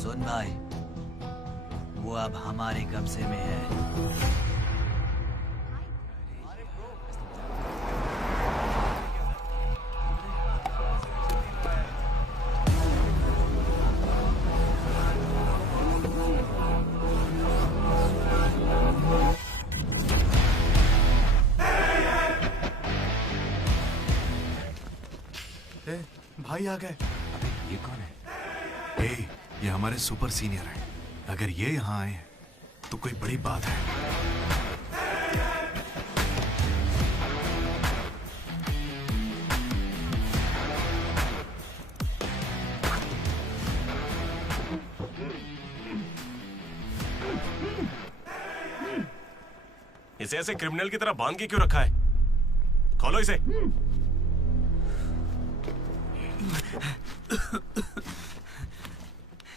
सुन भाई, वो अब हमारे कब्जे में है। भाई आ गए। ये कौन है? ये हमारे सुपर सीनियर हैं। अगर ये यहाँ आए हैं तो कोई बड़ी बात है। इसे ऐसे क्रिमिनल की तरह बांध के क्यों रखा है? खोलो इसे।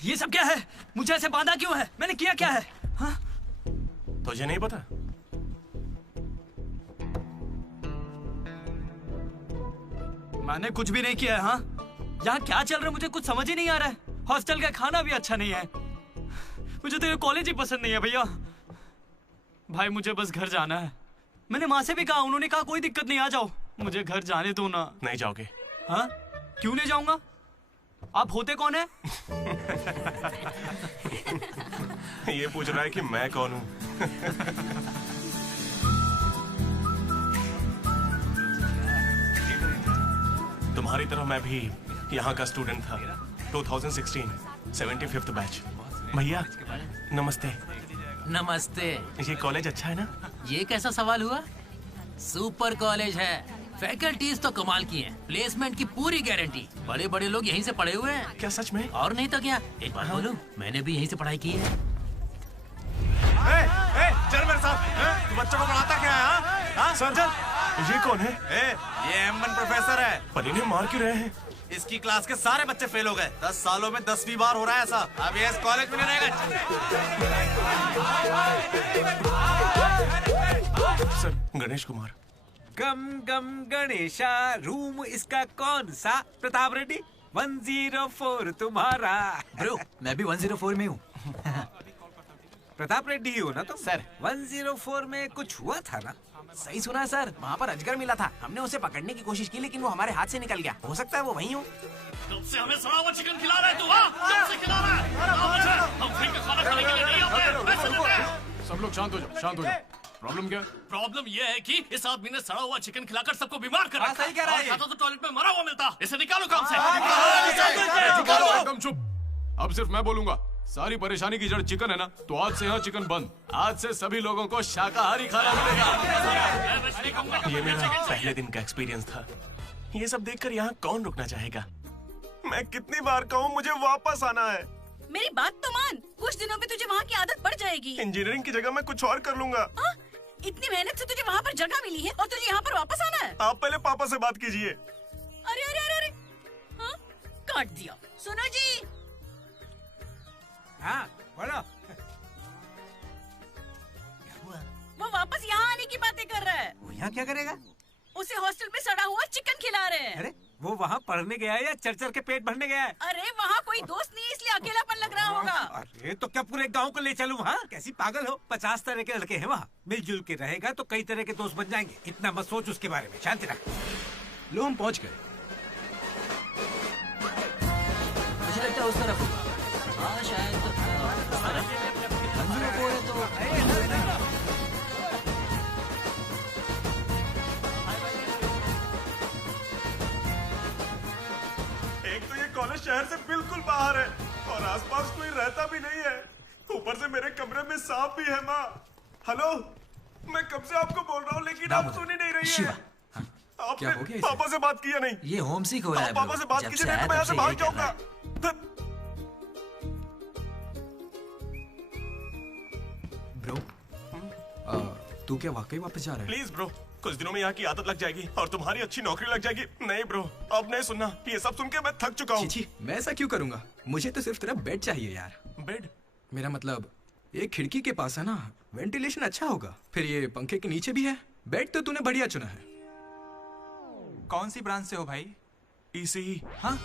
ये सब क्या है? मुझे ऐसे बांधा क्यों है? मैंने किया क्या है? हाँ? तुझे नहीं पता? मैंने कुछ भी नहीं किया है। हाँ? यहाँ क्या चल रहा है मुझे कुछ समझ ही नहीं आ रहा है। हॉस्टल का खाना भी अच्छा नहीं है। मुझे तो ये कॉलेज ही पसंद नहीं है भैया। भाई मुझे बस घर जाना है। मैंने माँ से भी कहा, उन्होंने कहा कोई दिक्कत नहीं, आ जाओ। मुझे घर जाने दो ना। नहीं जाओगे? हाँ? क्यों नहीं जाऊंगा? आप होते कौन है? ये पूछ रहा है कि मैं कौन हूँ। तुम्हारी तरह मैं भी यहाँ का स्टूडेंट था। 2016 75th बैच। भैया नमस्ते। नमस्ते। ये कॉलेज अच्छा है ना? ये कैसा सवाल हुआ? सुपर कॉलेज है। फैकल्टीज तो कमाल की हैं। प्लेसमेंट की पूरी गारंटी। बड़े बड़े लोग यहीं से पढ़े हुए हैं। क्या सच में? और नहीं तो क्या। एक बात बोलूं, मैंने भी यहीं से पढ़ाई की है। चल मेरे साथ। तू बच्चों को पढ़ाता क्या है? हाँ सर चल। ये कौन है? ये M1 प्रोफेसर है। पर इन्हें मार क्यों रहे हैं? इसकी क्लास के सारे बच्चे फेल हो गए। 10 सालों में 10वीं बार हो रहा है ऐसा। अब ये इस कॉलेज में नहीं रहेगा। सर गणेश कुमार। गम गम गणेशा। रूम इसका कौन सा? प्रताप रेड्डी 104 तुम्हारा। ब्रो मैं भी 104 में हूँ। प्रताप रेड्डी ही हो ना तुम? सर 104 में कुछ हुआ था ना? सही सुना है सर, वहाँ पर अजगर मिला था। हमने उसे पकड़ने की कोशिश की लेकिन वो हमारे हाथ से निकल गया। हो सकता है वो वहीं हो। कब से हमें सड़ा हुआ चिकन खिला रहा है तू? कब से खिला रहा है? हम फ्री का खाना खाने के लिए नहीं आते। पैसे देते हैं। सब लोग शांत हो जाओ, शांत हो जाओ। प्रॉब्लम क्या है? प्रॉब्लम ये है कि इस आदमी ने सड़ा हुआ चिकन खिलाकर सबको बीमार कर रखा है। सही कह रहा है। खाता तो टॉयलेट में मरा हुआ मिलता। इसे निकालो काम से। एकदम चुप। अब सिर्फ मैं बोलूंगा। सारी परेशानी की जड़ चिकन है ना, तो आज से यहाँ चिकन बंद। आज से सभी लोगों को शाकाहारी खाना मिलेगा। ये मेरा पहले दिन का एक्सपीरियंस था। ये सब देखकर यहाँ कौन रुकना चाहेगा? मैं कितनी बार कहूँ मुझे वापस आना है। मेरी बात तो मान। कुछ दिनों में तुझे वहाँ की आदत पड़ जाएगी। इंजीनियरिंग की जगह मैं कुछ और कर लूंगा। इतनी मेहनत से तुझे वहाँ पर जगह मिली है और तुझे यहाँ पर वापस आना है। आप पहले पापा से बात कीजिए। काट दिया। सुनो जी, हाँ बोलो। वो वापस यहाँ आने की बातें कर रहा है। वो यहाँ क्या करेगा? उसे हॉस्टल में सड़ा हुआ चिकन खिला रहे हैं। अरे वो वहाँ पढ़ने गया है या चर के पेट भरने गया है? अरे वहाँ कोई दोस्त नहीं, इसलिए अकेलापन लग रहा होगा। अरे तो क्या पूरे गांव को ले चलूं वहाँ? कैसी पागल हो? 50 तरह के लड़के हैं वहाँ। मिलजुल के रहेगा तो कई तरह के दोस्त बन जाएंगे। इतना मत सोच उसके बारे में, शांति रख। लो हम पहुँच गए। मुझे लगता है उस तरफ होगा। हाँ शायद मंजिलों को है तो एक तो ये कॉलेज शहर से बिल्कुल बाहर है और आसपास कोई रहता भी नहीं है। ऊपर से मेरे कमरे में सांप भी है। माँ हेलो, मैं कब से आपको बोल रहा हूँ लेकिन आप सुन ही नहीं रही है। आपने पापा से बात किया नहीं? ये होम सिक हो रहा है। पापा से बात कीजिए नहीं तो मैं यहाँ से भाग जाऊंगा। ब्रो, तू क्या वाकई वापस जा रहा है? प्लीज ब्रो, कुछ दिनों में यहाँ की आदत लग जाएगी और तुम्हारी अच्छी नौकरी लग जाएगी। नहीं ब्रो, अब नहीं सुनना। ये सब सुन के मैं थक चुका हूँ। छी, मैं ऐसा क्यों करूंगा? मुझे तो सिर्फ तेरा बेड चाहिए यार। बेड? मेरा मतलब ये खिड़की के पास है ना, वेंटिलेशन अच्छा होगा। फिर ये पंखे के नीचे भी है। बेड तो तूने बढ़िया चुना है। कौन सी ब्रांच से हो भाई? ईसी। हाँ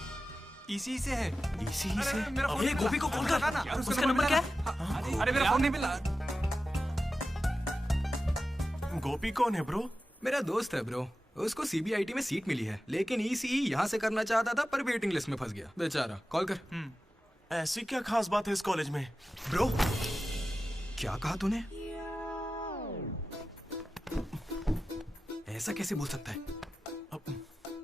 ईसी से है। ईसी से? ये गोपी को कॉल कर। उसका नंबर क्या है? अरे मेरा फोन नहीं मिला। गोपी कौन है ब्रो? मेरा दोस्त है ब्रो। उसको सीबीआईटी में सीट मिली है, लेकिन ईसी यहाँ से करना चाहता था पर वेटिंग लिस्ट में फंस गया बेचारा। कॉल कर। ऐसी क्या खास बात है इस कॉलेज में? ब्रो क्या कहा तूने? ऐसा कैसे बोल सकता है?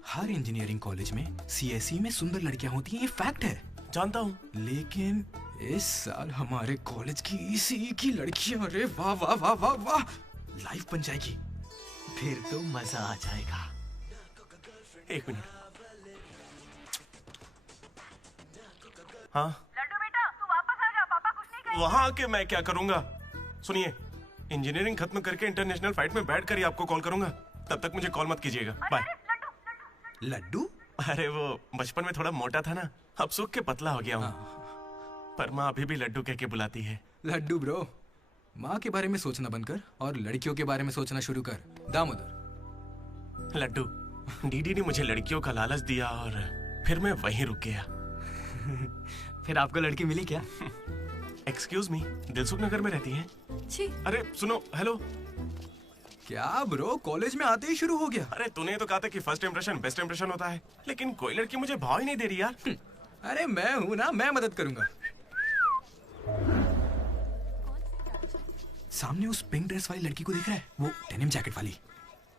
हर इंजीनियरिंग कॉलेज में सीएसई में सुंदर लड़कियां होती हैं, ये फैक्ट है। जानता हूँ, लेकिन इस साल हमारे कॉलेज की ईसीई की लड़कियां, अरे वाह वाह वाह वाह वाह, लाइफ बन जाएगी। फिर तो मजा आ जाएगा। एक मिनट। हाँ लड्डू बेटा, तू वापस आ जा। पापा कुछ नहीं कहेंगे। वहाँ आके मैं क्या करूँगा? सुनिए, इंजीनियरिंग खत्म करके इंटरनेशनल फ्लाइट में बैठ कर ही आपको कॉल करूंगा। तब तक मुझे कॉल मत कीजिएगा। बाय। लड्डू? अरे वो बचपन में थोड़ा मोटा था ना, अब सूख के पतला हो गया हूँ। पर माँ अभी भी लड्डू कह के बुलाती है। लड्डू ब्रो, माँ के बारे में सोचना बंद कर और लड़कियों के बारे में सोचना शुरू कर। दामोदर। लड्डू, डीडी ने मुझे लड़कियों का लालच दिया और फिर मैं वहीं रुक गया। फिर आपको लड़की मिली क्या? एक्सक्यूज मी, दिलसुख नगर में रहती हैं? छी। अरे सुनो, हेलो। क्या ब्रो, कॉलेज में आते ही शुरू हो गया? अरे तूने तो कहा था कि फर्स्ट इंप्रेशन बेस्ट इंप्रेशन होता है, लेकिन कोई लड़की मुझे भाव ही नहीं दे रही यार। अरे मैं हूं ना, मैं मदद करूंगा। सामने उस पिंक ड्रेस वाली लड़की को देख रहा है? वो डेनिम जैकेट वाली।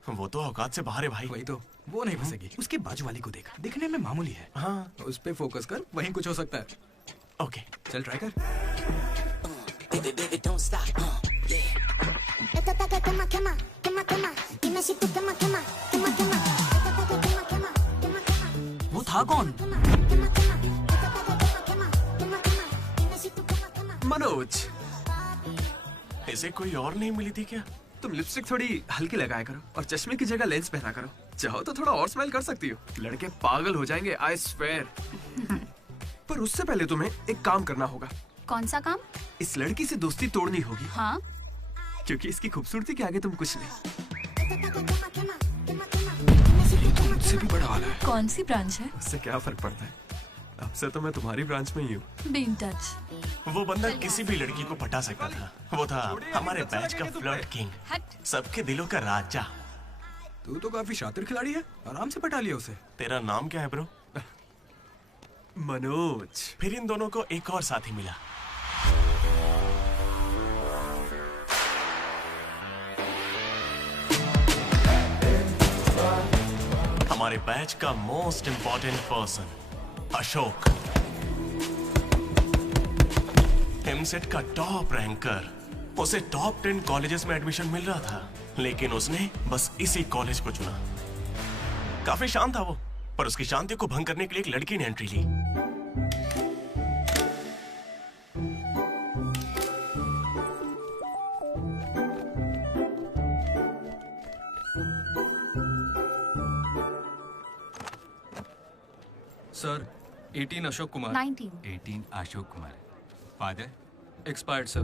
वो तो औकात से बाहर है भाई। वही तो, वो नहीं फंसेगी। उसके बाजू वाली को देख, दिखने में मामूली है। हाँ, उस पे फोकस कर, वहीं कुछ हो सकता है। ओके, चल ट्राई कर। वो था कौन? मनोज। इसे कोई और नहीं मिली थी क्या? तुम लिपस्टिक थोड़ी हल्की लगाया करो और चश्मे की जगह लेंस पहना करो। चाहो तो थोड़ा और स्माइल कर सकती हो, लड़के पागल हो जाएंगे, आई स्वेयर। पर उससे पहले तुम्हें एक काम करना होगा। कौन सा काम? इस लड़की से दोस्ती तोड़नी होगी। हाँ? क्योंकि इसकी खूबसूरती के आगे तुम कुछ नहीं। मुझसे भी बड़ा वाला है। कौन सी ब्रांच है? उससे क्या फर्क पड़ता है, अब से तो मैं तुम्हारी ब्रांच में ही हूँ। Be in touch. वो बंदा किसी भी लड़की को पटा सकता था। वो था हमारे बैच का फ्लर्ट किंग, सबके दिलों का राजा। तू तो काफी शातिर खिलाड़ी है, आराम से पटा लिया उसे। तेरा नाम क्या है ब्रो? मनोज। फिर इन दोनों को एक और साथी मिला। हमारे बैच का most important person Ashok, EAMCET का टॉप रैंकर। उसे टॉप 10 कॉलेजेस में एडमिशन मिल रहा था, लेकिन उसने बस इसी कॉलेज को चुना। काफी शांत था वो, पर उसकी शांति को भंग करने के लिए एक लड़की ने एंट्री ली। Sir, 18 Ashok Kumar. 19। 18 Ashok Kumar. Father? Expired sir.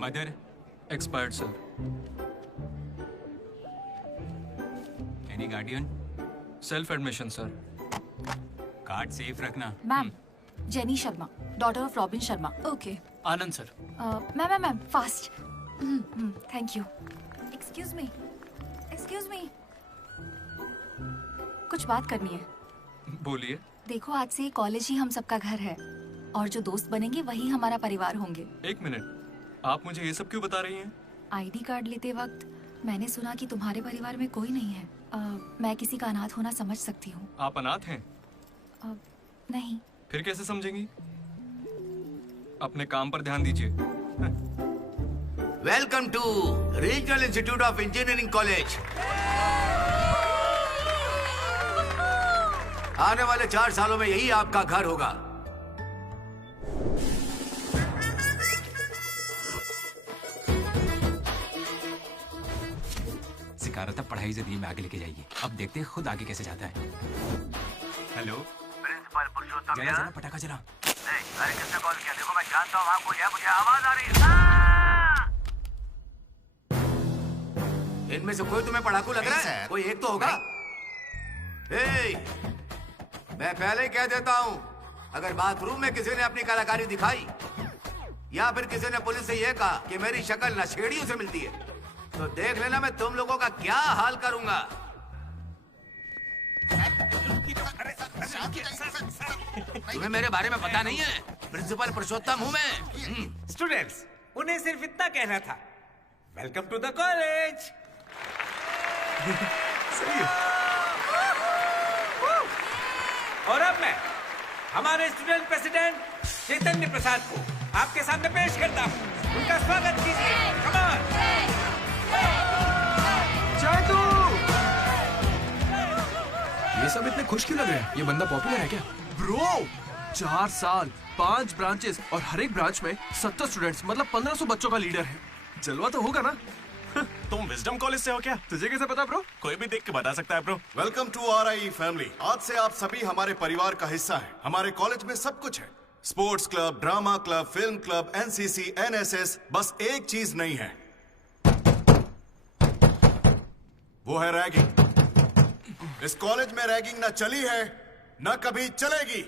Mother? Expired sir. Any guardian? Self admission sir. Card safe रखना। Ma'am, Jenny Sharma, daughter of Robin Sharma. Okay. Anand sir. Ma'am fast. Thank you. Excuse me, कुछ बात करनी है। बोलिए। देखो, आज से कॉलेज ही हम सबका घर है और जो दोस्त बनेंगे वही हमारा परिवार होंगे। एक मिनट, आप मुझे ये सब क्यों बता रही हैं? आईडी कार्ड लेते वक्त मैंने सुना कि तुम्हारे परिवार में कोई नहीं है। मैं किसी का अनाथ होना समझ सकती हूँ। आप अनाथ हैं? नहीं। फिर कैसे समझेंगी? अपने काम पर ध्यान दीजिए। Welcome to regional institute of Engineering College. आने वाले 4 सालों में यही आपका घर होगा। सिखा रहा था पढ़ाई से में आगे लेके जाइए। अब देखते हैं खुद आगे कैसे जाता है। हेलो, प्रिंसिपल पुरुषोत्तम। जरा पटाखा जला। अरे किसने कॉल किया? देखो मैं जानता हूँ आपको, मुझे आवाज आ रही है। इनमें से कोई तुम्हें पढ़ाकू लग रहा है? कोई एक तो होगा। मैं पहले ही कह देता हूँ, अगर बाथरूम में किसी ने अपनी कलाकारी दिखाई या फिर किसी ने पुलिस से यह कहा कि मेरी शक्ल नशेड़ियों से मिलती है, तो देख लेना मैं तुम लोगों का क्या हाल करूंगा। तुम्हें मेरे बारे में पता नहीं है? प्रिंसिपल पुरुषोत्तम हूँ मैं। स्टूडेंट्स, उन्हें सिर्फ इतना कहना था, वेलकम टू द कॉलेज। सही है। और अब मैं हमारे स्टूडेंट प्रेसिडेंट चैतन्य प्रसाद को आपके सामने पेश करता हूँ। उनका स्वागत कीजिए। Come on. चैतू! ये सब इतने खुश क्यों लग रहे हैं? ये बंदा पॉपुलर है क्या? ब्रो, 4 साल, 5 ब्रांचेस और हर एक ब्रांच में 70 स्टूडेंट्स, मतलब 1500 बच्चों का लीडर है। जलवा तो होगा ना? तुम विजडम कॉलेज से हो क्या? तुझे कैसे पता ब्रो? कोई भी देख के बता सकता है bro. Welcome to RIE family. आज से आप सभी हमारे परिवार का हिस्सा हैं। हमारे कॉलेज में सब कुछ है, sports club, drama club, film club, NCC, NSS। बस एक चीज नहीं है, वो है रैगिंग। इस कॉलेज में रैगिंग ना चली है, ना कभी चलेगी।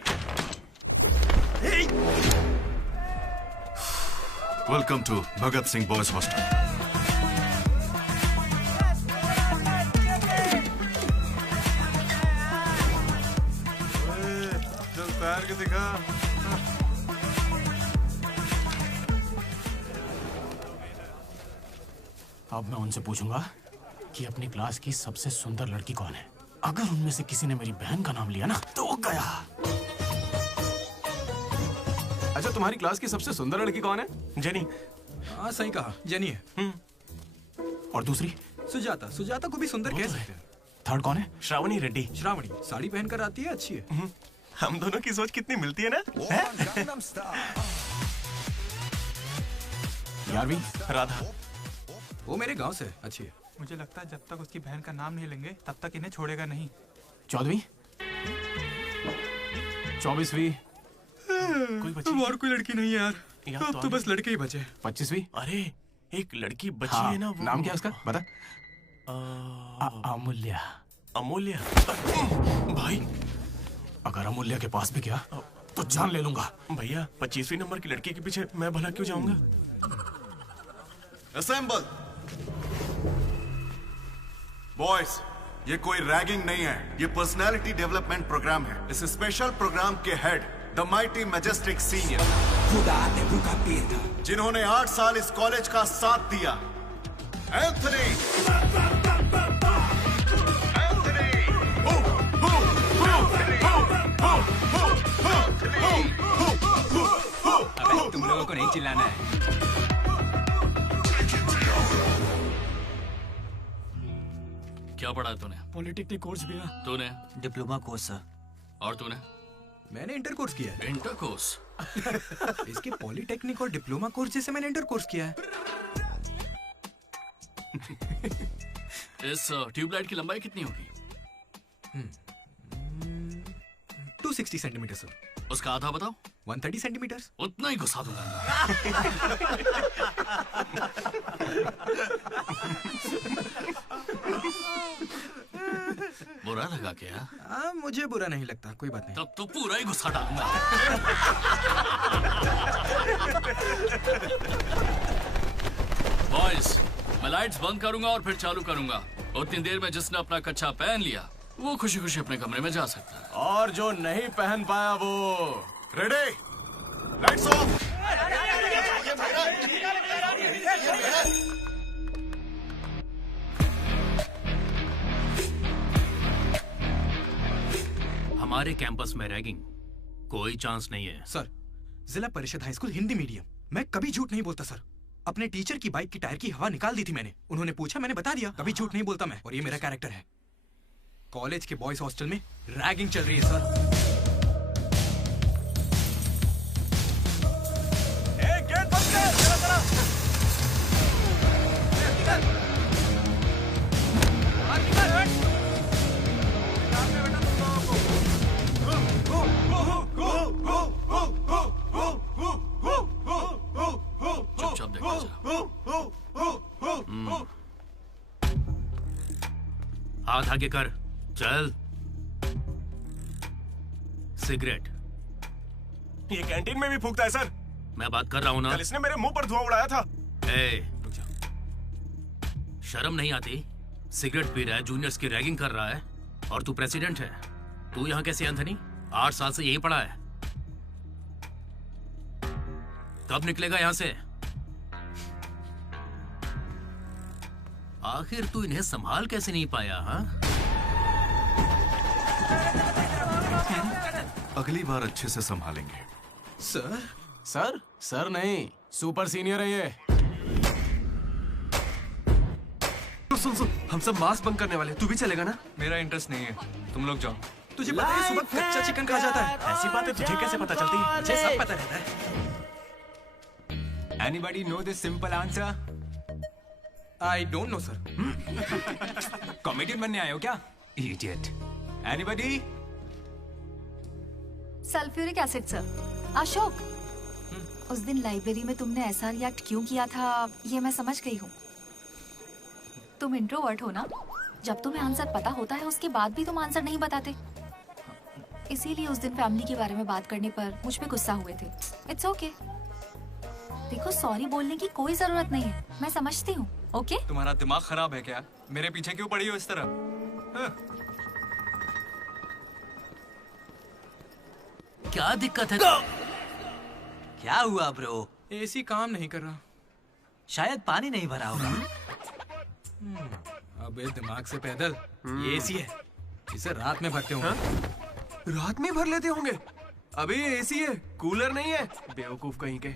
Welcome to Bhagat Singh boys hostel. पैर के दिखा। अब मैं उनसे पूछूंगा कि अपनी क्लास की सबसे सुंदर लड़की कौन है। अगर उनमें से किसी ने मेरी बहन का नाम लिया ना तो गया। अच्छा, तुम्हारी क्लास की सबसे सुंदर लड़की कौन है? जेनी। हाँ, सही कहा, जेनी है। और दूसरी? सुजाता। सुजाता को भी सुंदर कह सकते हैं। थर्ड कौन है? श्रावणी रेड्डी। श्रावणी साड़ी पहनकर आती है, अच्छी है। हम दोनों की सोच कितनी मिलती है ना? यारवी? राधा। वो मेरे गांव से, अच्छी है। मुझे लगता है जब तक उसकी बहन का नाम नहीं लेंगे तब तक इन्हें छोड़ेगा नहीं। 14वीं? 24वीं? कोई बची? और कोई लड़की नहीं है यार। अब तो बस लड़के ही बचे। 25वीं? अरे एक लड़की बची हाँ, है ना, वो नाम क्या है उसका? बता। अमूल्य। अमूल्य? भाई, अगर अमूल्य के पास भी गया तो जान ले लूंगा। भैया 25वीं नंबर की लड़की के पीछे मैं भला क्यों जाऊंगा? असेंबल। बॉयज, ये कोई रैगिंग नहीं है, ये पर्सनालिटी डेवलपमेंट प्रोग्राम है। इस स्पेशल प्रोग्राम के head the mighty majestic senior, जिन्होंने 8 साल इस कॉलेज का साथ दिया, एंथनी। तुम लोगों को नहीं चिल्लाना है। क्या पढ़ा है तूने? पॉलिटेक्निक कोर्स भी है। तूने? Diploma course sir. और तूने? मैंने इंटर कोर्स किया है। Inter course? इसके पॉलिटेक्निक और डिप्लोमा कोर्स जैसे मैंने इंटर कोर्स किया है। इस ट्यूबलाइट की लंबाई कितनी होगी? 260 सेंटीमीटर सर। उसका आधा बताओ। 130 सेंटीमीटर। उतना ही घुसा दूंगा। बुरा लगा क्या? मुझे बुरा नहीं लगता, कोई बात नहीं। तब तो पूरा ही गुस्सा डालूंगा। बॉयज, मैं लाइट्स बंद करूंगा और फिर चालू करूंगा। उतनी देर में जिसने अपना कच्छा पहन लिया वो खुशी खुशी अपने कमरे में जा सकता है। और जो नहीं पहन पाया वो रेडी, लाइट्स ऑफ। हमारे कैंपस में रैगिंग कोई चांस नहीं है सर। जिला परिषद हाई स्कूल हिंदी मीडियम, मैं कभी झूठ नहीं बोलता सर। अपने टीचर की बाइक की टायर की हवा निकाल दी थी मैंने। उन्होंने पूछा, मैंने बता दिया। कभी झूठ नहीं बोलता मैं, और ये मेरा कैरेक्टर है। कॉलेज के बॉयज हॉस्टल में रैगिंग चल रही है सर। गेट बंद कर, चला चला। चुपचाप देखो। हाथ आगे कर, चल। सिगरेट ये कैंटीन में भी फूकता है सर। मैं बात कर रहा हूँ ना। कल इसने मेरे मुंह पर धुआं उड़ाया था। शर्म नहीं आती? सिगरेट पी रहा है, जूनियर्स की रैगिंग कर रहा है, और तू प्रेसिडेंट है। तू यहाँ कैसे एंथनी? 8 साल से यही पढ़ा है। कब निकलेगा यहाँ से? आखिर तू इन्हें संभाल कैसे नहीं पाया? हाँ, अगली बार अच्छे से संभालेंगे। सर सर सर नहीं, सुपर सीनियर है ये। सुन सुन, हम सब मास्क बंद करने वाले। तू भी चलेगा ना? मेरा इंटरेस्ट नहीं है, तुम लोग जाओ। तुझे पता है सुबह कच्चा चिकन खा जाता है? ऐसी बातें तुझे कैसे पता चलती है? मुझे सब पता रहता है। Anybody know this simple answer? I don't know sir. Comedian बनने आए हो क्या? Idiot. Anybody? Sulphuric acid sir. Ashok, उस दिन लाइब्रेरी में तुमने ऐसा रिएक्ट क्यों किया था ये मैं समझ गई हूँ। तुम इंट्रोवर्ट हो ना? जब तुम्हें आंसर पता होता है उसके बाद भी तुम आंसर नहीं बताते। इसीलिए उस दिन फैमिली के बारे में बात करने पर मुझ पे गुस्सा हुए थे। It's okay. देखो, सॉरी बोलने की कोई जरूरत नहीं है, मैं समझती हूँ। ओके? तुम्हारा दिमाग खराब है क्या? मेरे पीछे क्यों पड़ी हो इस तरह? क्या दिक्कत है? क्या हुआ ब्रो? एसी काम नहीं कर रहा। शायद पानी नहीं भरा होगा। अबे दिमाग से पैदल, ये एसी है, इसे रात में भरते होंगे। रात में भर लेते होंगे? अबे ये एसी है, कूलर नहीं है। बेवकूफ कहीं के।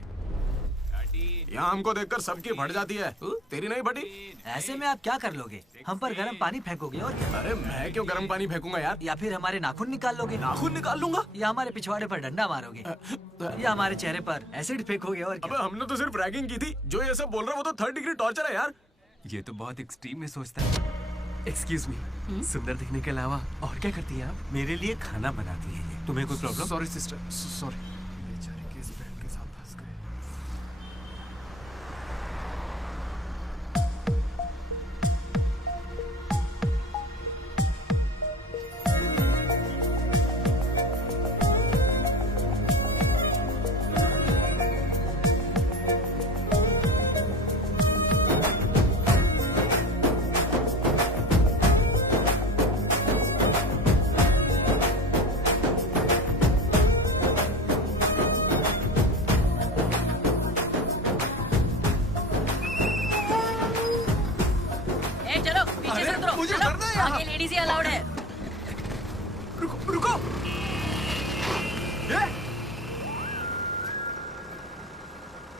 यहाँ हमको देखकर सबकी फट जाती है, तेरी नहीं फटी? ऐसे में आप क्या कर लोगे? हम पर गर्म पानी फेंकोगे और क्या? अरे मैं क्यों गर्म पानी फेंकूंगा यार? या फिर हमारे नाखून निकाल लोगे? नाखून निकाल लूंगा? या हमारे पिछवाड़े पर डंडा मारोगे? या हमारे चेहरे पर एसिड फेंकोगे और क्या? अबे हमने तो सिर्फ रैगिंग की थी। जो ये सब बोल रहा है वो तो 3rd डिग्री टॉर्चर है यार। ये तो बहुत एक्सट्रीम में सोचता है। एक्सक्यूज मी, सुंदर दिखने के अलावा और क्या करती हैं आप? मेरे लिए खाना बनाती है। तुम्हें कोई प्रॉब्लम? Sorry sister, sorry. बेचारे किस बहन के साथ फंस गए। लेडीज ही अलाउड है। रुको रुको।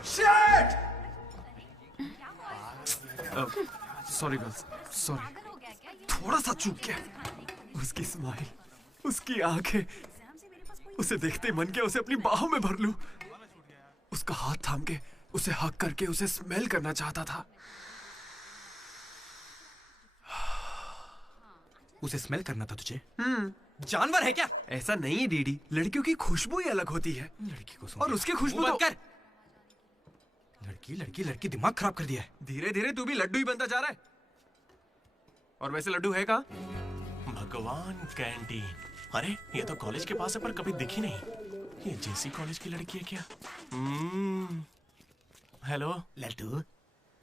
शिट! Sorry girls, sorry. थोड़ा सा चूक गया। उसकी स्माइल, उसकी आंखें, उसे देखते मन किया उसे अपनी बाहों में भर लूं। उसका हाथ थाम के उसे हक करके उसे स्मेल करना चाहता था। उसे स्मेल करना था तुझे? जानवर है क्या? ऐसा नहीं है डीडी, लड़कियों की खुशबू ही अलग होती है। लड़की को और उसकी खुशबू मुंह तो... बंद कर। लड़की दिमाग खराब कर दिया है। धीरे धीरे तू भी लड्डू ही बनता जा रहा है। और वैसे लड्डू है कहाँ? भगवान, कैंटीन। अरे ये तो कॉलेज के पास है पर कभी दिखी नहीं। ये जेसी कॉलेज की लड़की है क्या? हेलो लड्डू,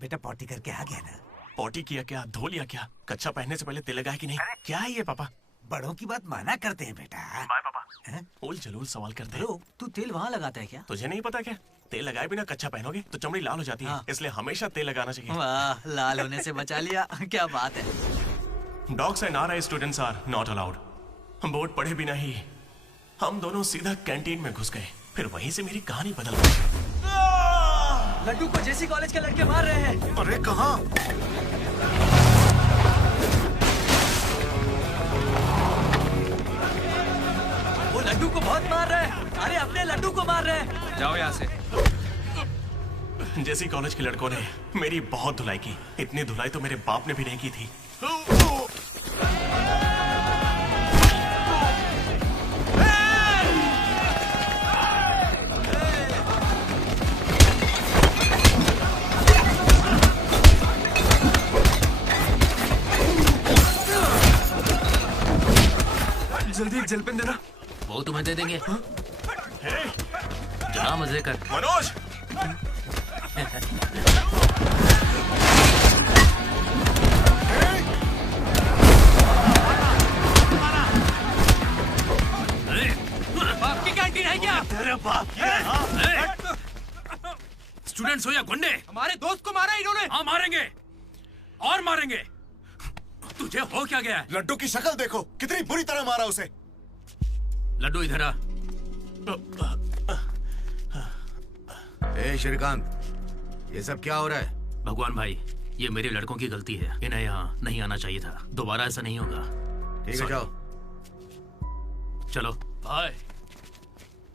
बेटा पॉटी करके आ गया ना? पॉटी किया क्या, धो लिया क्या? कच्चा पहनने से पहले तेल लगाया कि नहीं? क्या है ये पापा? बड़ों की बात माना करते हैं बेटा। बाय पापा। उल जलूल सवाल करते हैं। तू तेल वहाँ लगाता है क्या? तुझे नहीं पता क्या? तेल लगाए बिना कच्चा पहनोगे तो चमड़ी लाल हो जाती है, इसलिए हमेशा तेल लगाना चाहिए। वाह, लाल होने से बचा लिया। क्या बात है। Dogs and RI students are not allowed. Board पढ़े बिना ही हम दोनों सीधा कैंटीन में घुस गए, फिर वहीं से मेरी कहानी बदल गई। लड्डू को जेसी कॉलेज के लड़के मार रहे हैं। अरे कहाँ? वो लड्डू को बहुत मार रहे हैं। अरे अपने लड्डू को मार रहे हैं। जाओ यहाँ से। जेसी कॉलेज के लड़कों ने मेरी बहुत धुलाई की। इतनी धुलाई तो मेरे बाप ने भी नहीं की थी। जल्दी एक जेल पेन देना। वो तुम्हें दे देंगे। जरा मजे कर। मनोज, बाप की कैंटीन है क्या? तेरे बाप की है, हाँ? स्टूडेंट्स हो या गुंडे, हमारे दोस्त को मारा इन्होंने। हाँ मारेंगे और मारेंगे। तुझे हो क्या गया? लड्डू की शक्ल देखो, कितनी बुरी तरह मारा उसे। लड्डू इधर आ। ए श्रीकांत, ये सब क्या हो रहा है? भगवान भाई, ये मेरे लड़कों की गलती है। इन्हें यहाँ नहीं आना चाहिए था। दोबारा ऐसा नहीं होगा। ठीक है, जाओ। चलो भाई,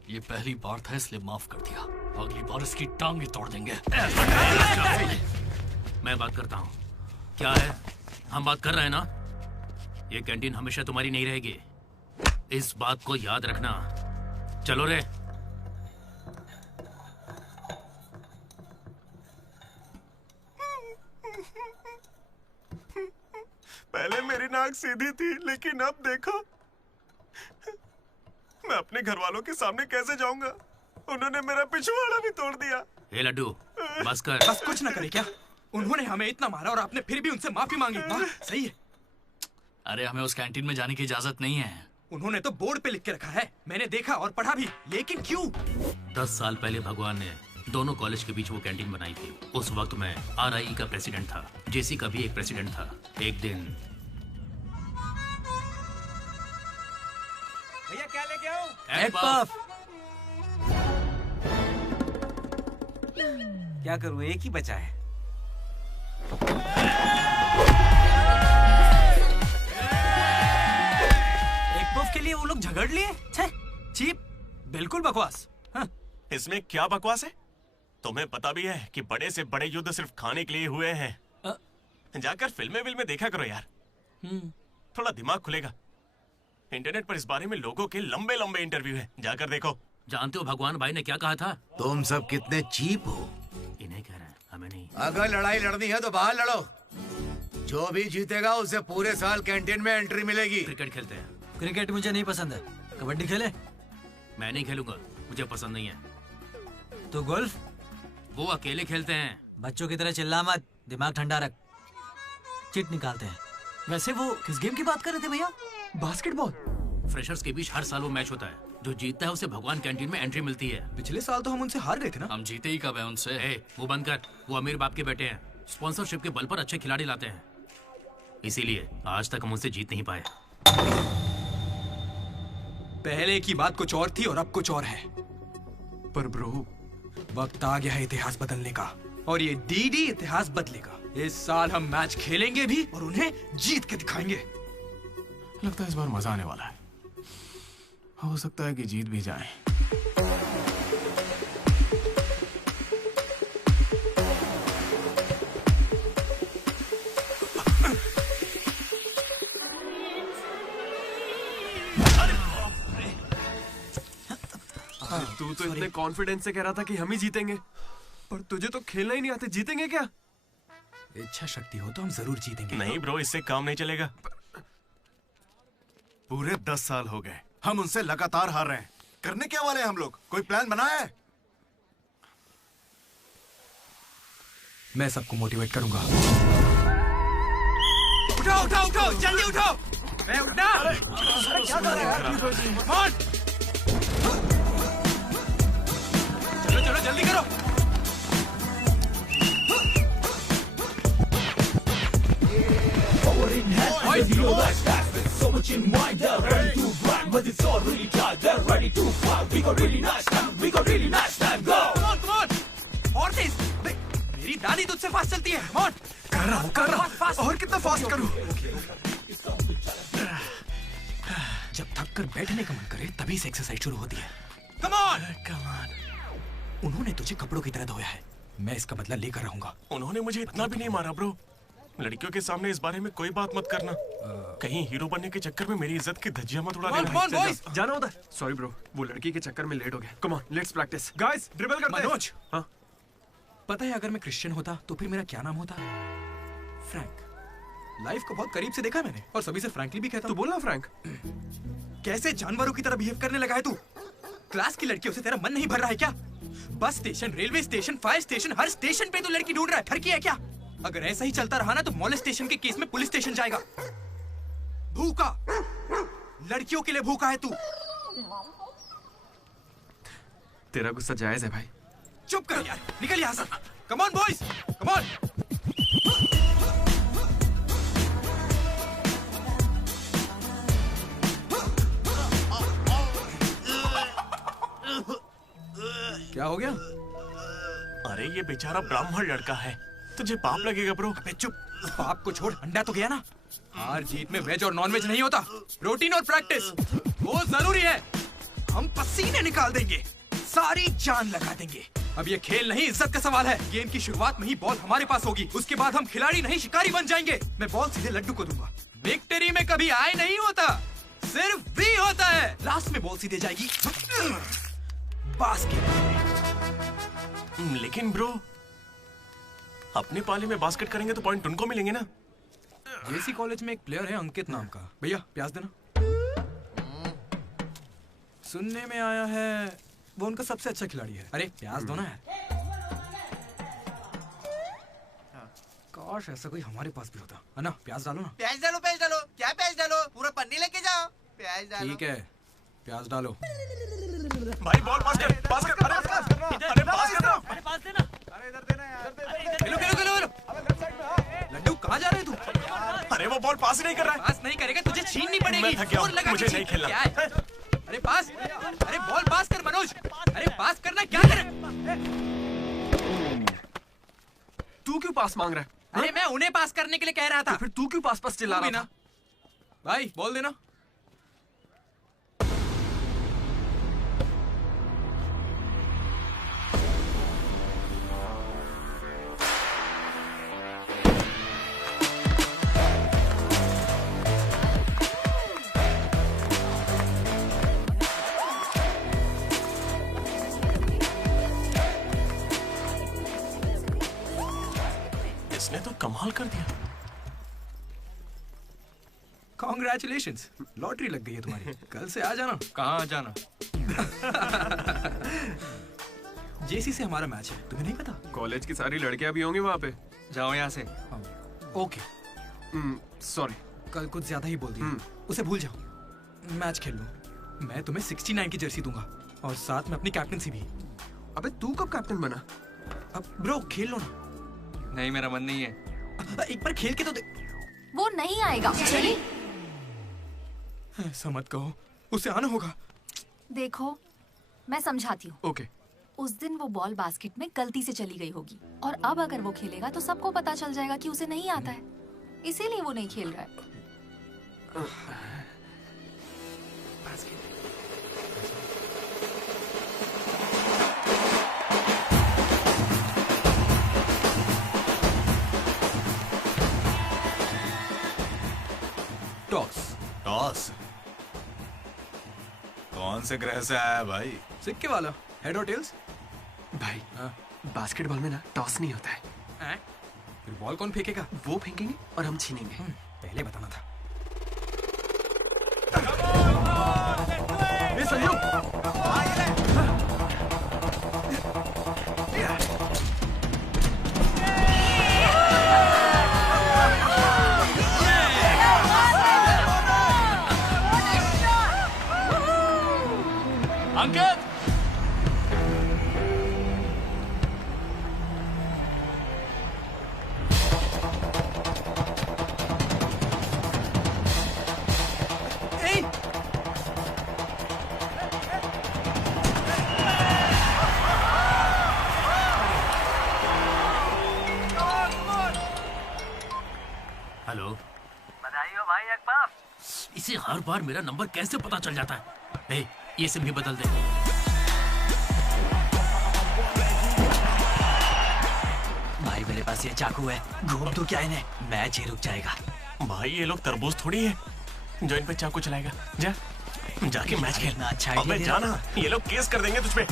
ये पहली बार था इसलिए माफ कर दिया। अगली बार इसकी टांग ही तोड़ देंगे। मैं बात करता हूँ। क्या है, हम बात कर रहे हैं ना? ये कैंटीन हमेशा तुम्हारी नहीं रहेगी, इस बात को याद रखना। चलो रे। पहले मेरी नाक सीधी थी, लेकिन अब देखो, मैं अपने घर वालों के सामने कैसे जाऊंगा? उन्होंने मेरा पिछवाड़ा भी तोड़ दिया। ए लड्डू, बस कर। बस कुछ ना करे क्या? उन्होंने हमें इतना मारा और आपने फिर भी उनसे माफी मांगी। हाँ, सही है। अरे हमें उस कैंटीन में जाने की इजाजत नहीं है। उन्होंने तो बोर्ड पे लिख के रखा है, मैंने देखा और पढ़ा भी, लेकिन क्यों? 10 साल पहले भगवान ने दोनों कॉलेज के बीच वो कैंटीन बनाई थी। उस वक्त मैं आरआई का प्रेसिडेंट था, जेसी का भी एक प्रेसिडेंट था। एक दिन भैया क्या लेके आओ? Egg puff. क्या करूं, एक ही बचा है। एग पफ के लिए वो लोग झगड़ लिए। चीप, बिल्कुल बकवास। हाँ। इसमें क्या बकवास है? तुम्हें पता भी है कि बड़े से बड़े युद्ध सिर्फ खाने के लिए हुए हैं। जाकर फिल्में देखा करो यार, थोड़ा दिमाग खुलेगा। इंटरनेट पर इस बारे में लोगों के लंबे लंबे इंटरव्यू हैं, जाकर देखो। जानते हो भगवान भाई ने क्या कहा था? तुम सब कितने चीप हो। इन्हें कह रहे हैं, हमें नहीं। अगर लड़ाई लड़नी है तो बाहर लड़ो। जो भी जीतेगा उसे पूरे साल कैंटीन में एंट्री मिलेगी। क्रिकेट खेलते हैं। क्रिकेट मुझे नहीं पसंद है। कबड्डी खेले? मैं नहीं खेलूंगा, मुझे पसंद नहीं है। तो गोल्फ? वो अकेले खेलते हैं। बच्चों की तरह चिल्ला मत, दिमाग ठंडा रख। चिट निकालते हैं। वैसे वो किस गेम की बात कर रहे थे भैया? बास्केटबॉल। फ्रेशर्स के बीच हर साल वो मैच होता है। जो जीतता है उसे भगवान कैंटीन में एंट्री मिलती है। पिछले साल तो हम उनसे हार गए थे ना। हम जीते ही कब है उनसे? वो बंद कर। वो अमीर बाप के बेटे हैं, स्पॉन्सरशिप के बल पर अच्छे खिलाड़ी लाते हैं, इसीलिए आज तक हम उनसे जीत नहीं पाए। पहले की बात कुछ और थी और अब कुछ और है। पर ब्रो, वक्त आ गया है इतिहास बदलने का, और ये डीडी इतिहास बदलेगा। इस साल हम मैच खेलेंगे भी और उन्हें जीत के दिखाएंगे। लगता है इस बार मजा आने वाला है। हो सकता है कि जीत भी जाए। तू तो इतने कॉन्फिडेंस से कह रहा था कि हम ही जीतेंगे, पर तुझे तो खेलना ही नहीं आते। जीतेंगे क्या? इच्छा शक्ति हो तो हम जरूर जीतेंगे। नहीं ब्रो, इससे काम नहीं चलेगा। पूरे 10 साल हो गए हम उनसे लगातार हार रहे हैं। करने क्या वाले हैं हम लोग? कोई प्लान बनाया है? मैं सबको मोटिवेट करूंगा। उठो उठो उठो, जल्दी उठो। मैं उठना। क्या कर रहे हैं? चलो चलो जल्दी करो। So much in mind, they're ready to run, but it's all really tight. They're ready to fight. We got really nice time. We got really nice time. Go. Come on. और तेज। मेरी दादी तुझसे फास्ट चलती है। Come on. कर रहा हूँ। और कितना फास्ट करूँ? जब थक कर बैठने का मन करे तभी से एक्सरसाइज शुरू होती है। Come on. Come on. उन्होंने तुझे कपड़ों की तरह धोया है, मैं इसका बदला लेकर रहूंगा। उन्होंने मुझे इतना भी नहीं मारा ब्रो। लड़कियों के सामने इस बारे में कोई बात मत करना। कहीं हीरो बनने के चक्कर में मेरी इज्जत की धज्जियां मत उड़ा देना। जाना होता है। सॉरी ब्रो, वो लड़की के चक्कर में लेट हो गया। Come on, let's practice. Guys, dribble करते हैं। मनोज, हाँ? पता है अगर मैं क्रिश्चियन होता तो फिर मेरा क्या नाम होता? फ्रैंक। लाइफ को बहुत करीब से देखा मैंने और सभी से फ्रैंकली भी कहता। तू बोलना फ्रैंक। कैसे जानवरों की तरह बिहेव करने लगा है तू? क्लास की लड़कियों से तेरा मन नहीं भर रहा है क्या? Bus station, railway station, fire station, हर स्टेशन पे तू लड़की ढूंढ रहा है। ठरकी है क्या? अगर ऐसा ही चलता रहा ना तो मोलेस्टेशन के केस में पुलिस स्टेशन जाएगा। भूखा, लड़कियों के लिए भूखा है तू। तेरा गुस्सा जायज है भाई। चुप कर यार, निकल यहाँ से। Come on boys, come on. क्या हो गया? अरे ये बेचारा ब्राह्मण लड़का है, तुझे पाप लगेगा ब्रो। अबे चुप, पाप को छोड़, अंडा तो गया ना। हार जीत में वेज और नॉन वेज नहीं होता, रूटीन और प्रैक्टिस वो जरूरी है। हम पसीने निकाल देंगे, सारी जान लगा देंगे। अब ये खेल नहीं, इज्जत का सवाल है। गेम की शुरुआत में ही बॉल हमारे पास होगी, उसके बाद हम खिलाड़ी नहीं शिकारी बन जाएंगे। मैं बॉल सीधे लड्डू को दूंगा। विक्ट्री में कभी आए नहीं होता, सिर्फ वी होता है। लास्ट में बॉल सीधे जाएगी बास्केट। लेकिन ब्रो, अपने पाले में बास्केट करेंगे तो पॉइंट उनको मिलेंगे ना। जेसी कॉलेज में एक प्लेयर है अंकित नाम का। भैया प्याज देना। सुनने में आया है वो उनका सबसे अच्छा खिलाड़ी है। अरे प्याज दो ना यार। काश ऐसा कोई हमारे पास भी होता है ना। प्याज डालो ना। प्याज डालो, प्याज डालो। क्या प्याज डालो? पूरा पन्नी लेके जाओ। प्याज डालो। ठीक है, प्याज डालो। भाई बॉल पास कर, पास कर। अरे पास कर, अरे पास कर। अरे पास देना। अरे इधर देना यार। खेलो खेलो खेलो। लड्डू कहाँ जा रहे तू? अरे वो बॉल पास ही नहीं कर रहा है। पास नहीं करेगा तुझे छीननी पड़ेगी। मैं थक गया हूं, जोर लगा के मुझे नहीं छीन। खेलना। क्या है? अरे पास, अरे बॉल पास कर मनोज। अरे पास करना, क्या करे? तू क्यों पास मांग रहा है? अरे मैं उन्हें पास करने के लिए कह रहा था। तो फिर तू क्यों पास पास चिल्ला रहा था? भाई बोल देना। इसने तो कमाल कर दिया। कॉन्ग्रेचुलेशंस, लॉटरी लग गई है तुम्हारी। कल से आ जाना। कहाँ आ जाना? जेसी से हमारा मैच है, तुम्हें नहीं पता? कॉलेज की सारी लड़कियां भी होंगी वहाँ पे। जाओ यहाँ से। ओके। सॉरी, कल कुछ ज्यादा ही बोल दिया। उसे भूल जाओ, मैच खेल लो। मैं तुम्हें 69 की जर्सी दूंगा और साथ में अपनी कैप्टनसी भी। अबे तू कब कैप्टन बना? अब ब्रो खेल लो ना। नहीं, मेरा मन नहीं है। एक बार खेल के तो वो नहीं आएगा। चलिए। ऐसा मत कहो, उसे आना होगा। देखो मैं समझाती हूँ। ओके। उस दिन वो बॉल बास्केट में गलती से चली गई होगी और अब अगर वो खेलेगा तो सबको पता चल जाएगा कि उसे नहीं आता है, इसीलिए वो नहीं खेल रहा है। टॉस। टॉस। कौन से ग्रह से आया भाई? सिक्के वाला, हेड और टेल्स। भाई बास्केटबॉल में ना टॉस नहीं होता है। फिर बॉल कौन फेंकेगा? वो फेंकेंगे और हम छीनेंगे। पहले बताना था। ए संजू, अंकित, हेलो, बधाई हो भाई अकबर। इसे हर बार मेरा नंबर कैसे पता चल जाता है? ये सिम भी बदल दे। भाई मेरे पास ये चाकू है, घूम तो क्या इन्हें, मैच ही रुक जाएगा। भाई ये लोग तरबूज थोड़ी है जो इन पे चाकू चलाएगा। जा जाके मैच खेल। अच्छा अबे जाना, ये लोग केस कर देंगे तुझ पे।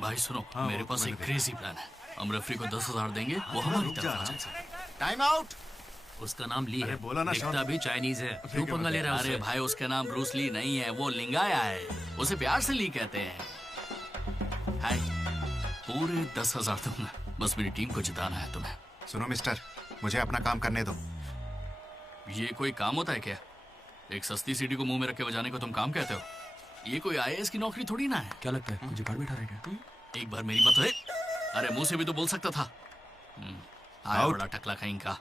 भाई सुनो, मेरे पास एक क्रेजी प्लान है। हम रेफरी को 10,000 देंगे, वो हमारी तरफ आ जाए। Time out. उसका नाम ली है, बोला ना, दिखता भी चाइनीज है। क्यों पंगा ले रहा है? अरे भाई उसका नाम ब्रूस ली नहीं है, वो लिंगाया है। उसे प्यार से ली कहते हैं। हाय। पूरे 10,000 दूंगा, बस मेरी टीम को जिताना है तुम्हें। सुनो मिस्टर, मुझे अपना काम करने दो। ये कोई काम होता है क्या? एक सस्ती सीढ़ी को मुंह में रख के बजाने को तुम काम कहते हो? ये कोई IAS की नौकरी थोड़ी ना है। क्या लगता है मुझे घर बैठा रहेगा? एक बार मेरी बात है। अरे मुंह से भी तो बोल सकता था। आया बड़ा टकला कहीं का।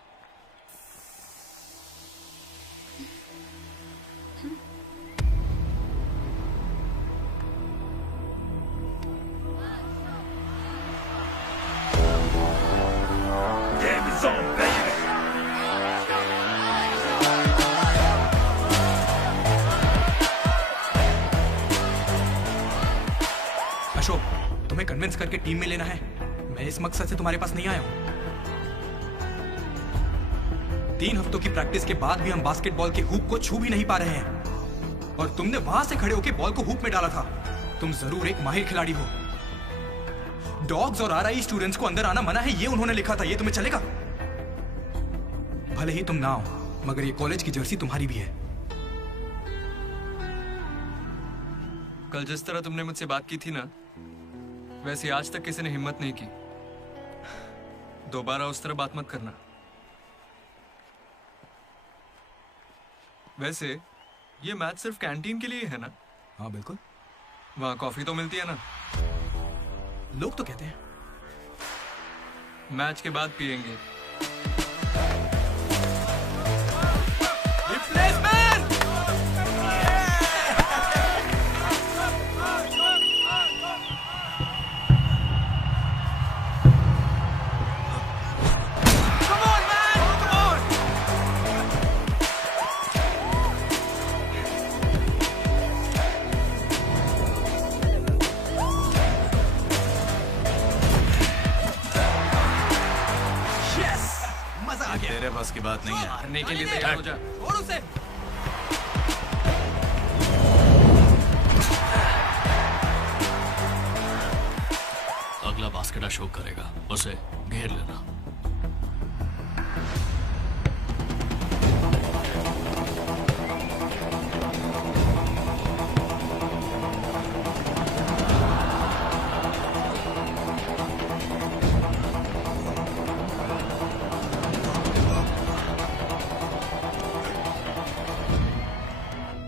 अशोक, तुम्हें कन्विंस करके टीम में लेना है। मैं इस मकसद से तुम्हारे पास नहीं आया हूं। 3 हफ्तों की प्रैक्टिस के बाद भी हम बास्केटबॉल के हुप को छू भी नहीं पा रहे हैं, और तुमने वहां से खड़े होकर बॉल को हुप में डाला था। तुम जरूर एक माहिर खिलाड़ी हो। डॉग्स और RI स्टूडेंट्स को अंदर आना मना है, ये उन्होंने लिखा था। ये तुम्हें चलेगा? भले ही तुम ना हो, मगर ये कॉलेज की जर्सी तुम्हारी भी है। कल जिस तरह तुमने मुझसे बात की थी ना, वैसे आज तक किसी ने हिम्मत नहीं की। दोबारा उस तरह बात मत करना। वैसे ये मैच सिर्फ कैंटीन के लिए है ना? हाँ बिल्कुल। वहाँ कॉफी तो मिलती है ना? लोग तो कहते हैं। मैच के बाद पियेंगे। तेरे बस की बात नहीं है। मारने के लिए तैयार हो जा। और उसे अगला बास्केट अशोक करेगा, उसे घेर लेना।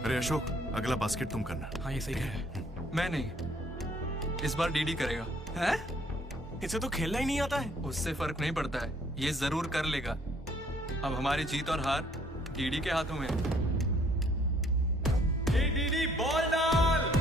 अरे अशोक, अगला बास्केट तुम करना। हाँ ये सही है। मैं नहीं, इस बार डीडी करेगा। हैं? इसे तो खेलना ही नहीं आता है। उससे फर्क नहीं पड़ता है, ये जरूर कर लेगा। अब हमारी जीत और हार डीडी के हाथों में। डीडी बॉल डाल।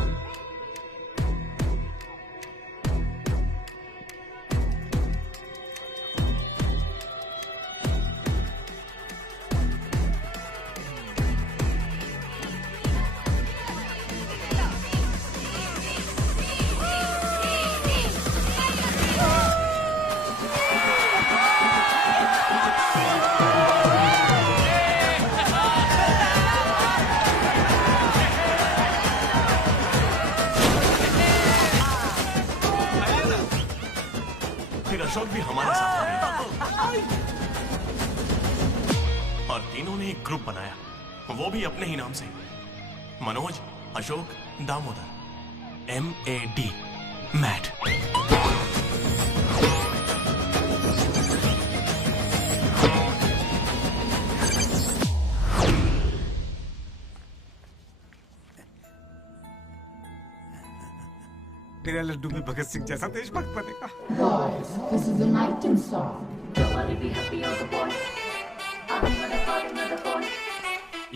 ग्रुप बनाया, वो भी अपने ही नाम से, मनोज अशोक दामोदर, MAD, मैड। तेरा लड्डू में भगत सिंह जैसा देशभक्त बनेगा। Boys, this is the nighting song. Nobody be happy on the boys.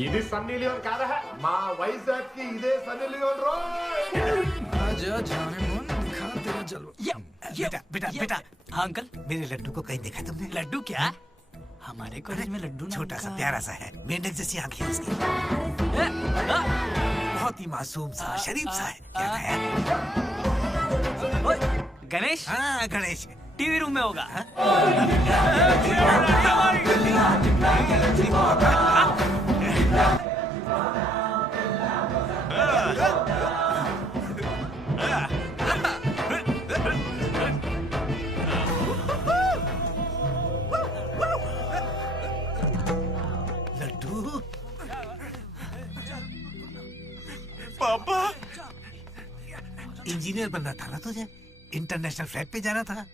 ఇది సన్నీ లియోన్ కాదా మా వైజాగ్ కి ఇదే సన్నీ లియోన్ రోయ్ आजा जाने मन दिखा तेरा जलवा। बेटा बेटा बेटा। हाँ अंकल। मेरे लड्डू को कहीं देखा तुमने? लड्डू क्या? हमारे कॉलेज में लड्डू छोटा सा प्यारा सा है, मेंढक जैसी आंखें उसकी, बहुत ही मासूम सा शरीफ सा है। क्या है? गणेश? हाँ गणेश टीवी रूम में होगा। लड्डू पापा इंजीनियर बनना था ना तुझे, इंटरनेशनल फ्लाइट पे जाना था,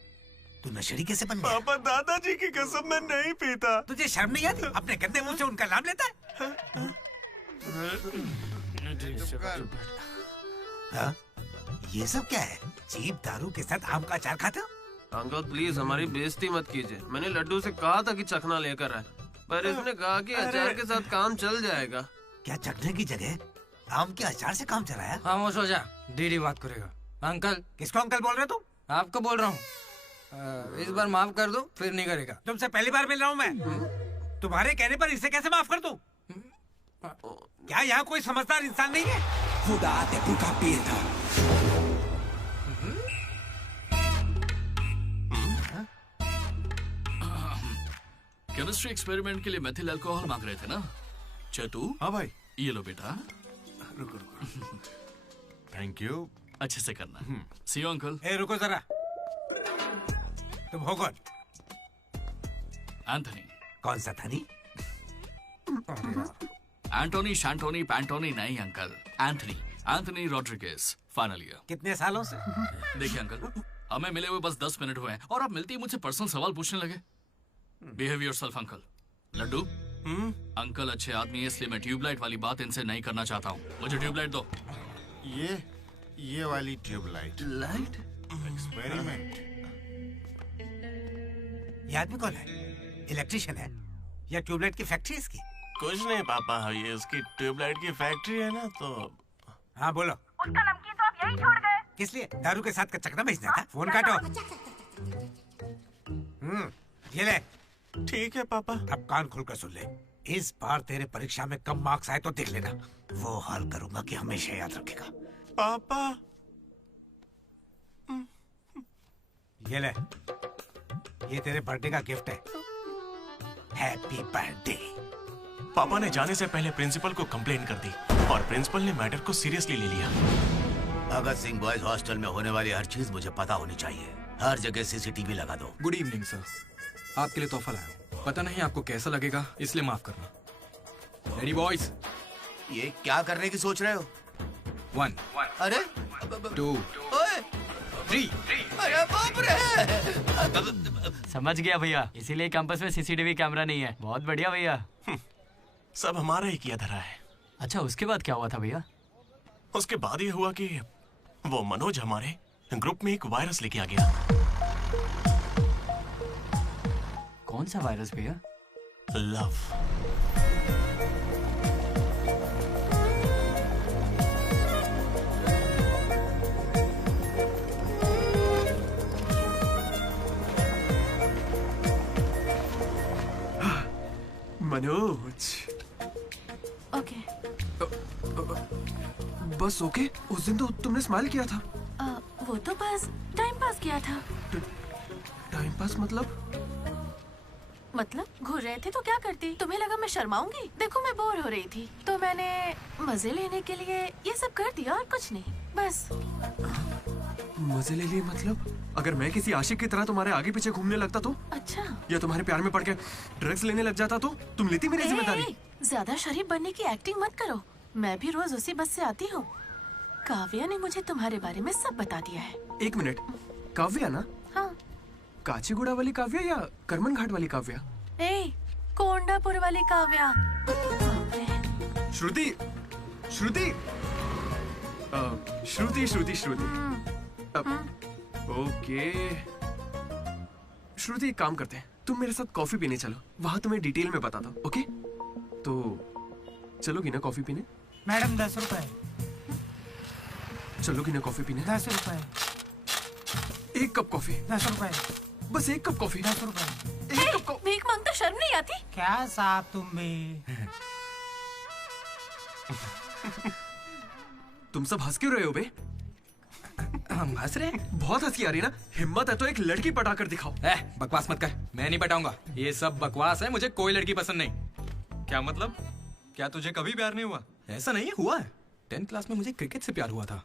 तू नशेड़ी कैसे बन गया? पापा दादाजी की कसम मैं नहीं पीता। तुझे शर्म नहीं आती? अपने गंदे मुंह से उनका नाम लेता है? हाँ? ये सब क्या है? चीप दारू के साथ आम का अचार खाते हो? अंकल प्लीज हमारी बेइज्जती मत कीजिए। मैंने लड्डू से कहा था कि चखना लेकर आए, पर इसने कहा कि अचार के साथ काम चल जाएगा। क्या चखने की जगह आम के अचार से काम चलाया? खामोश हो जा, दीदी बात करेगा। अंकल। किसको अंकल बोल रहे तुम? आपको बोल रहा हूँ। इस बार माफ कर दो, फिर नहीं करेगा। तुमसे पहली बार मिल रहा हूँ मैं। तुम्हारे कहने पर इसे कैसे माफ कर दूं? क्या यहाँ कोई समझदार इंसान नहीं है? खुदा ते भूखा पीर था। केमिस्ट्री एक्सपेरिमेंट के लिए मेथिल अल्कोहल मांग रहे थे ना चतु? हाँ भाई। ये लो बेटा। रुको थैंक यू। अच्छे से करना। सी यू अंकल। ए रुको जरा, तुम हो कौन? एंथनी। कौन सा थनी? एंटोनी शैंटोनी पैंटोनी नहीं uncle, Anthony Anthony Rodriguez, final year. कितने सालों से? देखिए अंकल, हमें मिले हुए बस 10 मिनट हुए हैं और आप मिलते ही मुझसे पर्सनल सवाल पूछने लगे। Behave yourself uncle. Laddu uncle अच्छे आदमी है, इसलिए मैं ट्यूबलाइट वाली बात इनसे नहीं करना चाहता हूँ। मुझे ट्यूबलाइट दो। ये वाली ट्यूबलाइट लाइट एक्सपेरिमेंट। ये आदमी कौन है? इलेक्ट्रिशियन है या ट्यूबलाइट की फैक्ट्री इसकी? कुछ नहीं पापा, ये उसकी ट्यूबलाइट की फैक्ट्री है ना, तो हाँ बोलो। उसका नमकीन तो आप यही छोड़ गए। किस लिए? दारू के साथ का चकना भेजना था? फोन काटो। ये ले। ठीक है पापा। अब कान खुलकर सुन ले, इस बार तेरे परीक्षा में कम मार्क्स आए तो देख लेना, वो हाल करूंगा कि हमेशा याद रखेगा। पापा ये ले, ये तेरे बर्थडे का गिफ्ट है। Happy birthday. पापा ने जाने से पहले प्रिंसिपल को कंप्लेन कर दी और प्रिंसिपल ने मैटर को सीरियसली ले लिया। भगत सिंह बॉयज हॉस्टल में होने वाली हर चीज मुझे पता होनी चाहिए। हर जगह CCTV लगा दो। गुड इवनिंग सर, आपके लिए तोहफा लाया हूं। पता नहीं आपको कैसा लगेगा, इसलिए माफ करना। Ready boys? ये क्या करने की सोच रहे हो? 1 अरे 2 3। अरे बाप रे! समझ गया भैया, इसीलिए कैंपस में CCTV कैमरा नहीं है। बहुत बढ़िया भैया। सब हमारा ही किया धरा है। अच्छा, उसके बाद क्या हुआ था भैया? उसके बाद ये हुआ कि वो मनोज हमारे ग्रुप में एक वायरस लेके आ गया। कौन सा वायरस भैया? लव। मनोज। ओके। बस ओके? उस दिन तो तुमने स्माइल किया था। वो तो बस टाइम पास किया था। टाइम पास मतलब घूर रहे थे तो क्या करती? तुम्हें लगा मैं शर्माऊंगी? देखो मैं बोर हो रही थी तो मैंने मजे लेने के लिए ये सब कर दिया और कुछ नहीं, बस। मजे ले लिए मतलब? अगर मैं किसी आशिक की तरह तुम्हारे आगे पीछे घूमने लगता तो? अच्छा। या तुम्हारे प्यार में पड़ के ड्रग्स लेने लग जाता तो तुम लेती मेरी जिम्मेदारी? ज्यादा शरीफ बनने की एक्टिंग मत करो। मैं भी रोज उसी बस से आती हूँ। काव्या ने मुझे तुम्हारे बारे में सब बता दिया है। एक मिनट, काव्या ना? हाँ। काचीगुड़ा वाली काव्या या करमन घाट वाली काव्या? ए, कोंडापुर वाली काव्या। श्रुति, श्रुति, श्रुति, श्रुति, श्रुति। ओके। श्रुति, एक काम करते हैं, तुम मेरे साथ कॉफी पीने चलो, वहां तुम्हें डिटेल में बता दो। ओके? तो चलोगी ना कॉफी पीने? मैडम 10 रुपए। चलोगी ना कॉफी पीने? 10 रुपए। एक कप कॉफी। 10 रुपए। बस एक कप कॉफी। 10 रुपए। एक कप भीख मांगता शर्म नहीं आती? क्या साहब तुम भी? तुम सब हंस क्यों रहे हो बे? हम हंस रहे हैं? बहुत हंसी आ रही है ना? हिम्मत है तो एक लड़की पटा कर दिखाओ। बकवास मत कर, मैं नहीं पटाऊंगा। ये सब बकवास है, मुझे कोई लड़की पसंद नहीं। क्या मतलब? क्या तुझे कभी प्यार नहीं हुआ? ऐसा नहीं हुआ है। 10th क्लास में मुझे क्रिकेट से प्यार हुआ था।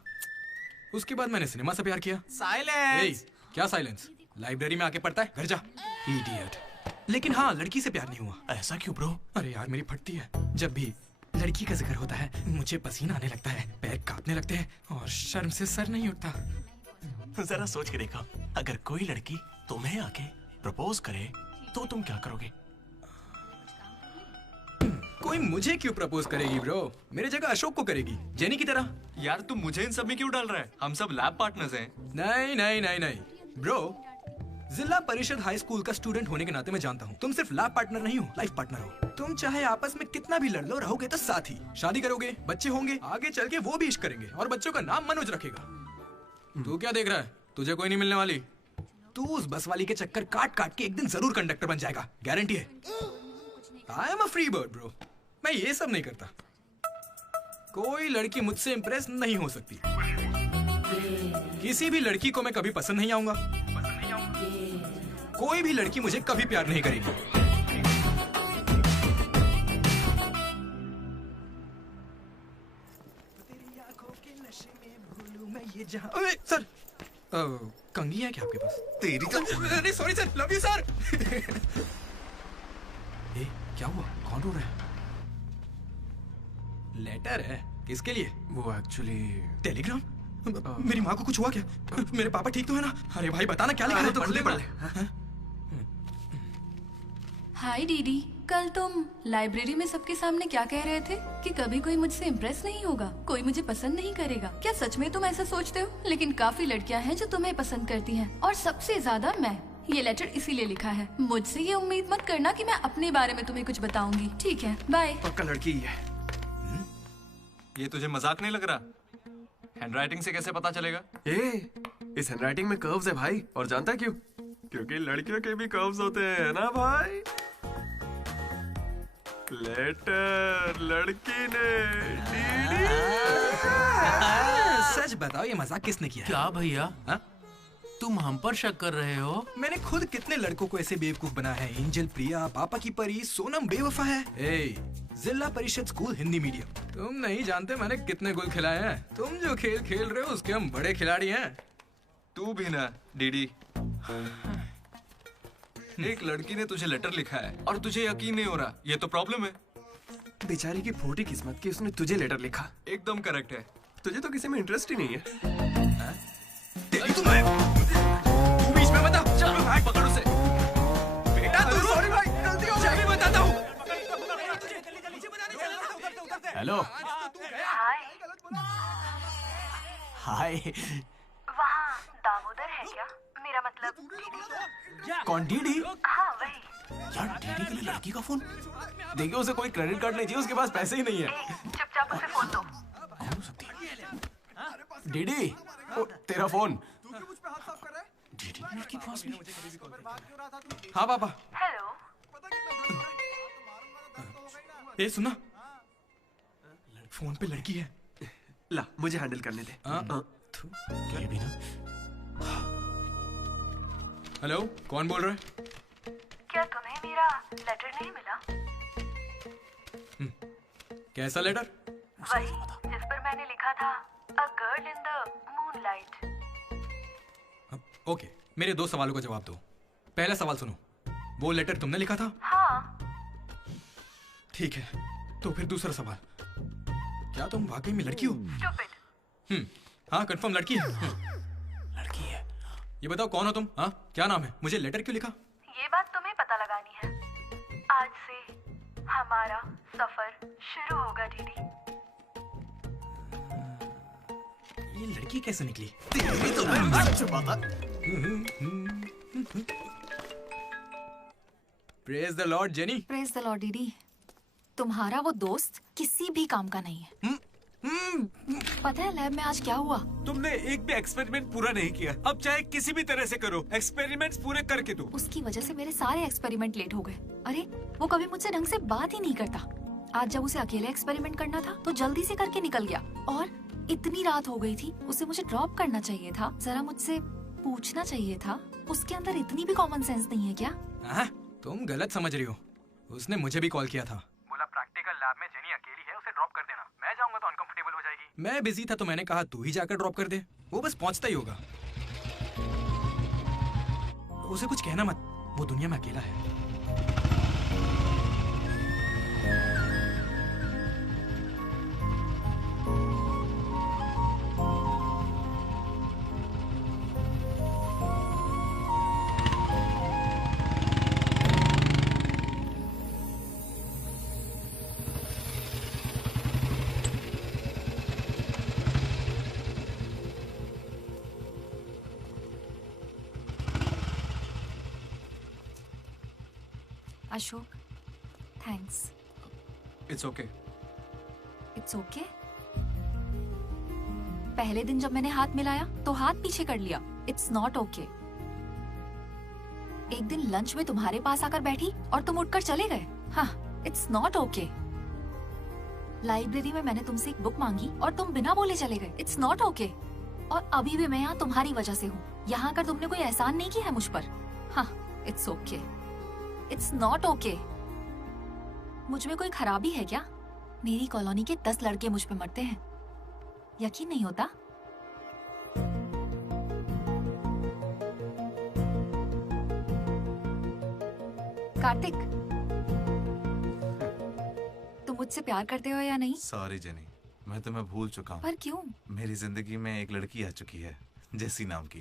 उसके बाद मैंने सिनेमा से प्यार किया। साइलेंस। क्या साइलेंस? लाइब्रेरी में आके पढ़ता है, घर जा। इडियट। लेकिन हाँ, लड़की से प्यार नहीं हुआ। ऐसा क्यों ब्रो? अरे यार, मेरी फटती है। जब भी लड़की का जिक्र होता है मुझे पसीना आने लगता है, पैर कांपने लगते हैं और शर्म से सर नहीं उठता। जरा सोच के देखो, अगर कोई लड़की तुम्हें आके प्रपोज करे तो तुम क्या करोगे? कोई मुझे क्यों प्रपोज करेगी ब्रो? मेरे जगह अशोक को करेगी, जेनी की तरह। यार तुम मुझे इन सब में क्यों डाल रहा है? हम सब लैब पार्टनर्स हैं। नहीं नहीं नहीं नहीं ब्रो, जिला परिषद हाई स्कूल का स्टूडेंट होने के नाते मैं जानता हूँ तुम सिर्फ लैब पार्टनर नहीं हो, लाइफ पार्टनर हो। तुम चाहे आपस में कितना भी लड़ लो, रहोगे तो साथ ही। शादी करोगे, बच्चे होंगे, आगे चल के वो भी इश्क करेंगे और बच्चों का नाम मनोज रखेगा। तू क्या देख रहा है? तुझे कोई नहीं मिलने वाली। तू उस बस वाली के चक्कर काट काट के एक दिन जरूर कंडक्टर बन जाएगा, गारंटी है। I am a free bird bro, मैं ये सब नहीं करता। कोई लड़की मुझसे इंप्रेस नहीं हो सकती। किसी भी लड़की को मैं कभी पसंद नहीं आऊंगा। कोई भी लड़की मुझे कभी प्यार नहीं करेगी। अरे सर, कंघी है क्या आपके पास? तेरी तो नहीं, sorry sir, love you sir. क्या हुआ? कौन रो रहा है? लेटर है? किसके लिए? वो एक्चुअली टेलीग्राम। मेरी माँ को कुछ हुआ क्या? मेरे पापा ठीक तो है ना? अरे भाई बताना क्या लिखा है? तो पढ़ ले। हाय दीदी, कल तुम लाइब्रेरी में सबके सामने क्या कह रहे थे कि कभी कोई मुझसे इम्प्रेस नहीं होगा, कोई मुझे पसंद नहीं करेगा। क्या सच में तुम ऐसा सोचते हो? लेकिन काफी लड़कियां हैं जो तुम्हें पसंद करती हैं और सबसे ज्यादा मैं। ये लेटर इसीलिए लिखा है। मुझसे ये उम्मीद मत करना कि मैं अपने बारे में तुम्हें कुछ बताऊंगी। ठीक है, बाय। पक्का लड़की ही है। ये तुझे मजाक नहीं लग रहा? हैंडराइटिंग से कैसे पता चलेगा? इस हैंडराइटिंग में कर्व्स है भाई, और जानता क्यों? क्योंकि लड़कियों के भी कर्व्स होते हैं ना भाई। लेटर लड़की ने सच बताओ, ये मजाक किसने किया? क्या भैया, तुम हम पर शक कर रहे हो? मैंने खुद कितने लड़कों को ऐसे बेवकूफ बना है। एंजल, प्रिया, पापा की परी, सोनम बेवफा है। जिला परिषद स्कूल हिंदी मीडियम। तुम नहीं जानते मैंने कितने गोल खिलाए हैं। तुम जो खेल खेल रहे हो उसके हम बड़े खिलाड़ी हैं। तू भी ना डीडी। एक लड़की ने तुझे लेटर लिखा है और तुझे यकीन नहीं हो रहा। ये तो प्रॉब्लम है। बेचारी की फोटी किस्मत की उसने तुझे लेटर लिखा। एकदम करेक्ट है। तुझे तो किसी में इंटरेस्ट ही नहीं है। तू बीच में मत आ। चल भाई, पकड़ उसे। बेटा तू सॉरी भाई, गलती हो गई। बताता हूँ। हेलो। हाय। वहाँ दामोदर है क्या? मेरा मतलब कौन? डीडी? हाँ वही। यार डीडी के लिए लड़की का फोन? देखिए उसे कोई क्रेडिट कार्ड नहीं चाहिए, उसके पास पैसे ही नहीं है। चुपचाप उसे फोन दो। कौन हो सकती है? डीडी, तेरा फोन। डीडी की लड़की पास में? हाँ पापा। हेलो। ए सुना, फोन पे लड़की है। ला मुझे हैंडल करने दे। ये भी ना। हेलो, कौन बोल रहा है? क्या तुम्हें मेरा लेटर नहीं मिला? कैसा लेटर? वही जिस पर मैंने लिखा था a girl in the moonlight. Okay, मेरे 2 सवालों का जवाब दो। पहला सवाल सुनो, वो लेटर तुमने लिखा था? हाँ। ठीक है, तो फिर दूसरा सवाल, क्या तुम वाकई में लड़की हो? हाँ कंफर्म लड़की है। लड़की है। ये बताओ कौन हो तुम? हाँ क्या नाम है? मुझे लेटर क्यों लिखा? ये बात तुम्हें पता लगानी है। आज से हमारा सफर शुरू होगा डीडी। ये लड़की कैसे निकली? Praise the Lord jenny. Praise the Lord DD. तुम्हारा वो दोस्त किसी भी काम का नहीं है। पता है लैब में आज क्या हुआ? तुमने एक भी एक्सपेरिमेंट पूरा नहीं किया। अब चाहे किसी भी तरह से करो, एक्सपेरिमेंट्स पूरे करके दो। उसकी वजह से मेरे सारे एक्सपेरिमेंट लेट हो गए। अरे वो कभी मुझसे ढंग से बात ही नहीं करता। आज जब उसे अकेले एक्सपेरिमेंट करना था तो जल्दी से करके निकल गया। और इतनी रात हो गई थी, उसे मुझे ड्रॉप करना चाहिए था, जरा मुझसे पूछना चाहिए था। उसके अंदर इतनी भी कॉमन सेंस नहीं है क्या? तुम गलत समझ रही हो। उसने मुझे भी कॉल किया था। बोला प्रैक्टिकल लैब में जेनी अकेली है, उसे ड्रॉप कर देना। मैं जाऊंगा तो अनकंफर्टेबल हो जाएगी। मैं बिजी था तो मैंने कहा तू ही जाकर ड्रॉप कर दे, वो बस पहुंचता ही होगा। उसे कुछ कहना मत, वो दुनिया में अकेला है। Ashok thanks. It's okay. It's okay. पहले दिन जब मैंने हाथ मिलाया तो हाथ पीछे कर लिया। It's not okay. एक दिन लंच में तुम्हारे पास आकर बैठी और तुम उठकर चले गए। हाँ, इट्स नॉट ओके। लाइब्रेरी में मैंने तुमसे एक बुक मांगी और तुम बिना बोले चले गए। It's not okay. और अभी भी मैं यहाँ तुम्हारी वजह से हूँ। यहाँ आकर तुमने कोई एहसान नहीं किया है मुझ पर। हाँ, it's okay. It's not okay. मुझ में कोई खराबी है क्या? मेरी कॉलोनी के 10 लड़के मुझ पे मरते हैं, यकीन नहीं होता? कार्तिक, तुम मुझसे प्यार करते हो या नहीं? सॉरी जेनी, मैं तुम्हें भूल चुका हूँ। पर क्यों? मेरी जिंदगी में एक लड़की आ चुकी है, जेसी नाम की।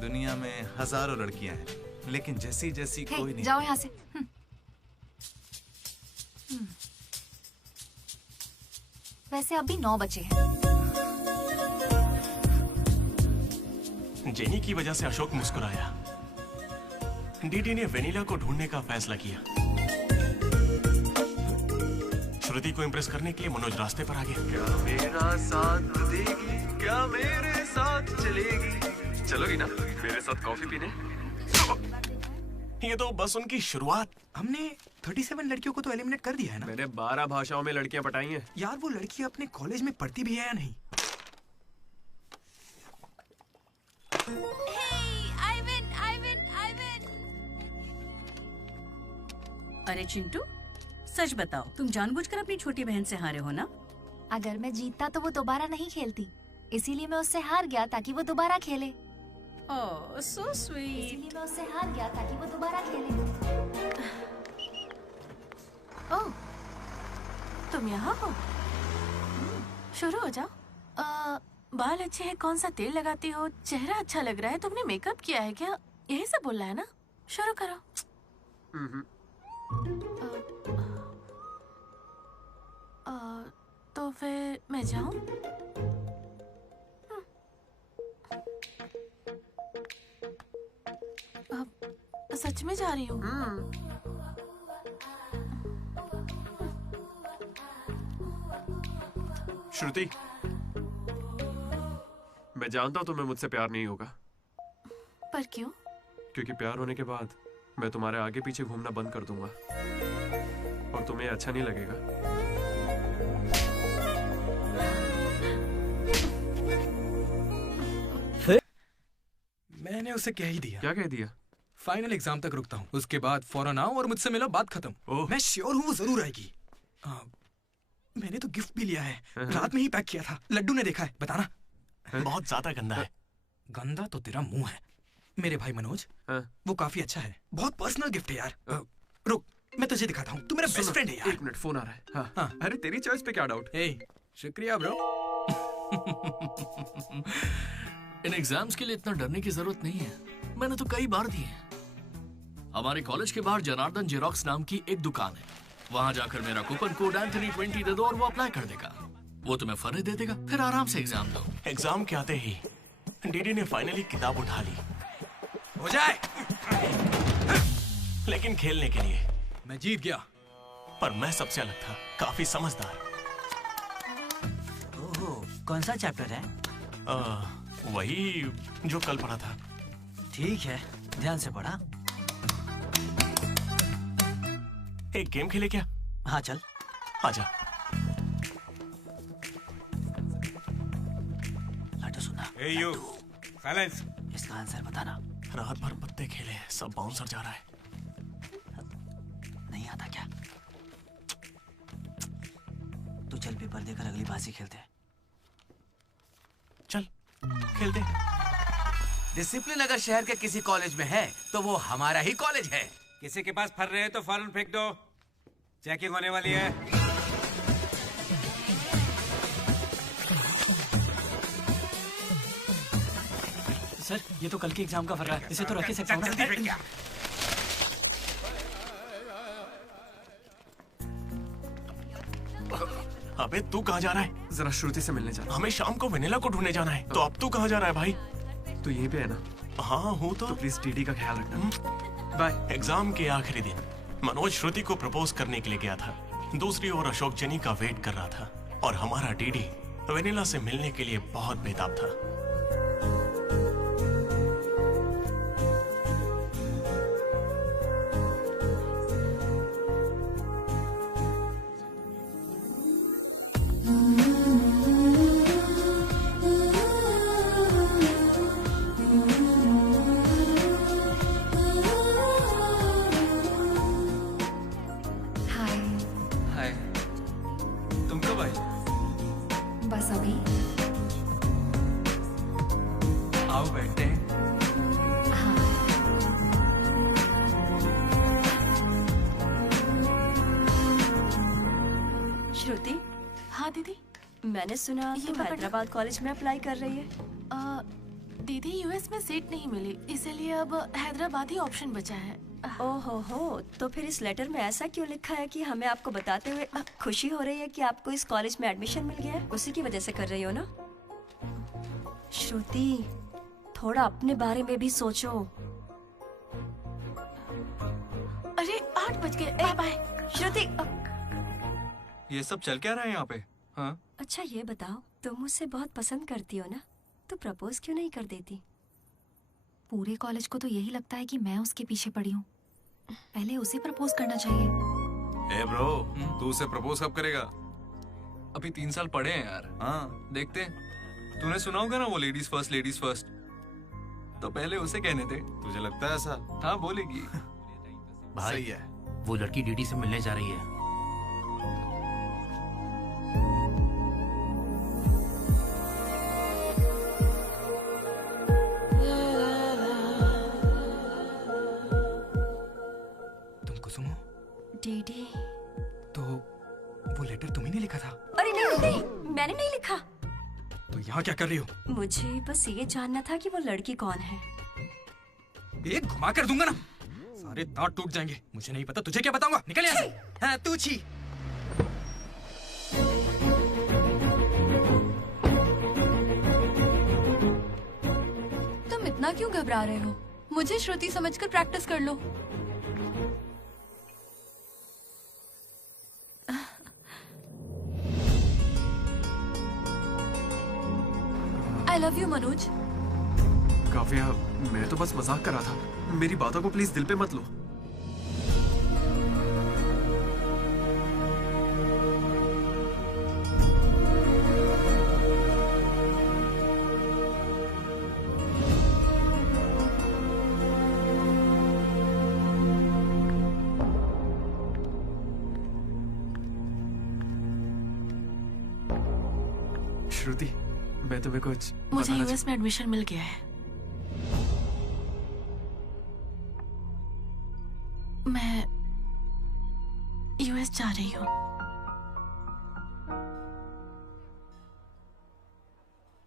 दुनिया में हजारों लड़कियां हैं, लेकिन जैसी जैसी कोई नहीं। जाओ यहाँ से। वैसे अभी 9 बजे हैं। जेनी की वजह से अशोक मुस्कुराया। डीडी ने वेनिला को ढूंढने का फैसला किया। श्रुति को इम्प्रेस करने के लिए मनोज रास्ते पर आ गया। क्या मेरा साथ देगी, क्या मेरे साथ चलेगी? चलोगी ना मेरे साथ कॉफी पीने? ये तो बस उनकी शुरुआत। हमने 37 लड़कियों को तो एलिमिनेट कर दिया है ना? मैंने 12 भाषाओं में लड़कियां पटाई हैं। यार वो लड़की अपने कॉलेज में पढ़ती भी है या नहीं? अरे चिंटू, सच बताओ, तुम जानबूझकर अपनी छोटी बहन से हारे हो ना? अगर मैं जीतता तो वो दोबारा नहीं खेलती, इसीलिए मैं उससे हार गया ताकि वो दोबारा खेले। ओह, सो स्वीट। इसीलिए मैं उससे हार गया ताकि वो दोबारा खेले। ओह, तुम यहाँ हो? शुरू हो जाओ। बाल अच्छे हैं, कौन सा तेल लगाती हो? चेहरा अच्छा लग रहा है, तुमने मेकअप किया है क्या? यही सब बोलना है ना? शुरू करो। तो फिर मैं जाऊं? सच में जा रही हूँ? श्रुति, मैं जानता हूँ तुम्हें मुझसे प्यार नहीं होगा। पर क्यों? क्योंकि प्यार होने के बाद मैं तुम्हारे आगे पीछे घूमना बंद कर दूंगा और तुम्हें अच्छा नहीं लगेगा। मैंने उसे कह ही दिया। क्या कह दिया? फाइनल एग्जाम तक रुकता हूँ, उसके बाद फौरन आओ और मुझसे मिलो, बात खत्म। मैं श्योर हूँ वो जरूर आएगी। मैंने तो गिफ्ट भी लिया है, रात में ही पैक किया था। लड्डू ने देखा है, बताना। बहुत ज्यादा गंदा है। गंदा तो तेरा मुंह है। मेरे भाई मनोज, वो काफी अच्छा है। बहुत पर्सनल गिफ्ट है यार। रुक, मैं तुझे दिखाता हूँ, तू मेरा बेस्ट फ्रेंड है यार। 1 मिनट, फोन आ रहा है। हाँ हाँ। अरे तेरी चॉइस पे क्या डाउट? शुक्रिया ब्रो। इन एग्जाम्स के लिए इतना डरने की जरूरत नहीं है, मैंने तो कई बार दिए हैं। हमारे कॉलेज के बाहर जनार्दन जेरोक्स नाम की एक दुकान है, वहां जाकर मेरा कूपन कोड एंथनी 20 दे दो और वो अप्लाई कर देगा। वो तुम्हें फर्ज दे देगा, फिर आराम से एग्जाम दो। एग्जाम के आते ही डीडी ने फाइनली किताब उठा ली। हो जाए। लेकिन खेलने के लिए मैं जीत गया। पर मैं सबसे अलग था, काफी समझदार। ओहो, कौन सा चैप्टर है? वही जो कल पढ़ा था। ठीक है, ध्यान से पढ़ा। एक गेम खेले क्या? हाँ चल। आजा। लाटू सुना। Hey you, silence. इसका आंसर बताना। रात भर पत्ते खेले, सब बाउंसर जा रहा है। नहीं आता क्या? तू चल पेपर देकर अगली बाजी खेलते हैं। चल खेलते। डिसिप्लिन अगर शहर के किसी कॉलेज में है तो वो हमारा ही कॉलेज है। किसी के पास फर रहे हैं तो फौरन फेंक दो, चेकिंग होने वाली है। सर, ये तो कल के एग्जाम का फर रहा है, इसे तो रख ही सकता हूँ ना? अबे तू कहाँ जा रहा है? जरा श्रुति से मिलने जाना। हमें शाम को वेनिला को ढूंढने जाना है। तो अब तू कहाँ जा रहा है भाई? तू यहीं पे है ना? हाँ हूँ तो प्लीज डीडी का ख्याल रखना। बाय। एग्जाम के आखिरी दिन मनोज श्रुति को प्रपोज करने के लिए गया था। दूसरी ओर अशोक जनी का वेट कर रहा था और हमारा डीडी वेनिला से मिलने के लिए बहुत बेताब था। मैंने सुना ये हैदराबाद कॉलेज में अप्लाई कर रही है। दीदी यूएस में सीट नहीं मिली, इसीलिए अब हैदराबाद ही ऑप्शन बचा है। ओहो, तो फिर इस लेटर में ऐसा क्यों लिखा है कि हमें आपको बताते हुए खुशी हो रही है कि आपको इस कॉलेज में एडमिशन मिल गया है? उसी की वजह से कर रही हो ना? श्रुति, थोड़ा अपने बारे में भी सोचो। अरे 8 बज गए, बाय बाय। श्रुति, ये सब चल क्या रहा है यहाँ पे? हाँ? अच्छा ये बताओ, तुम मुझसे बहुत पसंद करती हो ना, तो प्रपोज क्यों नहीं कर देती? पूरे कॉलेज को तो यही लगता है कि मैं उसके पीछे पड़ी हूँ। पहले उसे प्रपोज करना चाहिए। ए ब्रो, तू उसे प्रपोज कब करेगा? अभी 3 साल पड़े हैं यार। हाँ देखते हैं। तूने सुना होगा ना वो लेडीज फर्स्ट, तो पहले उसे कहने दे। तुझे लगता है ऐसा? हाँ बोलेगी। भाई सही है। वो लड़की डीडी से मिलने जा रही है। डीडी, तो वो लेटर तुम्ही ने लिखा था? अरे नहीं, मैंने नहीं लिखा। तो यहाँ क्या कर रही हो? मुझे बस ये जानना था कि वो लड़की कौन है। एक घुमा कर दूंगा ना, सारे दांत टूट जाएंगे। मुझे नहीं पता, तुझे क्या बताऊंगा? निकल यहाँ से। हाँ, तू छी। तुम इतना क्यों घबरा रहे हो? मुझे श्रुति समझकर प्रैक्टिस कर लो। I love you, Manoj. Kavya, मैं तो बस मजाक कर रहा था। मेरी बातों को प्लीज दिल पे मत लो। श्रुति, मैं तुम्हें कुछ मुझे यूएस में एडमिशन मिल गया है।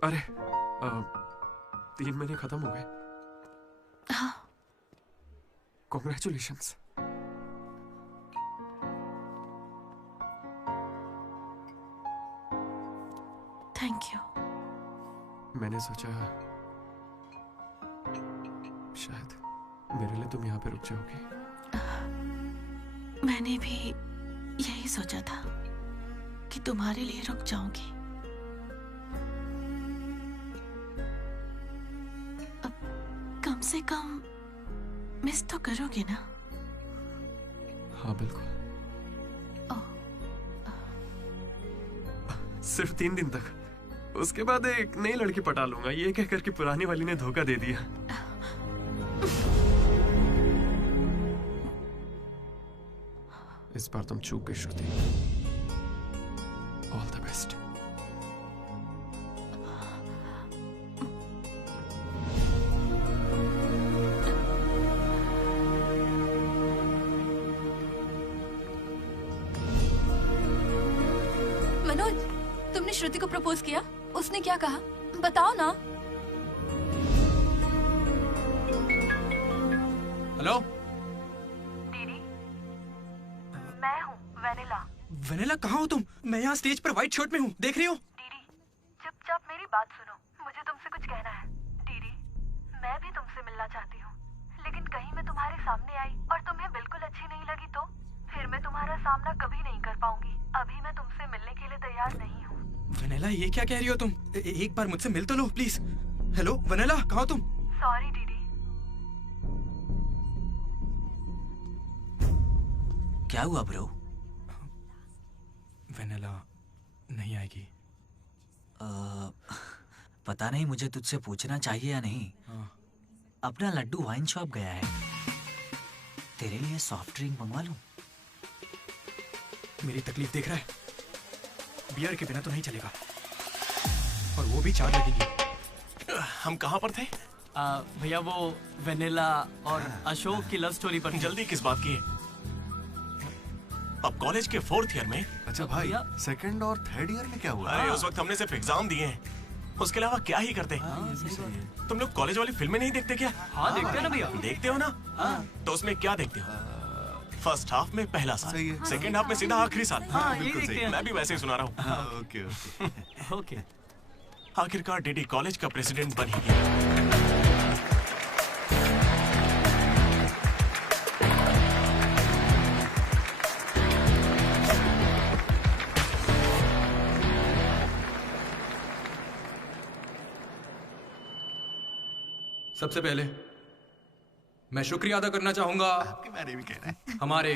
अरे 3 महीने खत्म हो गए। हाँ। कॉन्ग्रेचुलेशंस। Thank you. मैंने सोचा शायद मेरे लिए तुम यहाँ पे रुक जाओगी। मैंने भी यही सोचा था कि तुम्हारे लिए रुक जाऊंगी। अब कम से कम मिस तो करोगे ना? हाँ बिल्कुल। सिर्फ 3 दिन तक, उसके बाद एक नई लड़की पटा लूंगा, ये कहकर कि पुरानी वाली ने धोखा दे दिया। इस बार तुम चूक गई Shruti. All the best. Manoj, तुमने श्रुति को प्रपोज किया? उसने क्या कहा? बताओ ना। हेलो दीदी, मैं हूँ वेनिला। वेनिला, कहाँ हो तुम? मैं यहाँ स्टेज पर व्हाइट शर्ट में हूँ, देख रही हो? दीदी, चुपचाप मेरी बात सुनो, मुझे तुमसे कुछ कहना है। दीदी, मैं भी तुमसे मिलना चाहती हूँ, लेकिन कहीं मैं तुम्हारे सामने आई और तुम्हें बिल्कुल अच्छी नहीं लगी तो फिर मैं तुम्हारा सामना कभी नहीं कर पाऊंगी। अभी मैं तुमसे मिलने के लिए तैयार नहीं हूँ। वेनिला, ये क्या कह रही हो तुम? एक बार मुझसे मिल तो लो प्लीज। हेलो वेनिला, कहाँ हो तुम? सॉरी दीदी। क्या हुआ ब्रो? वेनिला नहीं आएगी। पता नहीं, मुझे तुझसे पूछना चाहिए या नहीं। अपना लड्डू वाइन शॉप गया है, तेरे लिए सॉफ्ट ड्रिंक मंगवा लूं? मेरी तकलीफ देख रहा है? बियर के बिना तो नहीं चलेगा, और वो भी 4 लगेगी। हम कहाँ पर थे? भैया वो वेनिला और अशोक की लव स्टोरी पर। जल्दी किस बात की है? अब कॉलेज के 4th ईयर में। अच्छा भाई, 2nd और 3rd ईयर में क्या हुआ? अरे उस वक्त हमने सिर्फ एग्जाम दिए हैं, उसके अलावा क्या ही करते। तुम लोग कॉलेज वाली फिल्में नहीं देखते क्या? हाँ देखते हैं ना भैया। देखते हो ना? तो उसमें क्या देखते हो? फर्स्ट हाफ में पहला साल, सेकंड हाफ में सीधा आखिरी साल। हाँ, ये देखते हैं। मैं भी वैसे ही सुना रहा हूँ। Okay okay. आखिरकार डीडी कॉलेज का प्रेसिडेंट बन ही गया। सबसे पहले मैं शुक्रिया अदा करना चाहूंगा आपके बारे में कह रहा है हमारे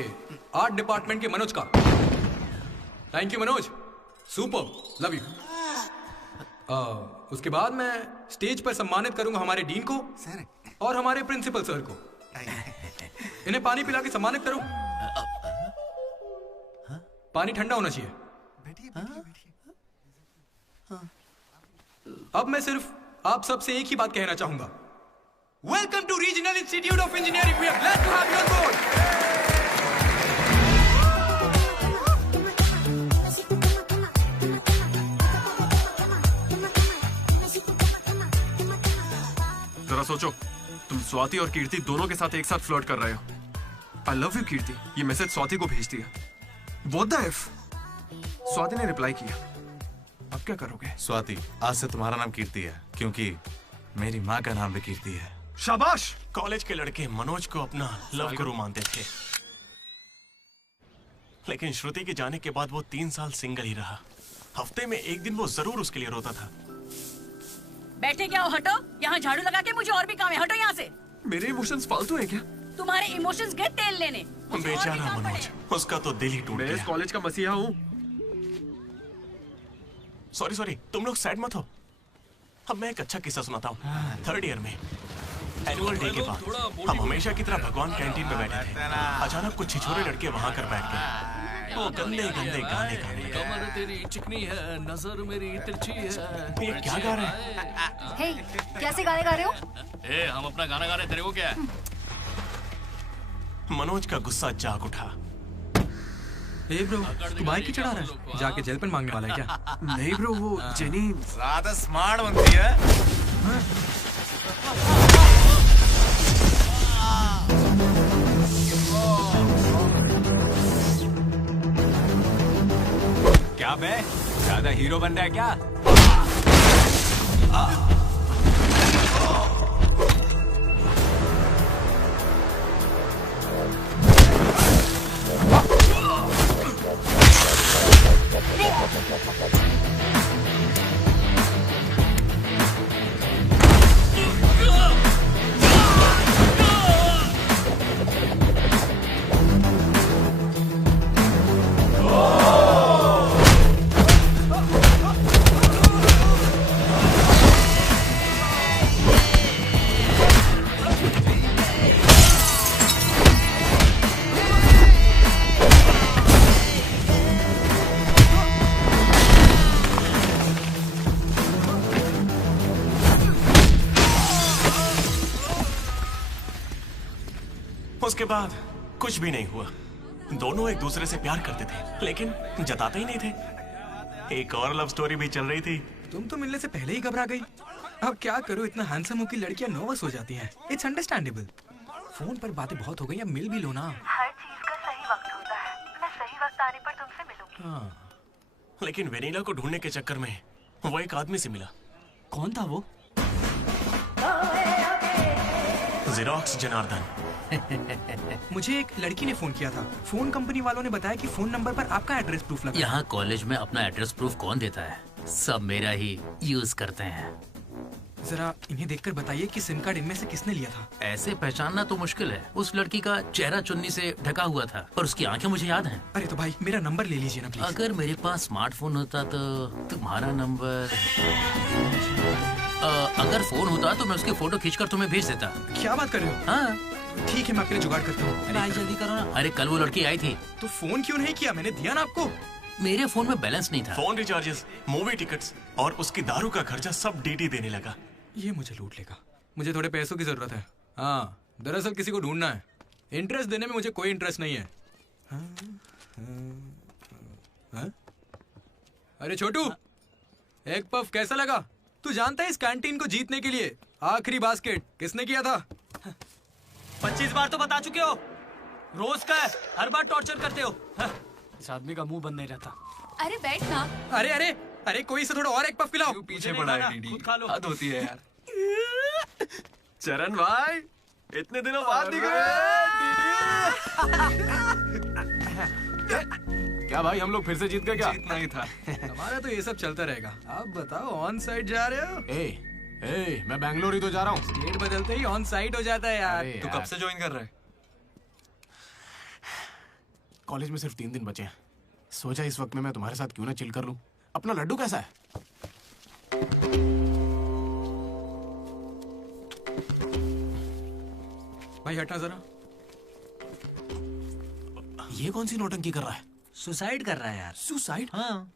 आर्ट डिपार्टमेंट के मनोज का। Thank you Manoj, super, love you. उसके बाद मैं स्टेज पर सम्मानित करूंगा हमारे डीन को और हमारे प्रिंसिपल सर को। इन्हें पानी पिला के सम्मानित करो। पानी ठंडा होना चाहिए। अब मैं सिर्फ आप सबसे एक ही बात कहना चाहूंगा। Welcome to regional institute of engineering. We are glad to have you on board. जरा सोचो, तुम स्वाति और कीर्ति दोनों के साथ एक साथ फ्लर्ट कर रहे हो। आई लव यू कीर्ति, ये मैसेज स्वाति को भेज दिया। What the F? स्वाति ने रिप्लाई किया। अब क्या करोगे? स्वाति, आज से तुम्हारा नाम कीर्ति है, क्योंकि मेरी माँ का नाम भी कीर्ति है। शाबाश। कॉलेज के लड़के मनोज को अपना लव गुरु मानते थे, लेकिन श्रुति के जाने के बाद वो 3 साल सिंगल ही रहा। हफ्ते में एक दिन वो जरूर उसके लिए रोता था। बैठे क्या हो? हटो, यहाँ झाड़ू लगा के मुझे और भी काम है। हटो यहाँ से। मेरे इमोशंस फालतू हैं क्या? तुम्हारे इमोशंस गए तेल लेने। बेचारा मनोज, उसका तो दिल ही टूट गया। मैं इस कॉलेज का मसीहा हूँ। सॉरी, तुम लोग सैड मत हो। अब मैं एक अच्छा किस्सा सुनाता हूँ। 3rd ईयर में एनुअल डे के बाद हम हमेशा की तरह भगवान कैंटीन में बैठे थे। अचानक कुछ छिछोरे लड़के वहां कर बैठ गए। वो गंदे गंदे गाने गा रहे। कमर तेरी चिकनी है, नजर मेरी तिरछी है। ये क्या गा रहे हैं? हे, कैसे गाने गा रहे हो? ए, हम अपना गाना गा रहे, तेरे को क्या है? मनोज का गुस्सा जाग उठा। ए ब्रो, तू बाइक ही चढ़ा रहा है? जाके जेल पेन मांगने वाला है क्या? नहीं ब्रो, वो जेनी ज्यादा स्मार्ट बनती है। क्या बे, ज्यादा हीरो बन रहा है क्या? उसके बाद कुछ भी नहीं हुआ। दोनों एक दूसरे से प्यार करते थे लेकिन जताते ही नहीं थे। एक और लव स्टोरी भी चल रही थी। तुम तो मिलने से पहले ही घबरा गई। अब क्या करूं, इतना हैंडसम हो कि लड़कियां नर्वस हो जाती हैं। It's understandable. फोन पर बातें बहुत हो गई, अब मिल भी लो ना। हर चीज का सही वक्त होता है। मैं सही वक्त आने पर तुमसे मिलूंगी। हाँ। लेकिन वेनिला को ढूंढने के चक्कर में वो एक आदमी से मिला। कौन था वो? जेरोक्स जनार्दन। मुझे एक लड़की ने फोन किया था। फोन कंपनी वालों ने बताया कि फोन नंबर पर आपका एड्रेस प्रूफ लगा। यहाँ कॉलेज में अपना एड्रेस प्रूफ कौन देता है? सब मेरा ही यूज करते हैं। जरा इन्हें देखकर बताइए कि सिम कार्ड इनमें से किसने लिया था। ऐसे पहचानना तो मुश्किल है। उस लड़की का चेहरा चुन्नी से ढका हुआ था और उसकी आंखें मुझे याद हैं। अरे तो भाई मेरा नंबर ले लीजिए ना प्लीज। अगर मेरे पास स्मार्टफोन होता तो तुम्हारा नंबर अगर फोन होता तो मैं उसकी फोटो खींचकर तुम्हें भेज देता। क्या बात कर रहे हो? हाँ ठीक है, मैं आपके लिए जुगाड़ करता हूँ। भाई जल्दी करो ना। अरे कल वो लड़की आई थी। तो फोन क्यों नहीं किया? मैंने दिया ना आपको। मेरे फोन में बैलेंस नहीं था। फोन रिचार्जेस, मूवी टिकट्स और उसकी दारू का खर्चा सब डीडी देने लगा। ये मुझे लूट लेगा। मुझे थोड़े पैसों की जरूरत है। हाँ, दरअसल किसी को ढूंढना है। इंटरेस्ट देने में मुझे कोई इंटरेस्ट नहीं है। हाँ? अरे छोटू, एक पफ कैसा लगा? तू जानता है इस कैंटीन को जीतने के लिए आखिरी बास्केट किसने किया था? 25 बार तो बता चुके हो। रोज का है, हर बार टॉर्चर करते हो। इस आदमी का मुंह बंद नहीं रहता। अरे बैठ ना। अरे अरे अरे, कोई से थोड़ा और एक पफ खिलाओ। पीछे पड़ा है डीडी। खुद खा लो। हद होती है यार। चरण भाई, इतने दिनों बाद दिख रहे हैं। क्या भाई, हम लोग फिर से जीत गए क्या? जीतना ही था। हमारा तो ये सब चलता रहेगा। आप बताओ, ऑन साइड जा रहे हो? ए, मैं बैंगलोर ही तो जा रहा हूँ। स्टेट बदलते ही ऑन साइड हो जाता है यार। तू कब से ज्वाइन कर रहा है? कॉलेज में सिर्फ 3 दिन बचे हैं। सोचा इस वक्त में मैं तुम्हारे साथ क्यों ना चिल कर लूं। अपना लड्डू कैसा है? भाई हटना जरा। ये कौन सी नौटंकी कर रहा है? सुसाइड कर रहा है यार। सुसाइड? हाँ।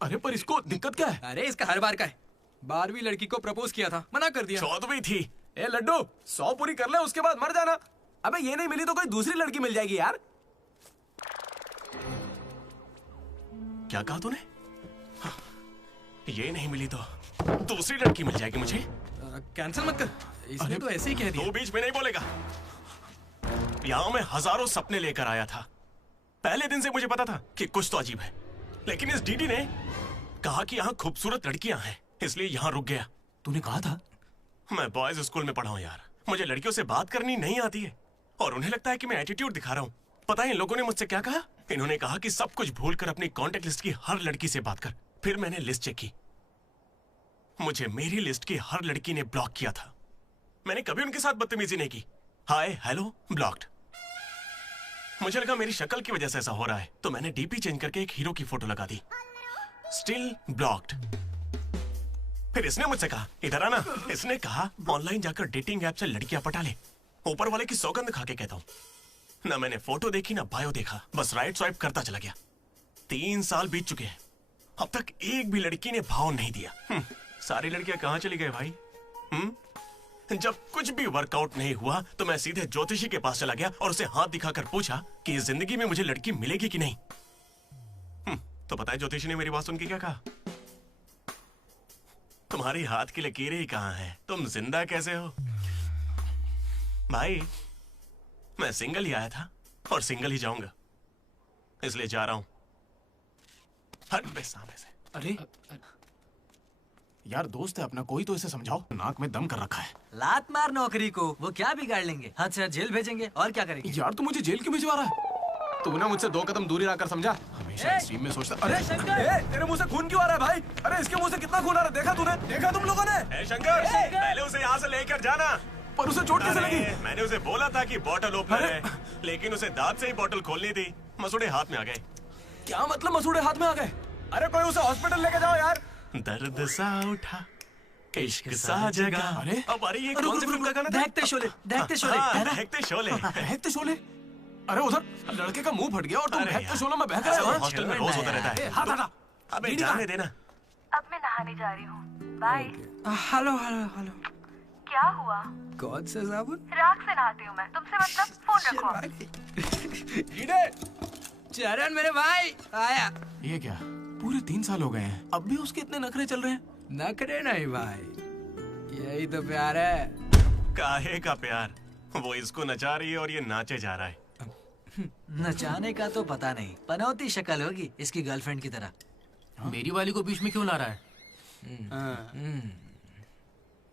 अरे पर इसको दिक्कत क्या है? अरे इसका हर बार का है। 12वीं लड़की को प्रपोज किया था, मना कर दिया। 14वीं थी। ए लड्डू, 100 पूरी कर ले, उसके बाद मर जाना। अबे ये नहीं मिली तो कोई दूसरी लड़की मिल जाएगी यार। क्या कहा तूने? हाँ, ये नहीं मिली तो दूसरी लड़की मिल जाएगी मुझे। कैंसिल मत कर, इसने तो ऐसे ही कह दिया। तू बीच में नहीं बोलेगा। यहाँ मैं हजारों सपने लेकर आया था। पहले दिन से मुझे पता था कि कुछ तो अजीब है, लेकिन इस डीडी ने कहा कि यहाँ खूबसूरत लड़कियां हैं, इसलिए यहाँ रुक गया। तूने कहा था? मैं बॉयज स्कूल में पढ़ा हूँ यार। मुझे लड़कियों से बात करनी नहीं आती है और उन्हें लगता है कि मैं एटीट्यूड दिखा रहा हूँ। पता है इन लोगों ने मुझसे क्या कहा? इन्होंने कहा कि सब कुछ भूलकर अपनी कॉन्टेक्ट लिस्ट की हर लड़की से बात कर। फिर मैंने लिस्ट चेक की, मुझे मेरी लिस्ट की हर लड़की ने ब्लॉक किया था। मैंने कभी उनके साथ बदतमीजी नहीं की। Hi hello blocked. मुझे लगा मेरी शक्ल की वजह से ऐसा हो रहा है, तो मैंने डीपी चेंज करके एक हीरो की फोटो लगा दी। Still blocked. फिर इसने मुझसे कहा इधर आना। इसने कहा ऑनलाइन जाकर डेटिंग ऐप से लड़कियां पटा ले। ऊपर वाले की सौगंध खा के कहता हूं, ना मैंने फोटो देखी ना बायो देखा, बस राइट स्वाइप करता चला गया। 3 साल बीत चुके हैं, अब तक एक भी लड़की ने भाव नहीं दिया। सारी लड़कियां कहां चली गई भाई? जब कुछ भी वर्कआउट नहीं हुआ तो मैं सीधे ज्योतिषी के पास चला गया और उसे हाथ दिखाकर पूछा कि इस जिंदगी में मुझे लड़की मिलेगी कि नहीं। तो पता है ज्योतिषी ने मेरी बात सुन के क्या कहा? तुम्हारी हाथ की लकीरें ही कहाँ हैं? तुम जिंदा कैसे हो? भाई मैं सिंगल ही आया था और सिंगल ही जाऊंगा, इसलिए जा रहा हूं। हट बे सामने से। अरे यार दोस्त है अपना, कोई तो इसे समझाओ, नाक में दम कर रखा है। लात मार नौकरी को, वो क्या बिगाड़ लेंगे? हाथ से हाथ जेल भेजेंगे और क्या करेंगे? यार तू मुझे जेल क्यों भिजवा रहा है? तू ना मुझसे 2 कदम दूरी रखकर समझा, हमेशा स्ट्रीम में सोचता। अरे तेरे मुंह से खून क्यों आ रहा है भाई? अरे इसके मुंह से कितना खून आ रहा है? देखा तूने? देखा तुम लोगों ने? शंकर, पहले उसे यहाँ से लेकर जाना। पर उसे चोट कैसे लगी? मैंने उसे बोला था कि बॉटल ओपनर है, लेकिन उसे दांत से ही बॉटल खोलनी थी। मसूड़े हाथ में आ गए। क्या मतलब मसूड़े हाथ में आ गए? अरे कोई उसे हॉस्पिटल लेके जाओ यार। दर्द सा उठा, इश्क सा जगा। अरे ये कौन सी फिल्म का गाना था? दहकते शोले, दहकते शोले, है ना? दहकते शोले, दहकते शोले। अरे उधर लड़के का मुंह फट गया और तुम दहकते शोले में बहक रहे हो। हॉस्टल में रोज होता रहता है। हाथ हटा। अबे जाने देना। अब मैं नहाने जा रही हूँ, बाय। Hello hello hello. क्या हुआ? कौन सा साबुन? राख से नहाती हूँ मैं, तुमसे मतलब फोन रखो। चरण मेरे भाई आया। ये क्या, पूरे 3 साल हो गए हैं, अब भी उसके इतने नखरे चल रहे हैं? नखरे नहीं भाई, यही तो प्यार है। काहे का प्यार? वो इसको नचा रही है और ये नाचे जा रहा है। नचाने का तो पता नहीं, पनौती शक्ल होगी इसकी गर्लफ्रेंड की तरह। मेरी वाली को बीच में क्यों ला रहा है?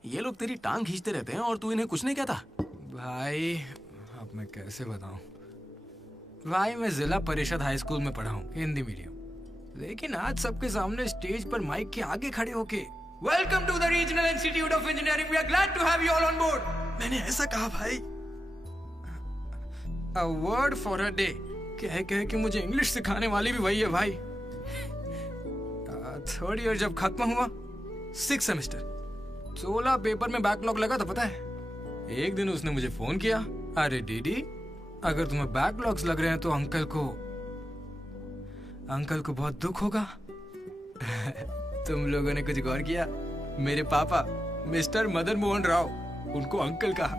ये लोग तेरी टांग खींचते रहते हैं और तू इन्हें कुछ नहीं कहता। भाई अब मैं कैसे बताऊं? भाई मैं जिला परिषद हाई स्कूल में पढ़ा हूँ, हिंदी मीडियम, लेकिन आज सबके सामने स्टेज पर माइक के आगे खड़े होके welcome to the regional institute of engineering, we are glad to have you all on board. मैंने ऐसा कहा भाई, a word for a day कह के मुझे इंग्लिश सिखाने वाली भी वही है भाई। 3rd ईयर जब खत्म हुआ, 6th सेमेस्टर, 16 पेपर में बैकलॉग लगा था पता है। एक दिन उसने मुझे फोन किया, अरे डीडी अगर तुम्हें बैकलॉग्स लग रहे हैं तो अंकल को बहुत दुख होगा। तुम लोगों ने कुछ गौर किया? मेरे पापा मिस्टर मदन मोहन राव, उनको अंकल कहा।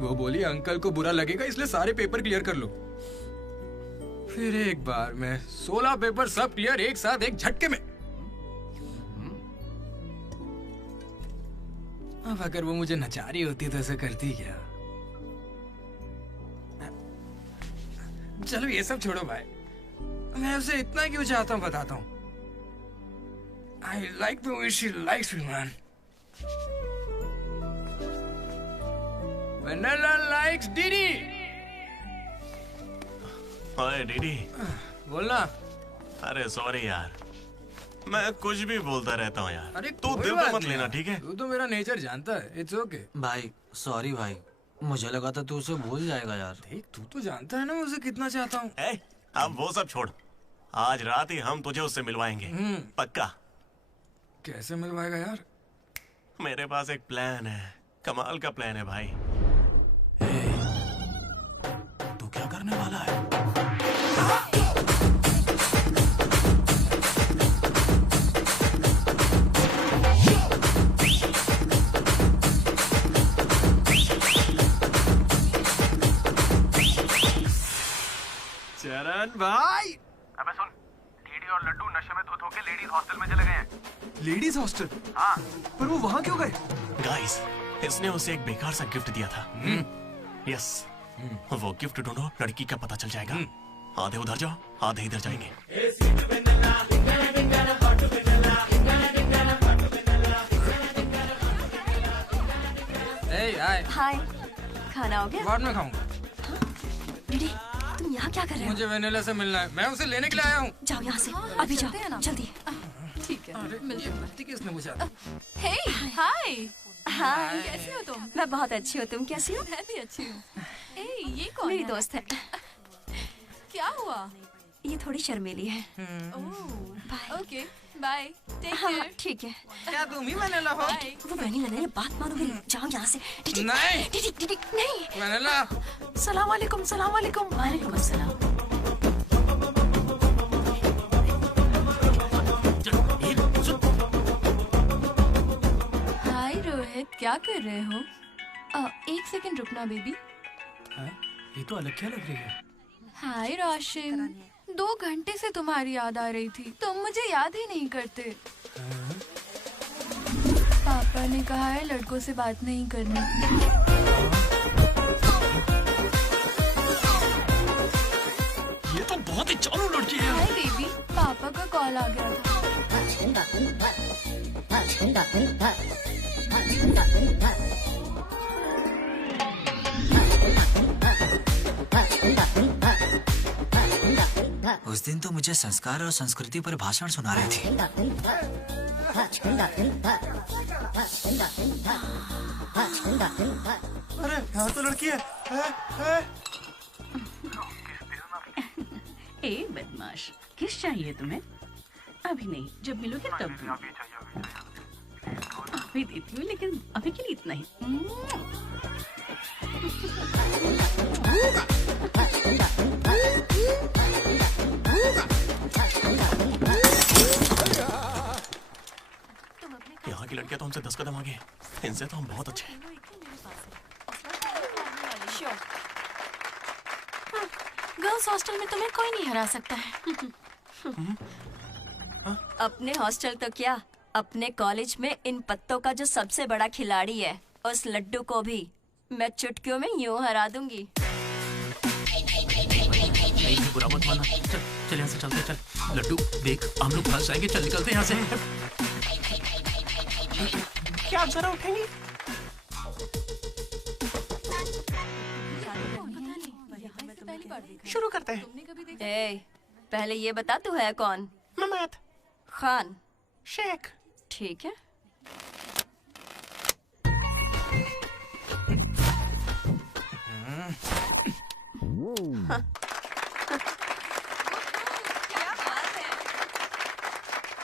वो बोली अंकल को बुरा लगेगा इसलिए सारे पेपर क्लियर कर लो। फिर एक बार में 16 पेपर सब क्लियर एक साथ एक झटके में। अब अगर वो मुझे नचा रही होती तो ऐसा करती क्या? चलो ये सब छोड़ो भाई, मैं उसे इतना क्यों चाहता हूँ बताता हूँ। I like the way she likes me, man. Vanilla likes Didi. ओए डीडी, बोलना। अरे सॉरी यार, मैं कुछ भी बोलता रहता हूँ यार। अरे तू कोई दिल बात पे मत नहीं लेना, यार। ठीक है? तू तो मेरा नेचर जानता है, इट्स ओके। भाई सॉरी भाई, मुझे लगा था तू उसे भूल जाएगा यार। देख तू तो जानता है ना मैं उसे कितना चाहता हूँ। अब वो सब छोड़, आज रात ही हम तुझे उससे मिलवाएंगे, पक्का। कैसे मिलवाएगा यार? मेरे पास एक प्लान है, कमाल का प्लान है भाई। तू क्या करने वाला है? चरण भाई, अबे सुन, डीडी और लड्डू नशे में धुत होके लेडीज हॉस्टल में चले गए हैं। Ladies hostel? हाँ। पर वो वहां क्यों गए? गाइस, इसने उसे एक बेकार सा गिफ्ट दिया था। यस, वो गिफ्ट ढूंढो, लड़की का पता चल जाएगा। आधे उधर जाओ, आधे इधर जाएंगे। हाय, खाना हो गया? बाद में खाऊंगा। दीदी तुम यहाँ क्या कर रहे हो? मुझे वेनिला से मिलना है, मैं उसे लेने के लिए आया हूँ। जाओ यहाँ से, अभी जाओ, जल्दी। ठीक है, किसने पूछा? हे हाय, हाय, कैसी हो तुम? मैं बहुत अच्छी हूँ, तुम कैसी हो? मैं भी अच्छी हूँ। ए, ये कौन मेरी है? दोस्त है। क्या हुआ? ये थोड़ी शर्मीली है। ओके, बाय, टेक हाँ केयर। ठीक है। क्या तुम ही वेनिला हो? वो वेनिला नहीं, बात मानो मेरी, जाओ यहाँ से। नहीं। नहीं। वेनिला। सलाम वालेकुम, सलाम वालेकुम। वालेकुम अस्सलाम। हाय रोहित, क्या कर रहे हो? एक सेकंड रुकना बेबी। ये तो अलग क्या लग रही है? हाय रोशन, 2 घंटे से तुम्हारी याद आ रही थी, तुम मुझे याद ही नहीं करते। पापा ने कहा है लड़कों से बात नहीं करनी। ये तो बहुत ही चालू लड़की है। हाय बेबी, पापा का कॉल आ गया था। उस दिन तो मुझे संस्कार और संस्कृति पर भाषण सुना रहे थे। अरे यहाँ तो लड़की है। ए बदमाश, किस चाहिए तुम्हें? अभी नहीं, जब मिलोगे तब दूंगी। अभी देती हूँ, लेकिन अभी के लिए इतना ही। यहाँ की लड़कियां तो हमसे 10 कदम आगे, इनसे तो हम बहुत अच्छे हैं। गर्ल्स हॉस्टल में तुम्हें कोई नहीं हरा सकता है। अपने हॉस्टल तो क्या, अपने कॉलेज में इन पत्तों का जो सबसे बड़ा खिलाड़ी है, उस लड्डू को भी मैं चुटकियों में यूं हरा दूंगी। बुरा मत माना। चल यहाँ से चलते। चल लड्डू, देख हम लोग फंस जाएंगे। चल निकलते हैं यहाँ से। क्या आप जरा उठेंगी? शुरू करते हैं। ए, पहले ये बता तू है कौन? ममैद खान शेख। ठीक है।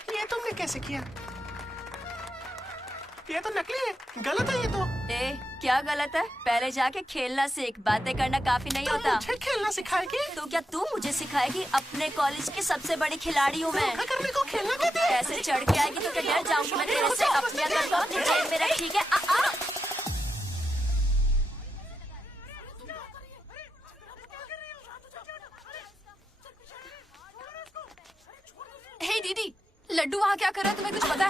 ये तुमने कैसे किया? ये तो नकली है, गलत है ये तो। ए, क्या गलत है? पहले जाके खेलना सीख, बातें करना काफी नहीं होता। मुझे खेलना सिखाएगी? तो क्या तू मुझे सिखाएगी? अपने कॉलेज की सबसे बड़ी खिलाड़ी हूँ मैं। करने को खेलना कहते हैं। ऐसे चढ़ के आएगी तो क्या डर जाऊंगी मैं तेरे से? अपने अंदर को अपनी जेब में रख, ठीक है? हे दीदी, लड्डू वहाँ क्या कर रहा है, तुम्हें कुछ पता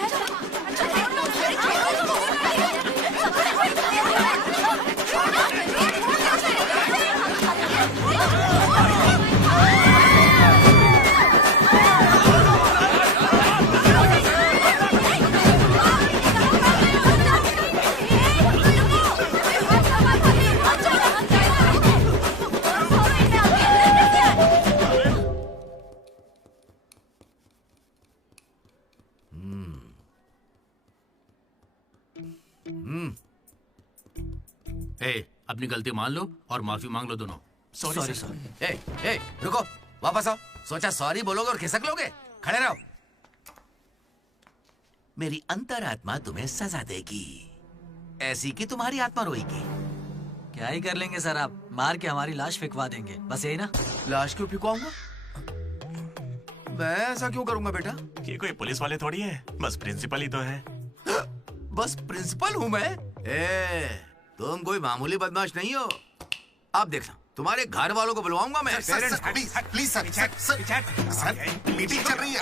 ए, अपनी गलती मान लो और माफी मांग लो दोनों। Sorry sir. ए, रुको, वापस आओ। सोचा सॉरी बोलोगे और खिसक लोगे? खड़े रहो। मेरी अंतरात्मा तुम्हें सजा देगी, ऐसी कि तुम्हारी आत्मा रोएगी। क्या ही कर लेंगे सर, आप मार के हमारी लाश फेंकवा देंगे, बस यही ना? लाश क्यों फेंकवाऊंगा? मैं ऐसा क्यों करूंगा बेटा? ये कोई पुलिस वाले थोड़ी है, बस प्रिंसिपल ही तो है। बस प्रिंसिपल हूँ मैं? तुम कोई मामूली बदमाश नहीं हो। अब देखना, तुम्हारे घर वालों को बुलवाऊंगा मैं। प्लीज सर, मीटिंग चल रही है।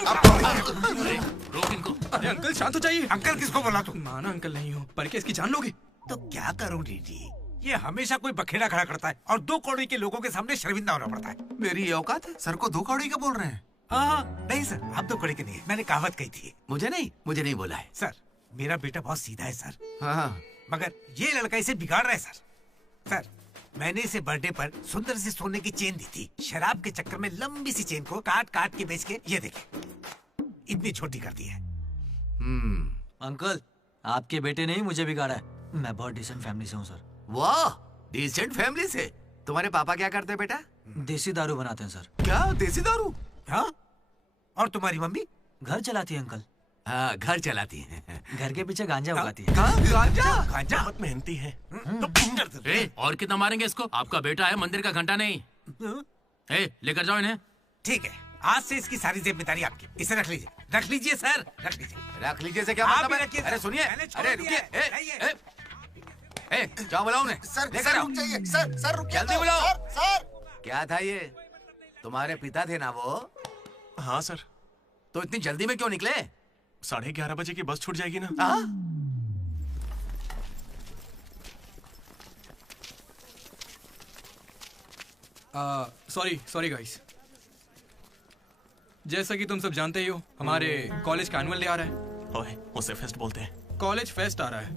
रोक इनको। अरे अंकल शांत हो जाइए। अंकल किसको बोला तू? माना अंकल नहीं हो, पर क्या इसकी जान लोगे? तो क्या करूं डीडी, ये हमेशा कोई बखेड़ा खड़ा करता है और 2 कौड़ी के लोगों के सामने शर्मिंदा होना पड़ता है। मेरी औकात है? सर को 2 कौड़ी का बोल रहे हैं? नहीं सर, आप 2 कौड़ी के नहीं है, मैंने कहावत कही थी। मुझे नहीं बोला है सर। मेरा बेटा बहुत सीधा है सर। हाँ। मगर ये लड़का इसे बिगाड़ रहा है सर। सर, मैंने इसे बर्थडे पर सुंदर से सोने की चेन दी थी। शराब के चक्कर में लंबी सी चेन को काट काट के बेच के ये देखे इतनी छोटी कर दी है। अंकल, आपके बेटे ने ही मुझे बिगाड़ा है। मैं बहुत डिसेंट फैमिली से हूँ सर। वाह, डिसेंट फैमिली से? तुम्हारे पापा क्या करते हैं बेटा? देसी दारू बनाते हैं सर। क्या देसी दारू? हाँ। और तुम्हारी मम्मी? घर चलाती है अंकल। हाँ, घर चलाती है। घर के पीछे गांजा उगाती है। गांजा बहुत मेहनती है। ए, और कितना मारेंगे इसको? आपका बेटा है, मंदिर का घंटा नहीं। ए, लेकर जाओ इन्हें। ठीक है, आज से इसकी सारी जिम्मेदारी आपकी। इसे रख लीजिए। रख लीजिए सर, रख लीजिए। रख लीजिए से क्या मतलब है? अरे सुनिए, अरे रुकिए। जाओ बुलाओ उन्हें। सर रुक जाइए। सर रुकिए। जल्दी बुलाओ। सर क्या था ये? तुम्हारे पिता थे ना वो? हाँ सर। तो इतनी जल्दी में क्यों निकले? 11:30 बजे की बस छूट जाएगी ना। Sorry guys. जैसा कि तुम सब जानते ही हो, हमारे कॉलेज का एनुअल डे आ रहा है। ओए, उसे फेस्ट बोलते हैं। कॉलेज फेस्ट आ रहा है,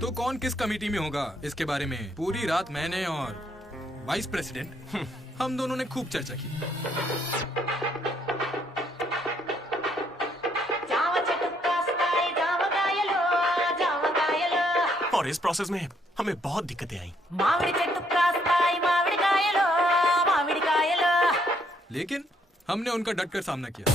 तो कौन किस कमेटी में होगा इसके बारे में पूरी रात मैंने और वाइस प्रेसिडेंट हम दोनों ने खूब चर्चा की। और इस प्रोसेस में हमें बहुत दिक्कतें आई। लेकिन हमने उनका डटकर सामना किया।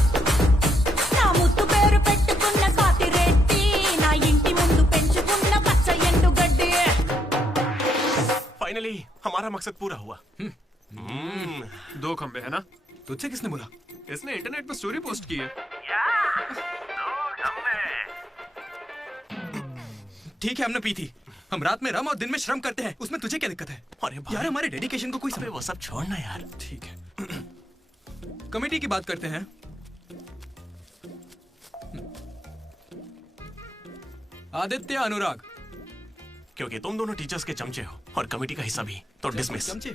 फाइनली हमारा मकसद पूरा हुआ। 2 खंबे है ना? तुझसे किसने बोला? इसने इंटरनेट पर स्टोरी पोस्ट की है। ठीक है, हमने पी थी। हम रात में रम और दिन में श्रम करते हैं, उसमें तुझे क्या दिक्कत है? अरे यार, हमारे डेडिकेशन को कोई समझ। वो सब छोड़ना यार। ठीक है, कमेटी की बात करते हैं। आदित्य, अनुराग। क्योंकि तुम दोनों टीचर्स के चमचे हो और कमेटी का हिस्सा भी, तो डिसमिस। चमचे।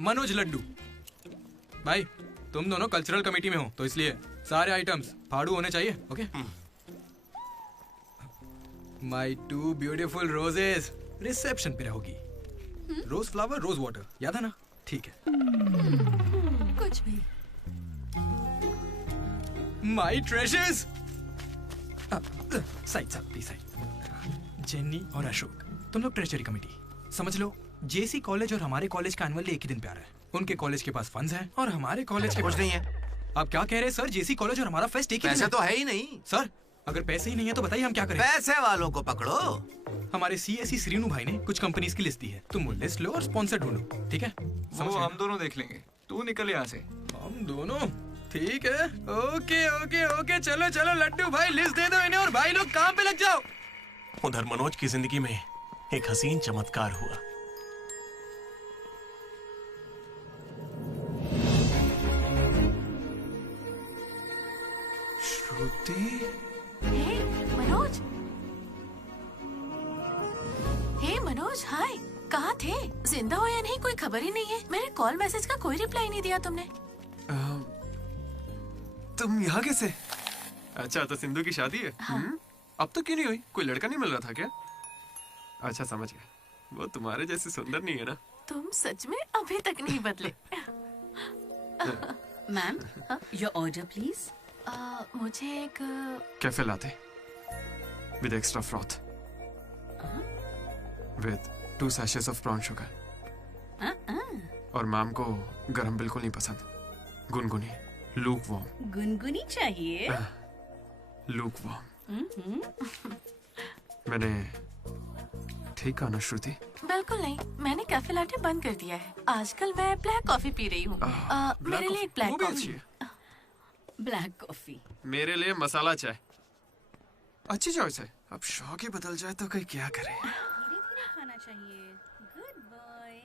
मनोज, लड्डू। भाई, तुम दोनों कल्चरल कमेटी में हो, तो इसलिए सारे आइटम्स फाड़ू होने चाहिए। ओके? माई 2 ब्यूटीफुल रोजेस रिसेप्शन पे रहोगी। रोज फ्लावर, रोज वाटर, याद है ना? ठीक है। कुछ भी। My treasures. Side side. Jenny और अशोक, तुम लोग ट्रेजरी कमेटी। समझ लो, जेसी कॉलेज और हमारे कॉलेज का एनुअल डे एक ही दिन पे आ रहा है। उनके कॉलेज के पास फंड्स हैं और हमारे कॉलेज के कुछ पास नहीं है। आप क्या कह रहे हैं सर? जेसी कॉलेज और हमारा फेस्ट एक ही दिन पैसे तो है ही नहीं सर। अगर पैसे ही नहीं है तो बताइए हम क्या करें? पैसे वालों को पकड़ो। हमारे सीएससी श्रीनु भाई ने कुछ कंपनीज की लिस्ट दी है, तुम वो लिस्ट लो और स्पॉन्सर ढूंढो। ठीक है? वो हम दोनों देख लेंगे, तू निकल यहाँ से। हम दोनों? ठीक है। ओके ओके ओके, चलो चलो लड्डू भाई, लिस्ट दे दो इन्हें और भाई लोग काम पे लग जाओ। उधर मनोज की जिंदगी में एक हसीन चमत्कार हुआ। श्रुति। हे मनोज। हे मनोज, हाय। कहाँ थे? जिंदा हो या नहीं, कोई खबर ही नहीं है। मेरे कॉल मैसेज का कोई रिप्लाई नहीं दिया तुमने। तुम यहाँ कैसे? अच्छा, तो सिंधु की शादी है? हाँ। अब तो क्यों नहीं हुई? कोई लड़का नहीं मिल रहा था क्या? अच्छा, समझ गया। वो तुम्हारे जैसे सुंदर नहीं है ना? तुम सच में अभी तक नहीं बदले। Ma'am, your order please. मुझे एक cafe latte with extra froth with 2 sachets of brown sugar. और मैम को गरम बिल्कुल नहीं पसंद, गुनगुनी, लूक वार्म। गुनगुनी चाहिए। Lukewarm. मैंने ठीक कहा ना श्रुति? बिल्कुल नहीं, मैंने कैफे लाटे बंद कर दिया है। आजकल मैं ब्लैक कॉफी पी रही हूँ। मेरे लिए एक ब्लैक कॉफी। Black coffee. मेरे लिए मसाला चाय। अच्छी चॉइस है। अब शौक ही बदल जाए तो कोई क्या करे। धीरे-धीरे खाना चाहिए। Good boy.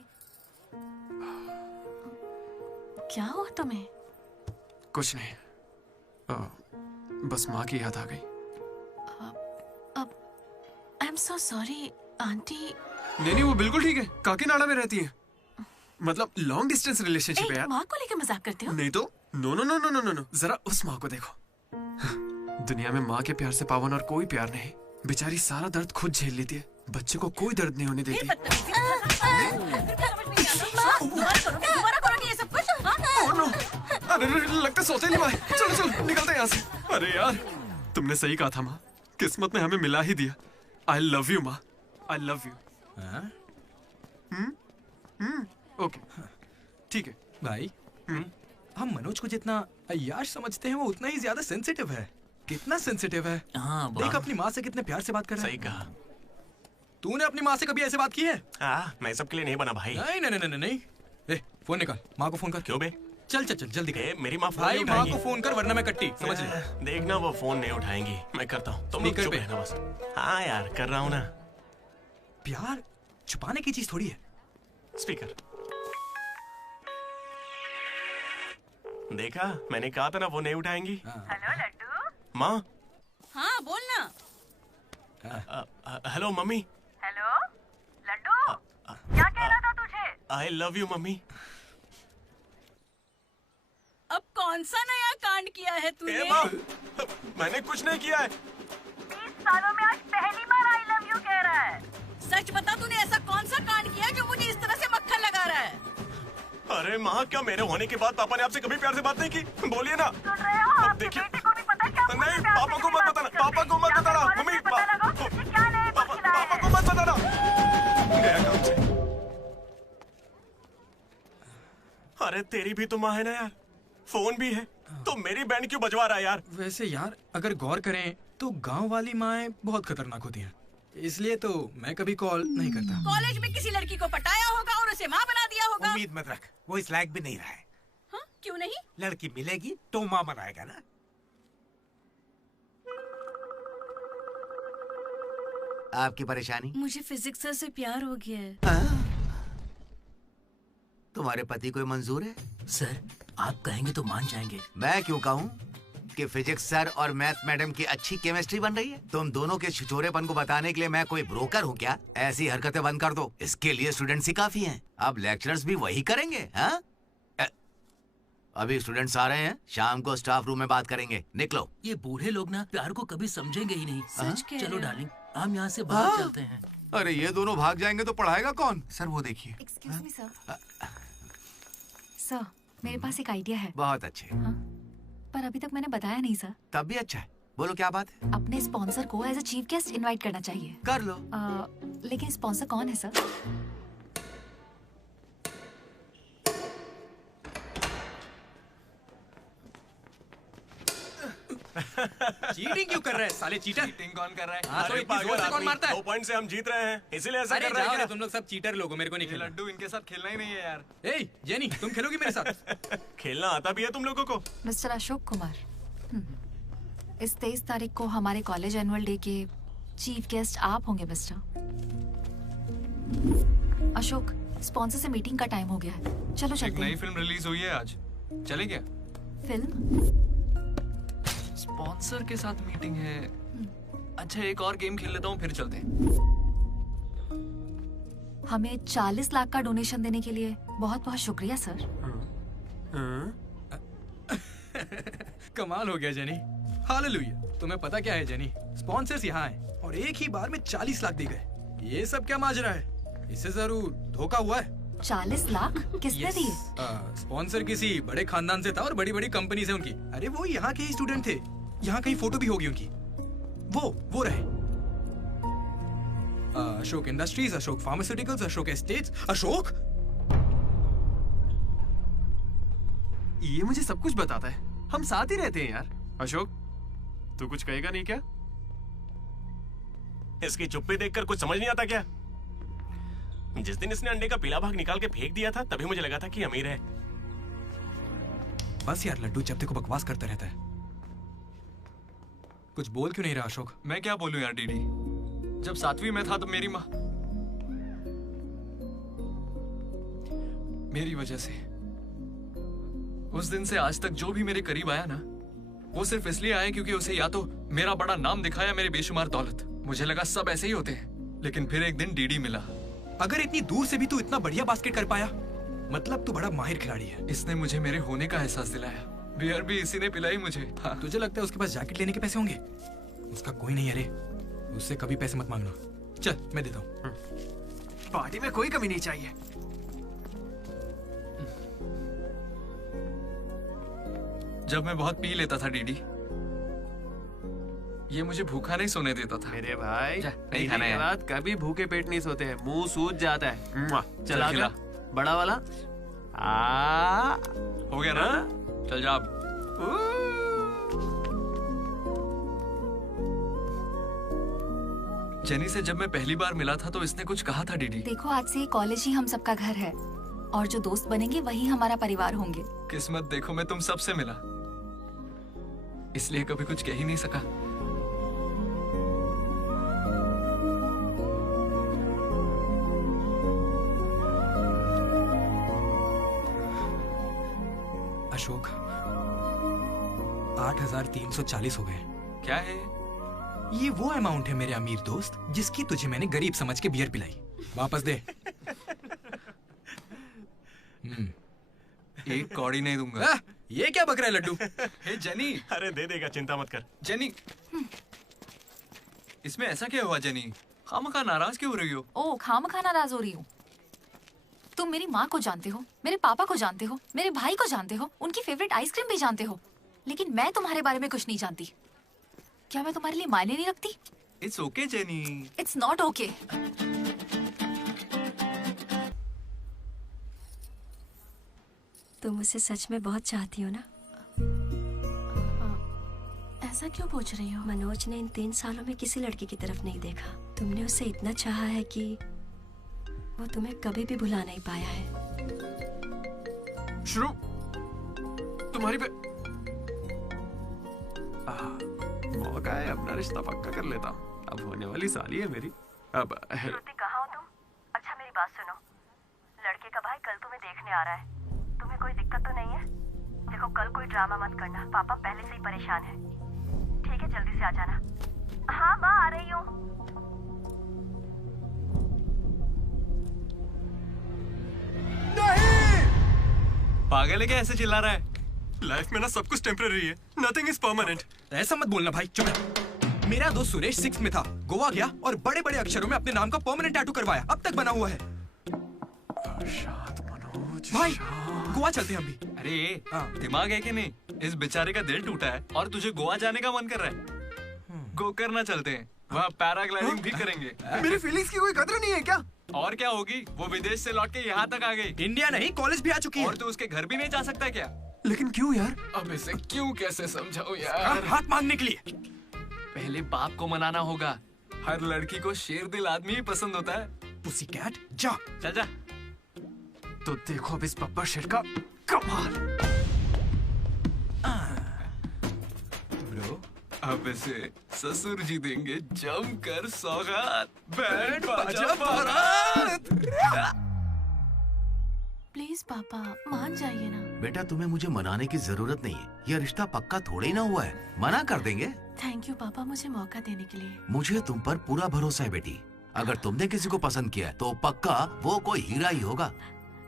क्या हुआ तुम्हें? कुछ नहीं, बस माँ की याद आ गई। I am so sorry aunty. नहीं, वो बिल्कुल ठीक है। काकीनाडा में रहती है। मतलब लॉन्ग डिस्टेंस रिलेशनशिप है यार। माँ को लेकर मजाक करते हो? नहीं तो no no no no no no. जरा उस माँ को देखो। दुनिया में माँ के प्यार से पावन और कोई प्यार नहीं। बेचारी सारा दर्द खुद झेल लेती है, बच्चे को कोई दर्द नहीं होने देती। अरे लगता सौतेली माँ। चलो चलो निकलते हैं यहाँ से। अरे यार, तुमने सही कहा था माँ, किस्मत ने हमें मिला ही दिया। आई लव यू माँ, आई लव यू। ओके, ठीक है भाई। हम मनोज को जितना अय्याश समझते हैं वो उतना ही ज्यादा सेंसिटिव है। कितना सेंसिटिव है। हाँ, देख अपनी माँ से कितने प्यार से बात कर रहा है। सही कहा। तूने अपनी माँ से कभी ऐसे बात की है? मैं सबके लिए नहीं बना भाई। नहीं नहीं नहीं नहीं। ए, फोन निकाल, माँ को फोन कर। क्यों बे? चल चल चल जल्दी कर। मेरी माँ फोन भाई नहीं माँ उठाएगी। को फोन कर वरना मैं कट्टी, समझ ले। देखना वो फोन नहीं उठाएंगी, मैं करता हूँ। तुम लोग चुप रहना बस। हाँ यार, कर रहा हूँ ना। प्यार छुपाने की चीज थोड़ी है। स्पीकर। देखा, मैंने कहा था ना वो नहीं उठाएंगी। हेलो लड्डू। माँ। हाँ बोलना। Hello mummy. हेलो लड्डू, क्या कहना था तुझे? I love you mummy. अब कौन सा नया कांड किया है तूने? माँ, मैंने कुछ नहीं किया है। 20 सालों में आज पहली बार आई लव यू कह रहा है। सच बता, तूने ऐसा कौन सा कांड किया जो मुझे इस तरह से मक्खन लगा रहा है? अरे माँ, क्या मेरे होने के बाद पापा ने आपसे कभी प्यार से बात नहीं की? बोलिए ना। सुन रहे हो? आपके बेटे को भी पता है क्या? नहीं, पापा को मत बताना, पापा को मत बताना। मम्मी, पापा को मत बताना। गया काम से। अरे तेरी भी तो माँ है ना यार, फोन भी है, तो मेरी बैंड क्यों बजवा रहा है यार? वैसे यार अगर गौर करें तो गांव वाली माएँ बहुत खतरनाक होती हैं, इसलिए तो मैं कभी कॉल नहीं करता। कॉलेज में किसी लड़की को पटाया होगा और उसे माँ बना दिया होगा। उम्मीद मत रख, वो इस लायक भी नहीं रहा है। हाँ? क्यों नहीं? लड़की मिलेगी तो माँ बनाएगा ना। आपकी परेशानी? मुझे फिजिक्स सर से प्यार हो गया है। तुम्हारे पति को मंजूर है? सर आप कहेंगे तो मान जाएंगे। मैं क्यों कहूँ कि फिजिक्स सर और मैथ मैडम की अच्छी केमिस्ट्री बन रही है। तुम दोनों के छिछोरेपन को बताने के लिए मैं कोई ब्रोकर हूँ क्या? ऐसी हरकतें बंद कर दो, इसके लिए स्टूडेंट्स ही काफी हैं। अब लेक्चरर्स भी वही करेंगे। हाँ, अभी स्टूडेंट्स आ रहे हैं, शाम को स्टाफ रूम में बात करेंगे। निकलो। ये बूढ़े लोग ना प्यार को कभी समझेंगे ही नहीं। सच कह रहे चलो हो। डार्लिंग, हम यहाँ से बाहर चलते हैं। अरे ये दोनों भाग जाएंगे तो पढ़ाएगा कौन? सर वो देखिए। Excuse me sir. सर मेरे पास एक आइडिया है। बहुत अच्छे। पर अभी तक मैंने बताया नहीं सर। तब भी अच्छा है, बोलो क्या बात है? अपने स्पॉन्सर को as a chief guest invite करना चाहिए। कर लो। लेकिन स्पॉन्सर कौन है सर? चीटिंग क्यों कर रहे हैं साले चीटर? चीटिंग कौन कर रहा है? हाँ, तो अरे इतनी जोर पागल से कौन आदमी, मारता है? 2 पॉइंट से हम जीत रहे हैं, इसीलिए ऐसा अरे कर रहा जाओ है रे, क्या? तुम लोग सब चीटर लोगो, मेरे को नहीं खेलना। लड्डू इनके साथ खेलना ही नहीं है यार। ए जेनी, तुम खेलोगी मेरे साथ? खेलना आता भी है तुम लोगों को? मिस्टर अशोक कुमार, इस 23 तारीख को हमारे कॉलेज एनुअल डे के चीफ गेस्ट आप होंगे मिस्टर अशोक। स्पॉन्सर से मीटिंग का टाइम हो गया है, चलो एक चलते नई हैं। फिल्म रिलीज हुई है आज, चले क्या? फिल्म? स्पॉन्सर के साथ मीटिंग है। अच्छा एक और गेम खेल लेता हूँ फिर चलते हैं। हमें 40 लाख का डोनेशन देने के लिए बहुत बहुत शुक्रिया सर। कमाल हो गया जेनी, हालेलुया। तुम्हें पता क्या है जेनी, स्पॉन्सर्स यहाँ हैं और एक ही बार में 40 लाख दे गए। ये सब क्या माजरा है? इससे जरूर धोखा हुआ है। 40 लाख किसने दिए? स्पॉन्सर किसी बड़े खानदान से था और बड़ी बड़ी कंपनी से उनकी। अरे वो यहाँ के ही स्टूडेंट थे, यहाँ कहीं फोटो भी होगी उनकी। वो रहे Ashok industries, Ashok pharmaceuticals, Ashok estates. Ashok ये मुझे सब कुछ बताता है, हम साथ ही रहते हैं यार। अशोक तू कुछ कहेगा नहीं क्या? इसकी चुप्पी देखकर कुछ समझ नहीं आता क्या? जिस दिन इसने अंडे का पीला भाग निकाल के फेंक दिया था, तभी मुझे लगा था कि अमीर है। बस यार लड्डू जब देखो बकवास करता रहता है। कुछ बोल क्यों नहीं रहा अशोक? मैं क्या बोलूं यार डीडी, जब 7वीं में था तो मेरी माँ मेरी वजह से उस दिन से आज तक जो भी मेरे करीब आया ना, वो सिर्फ इसलिए आया क्योंकि उसे या तो मेरा बड़ा नाम दिखाया, मेरे बेशुमार दौलत। मुझे लगा सब ऐसे ही होते हैं, लेकिन फिर एक दिन डीडी मिला। अगर इतनी दूर से भी तू इतना बढ़िया बास्केट कर पाया, मतलब तू बड़ा माहिर खिलाड़ी है। इसने मुझे मेरे होने का एहसास दिलाया। बियर भी इसी ने पिलाई मुझे। हाँ। तुझे लगता है उसके पास जैकेट लेने के पैसे होंगे? उसका कोई नहीं। अरे उससे कभी पैसे मत मांगना। चल मैं देता हूँ। पार्टी में कोई कमी नहीं चाहिए। जब मैं बहुत पी लेता था डीडी, ये मुझे भूखा नहीं सोने देता था। मेरे भाई नहीं खाना के है। बाद कभी भूखे पेट नहीं सोते हैं, मुंह सूज जाता है। चला खिला। बड़ा वाला हो गया ना? चल जा अब। जेनी से जब मैं पहली बार मिला था तो इसने कुछ कहा था डीडी। देखो आज से ये कॉलेज ही हम सबका घर है और जो दोस्त बनेंगे वही हमारा परिवार होंगे। किस्मत देखो मैं तुम सबसे मिला, इसलिए कभी कुछ कह ही नहीं सका। अशोक 8,340 हो गए। क्या है? ये वो अमाउंट है मेरे अमीर दोस्त जिसकी तुझे मैंने गरीब समझ के बियर पिलाई। वापस दे। एक कौड़ी नहीं दूंगा। ये क्या बक रहा है लड्डू? हे जेनी। अरे दे देगा, चिंता मत कर। जेनी, इसमें ऐसा क्या हुआ जेनी? खामखा नाराज क्यों हो रही हो? ओ, खामखा नाराज हो रही हूँ? तुम मेरी माँ को जानते हो, मेरे पापा को जानते हो, मेरे भाई को जानते हो, उनकी फेवरेट आइसक्रीम भी जानते हो, लेकिन मैं तुम्हारे बारे में कुछ नहीं जानती। क्या मैं तुम्हारे लिए मायने नहीं रखती? It's okay jenny. It's not okay. तुम मुझसे सच में बहुत चाहती हो ना? ऐसा क्यों पूछ रही हो? मनोज ने इन 3 सालों में किसी लड़की की तरफ नहीं देखा। तुमने उसे इतना चाहा है कि वो तुम्हें कभी भी भुला नहीं पाया है। शुरू तुम्हारी पे मौका है, अपना रिश्ता पक्का कर लेता हूँ। अब होने वाली साली है मेरी। अब श्रुति, कहाँ हो तुम? अच्छा मेरी बात सुनो, लड़के का भाई कल तुम्हें देखने आ रहा है। तुम्हें कोई दिक्कत तो नहीं है? देखो कल कोई ड्रामा मत करना, पापा पहले से ही परेशान है। ठीक है, जल्दी से आ जाना। हाँ माँ, आ रही हूँ। पागल है क्या, ऐसे चिल्ला रहा है? लाइफ में ना सब कुछ टेम्परेरी है, नथिंग इज परमानेंट। ऐसा मत बोलना भाई, चुप रह। मेरा दोस्त सुरेश 6th में था, गोवा गया और बड़े बड़े अक्षरों में अपने नाम का परमानेंट टैटू करवाया, अब तक बना हुआ है। भाई गोवा चलते हैं हम भी। अरे दिमाग है कि नहीं? इस बेचारे का दिल टूटा है और तुझे गोवा जाने का मन कर रहा है। गोकर्णा चलते हैं, वहाँ पैराग्लाइडिंग भी करेंगे। मेरी फीलिंग्स की कोई कदर नहीं है क्या? और क्या होगी, वो विदेश से लौट के यहाँ तक आ गई। इंडिया नहीं, कॉलेज भी आ चुकी है। और तू उसके घर भी नहीं जा सकता क्या? लेकिन क्यों यार? अब इसे क्यों कैसे समझाऊं यार? हाथ मांगने के लिए पहले बाप को मनाना होगा। हर लड़की को शेर दिल आदमी ही पसंद होता है। पुसी कैट, जा जा। तो देखो अब इस बब्बर शेर का कमाल। ब्रो, अब इसे ससुर जी देंगे जमकर सौगात। बैंड बाजा बारात। प्लीज पापा मान जाइए ना। बेटा तुम्हें मुझे मनाने की जरूरत नहीं है, यह रिश्ता पक्का थोड़े ही ना हुआ है, मना कर देंगे। थैंक यू पापा मुझे मौका देने के लिए। मुझे तुम पर पूरा भरोसा है बेटी। अगर तुमने किसी को पसंद किया है, तो पक्का वो कोई हीरा ही होगा।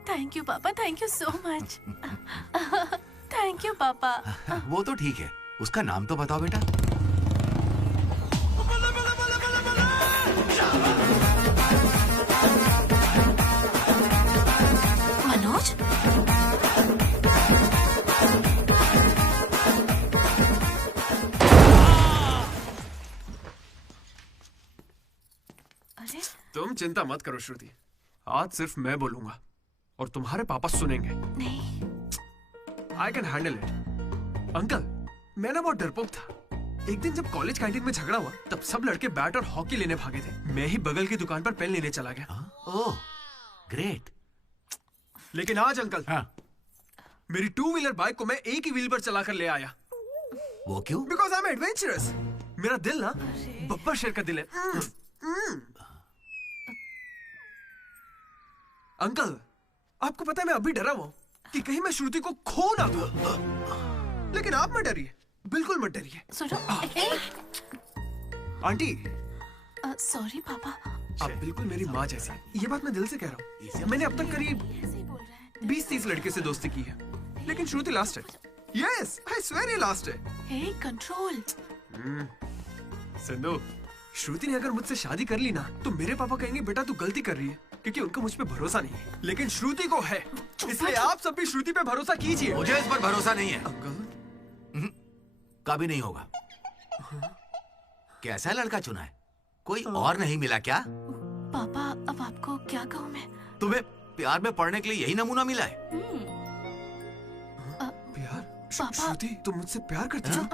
थैंक यू पापा, thank you so much. Thank you पापा। वो तो ठीक है, उसका नाम तो बताओ बेटा। मनोज? अरे तुम चिंता मत करो श्रुति, आज सिर्फ मैं बोलूंगा और तुम्हारे पापा सुनेंगे। नहीं, I can handle it. Uncle, मैं ना बहुत डरपोक था। एक दिन जब कॉलेज कैंटीन में झगड़ा हुआ, तब सब लड़के बैट और हॉकी लेने भागे थे। मैं ही बगल की दुकान पर पेन लेने चला गया। ओह, ग्रेट। लेकिन आज अंकल, मेरी 2 व्हीलर बाइक को मैं एक ही व्हील पर चलाकर ले आया। वो क्यों? Because I am adventurous. मेरा दिल ना बब्बर शेर का दिल है। अंकल, आपको पता है मैं अभी डरा हुआ कि कहीं मैं श्रुति को खो ना दूं। लेकिन आप मत डरिए, बिल्कुल मत डरिए। सुनो। आंटी, सॉरी पापा। आप बिल्कुल मेरी माँ जैसी हैं। ये बात मैं दिल से कह रहा हूँ। मैंने अब तक करीब 20-30 लड़के से दोस्ती की है, लेकिन श्रुति लास्ट है। यस, आई स्वेयर ये लास्ट है। हे, कंट्रोल। सिंधु, श्रुति ने अगर मुझसे शादी कर ली ना, तो मेरे पापा कहेंगे बेटा तू गलती कर रही है, क्योंकि उनको मुझ पे भरोसा नहीं है। लेकिन श्रुति को है, इसलिए आप सब भी श्रुति पे भरोसा कीजिए। मुझे इस पर भरोसा नहीं है अंकल। कभी नहीं होगा। कैसा लड़का चुना है? कोई और नहीं मिला क्या? पापा अब आपको क्या कहूँ मैं? तुम्हें प्यार में पड़ने के लिए यही नमूना मिला है? प्यार? श्रुति, तुम मुझसे प्यार करती हो?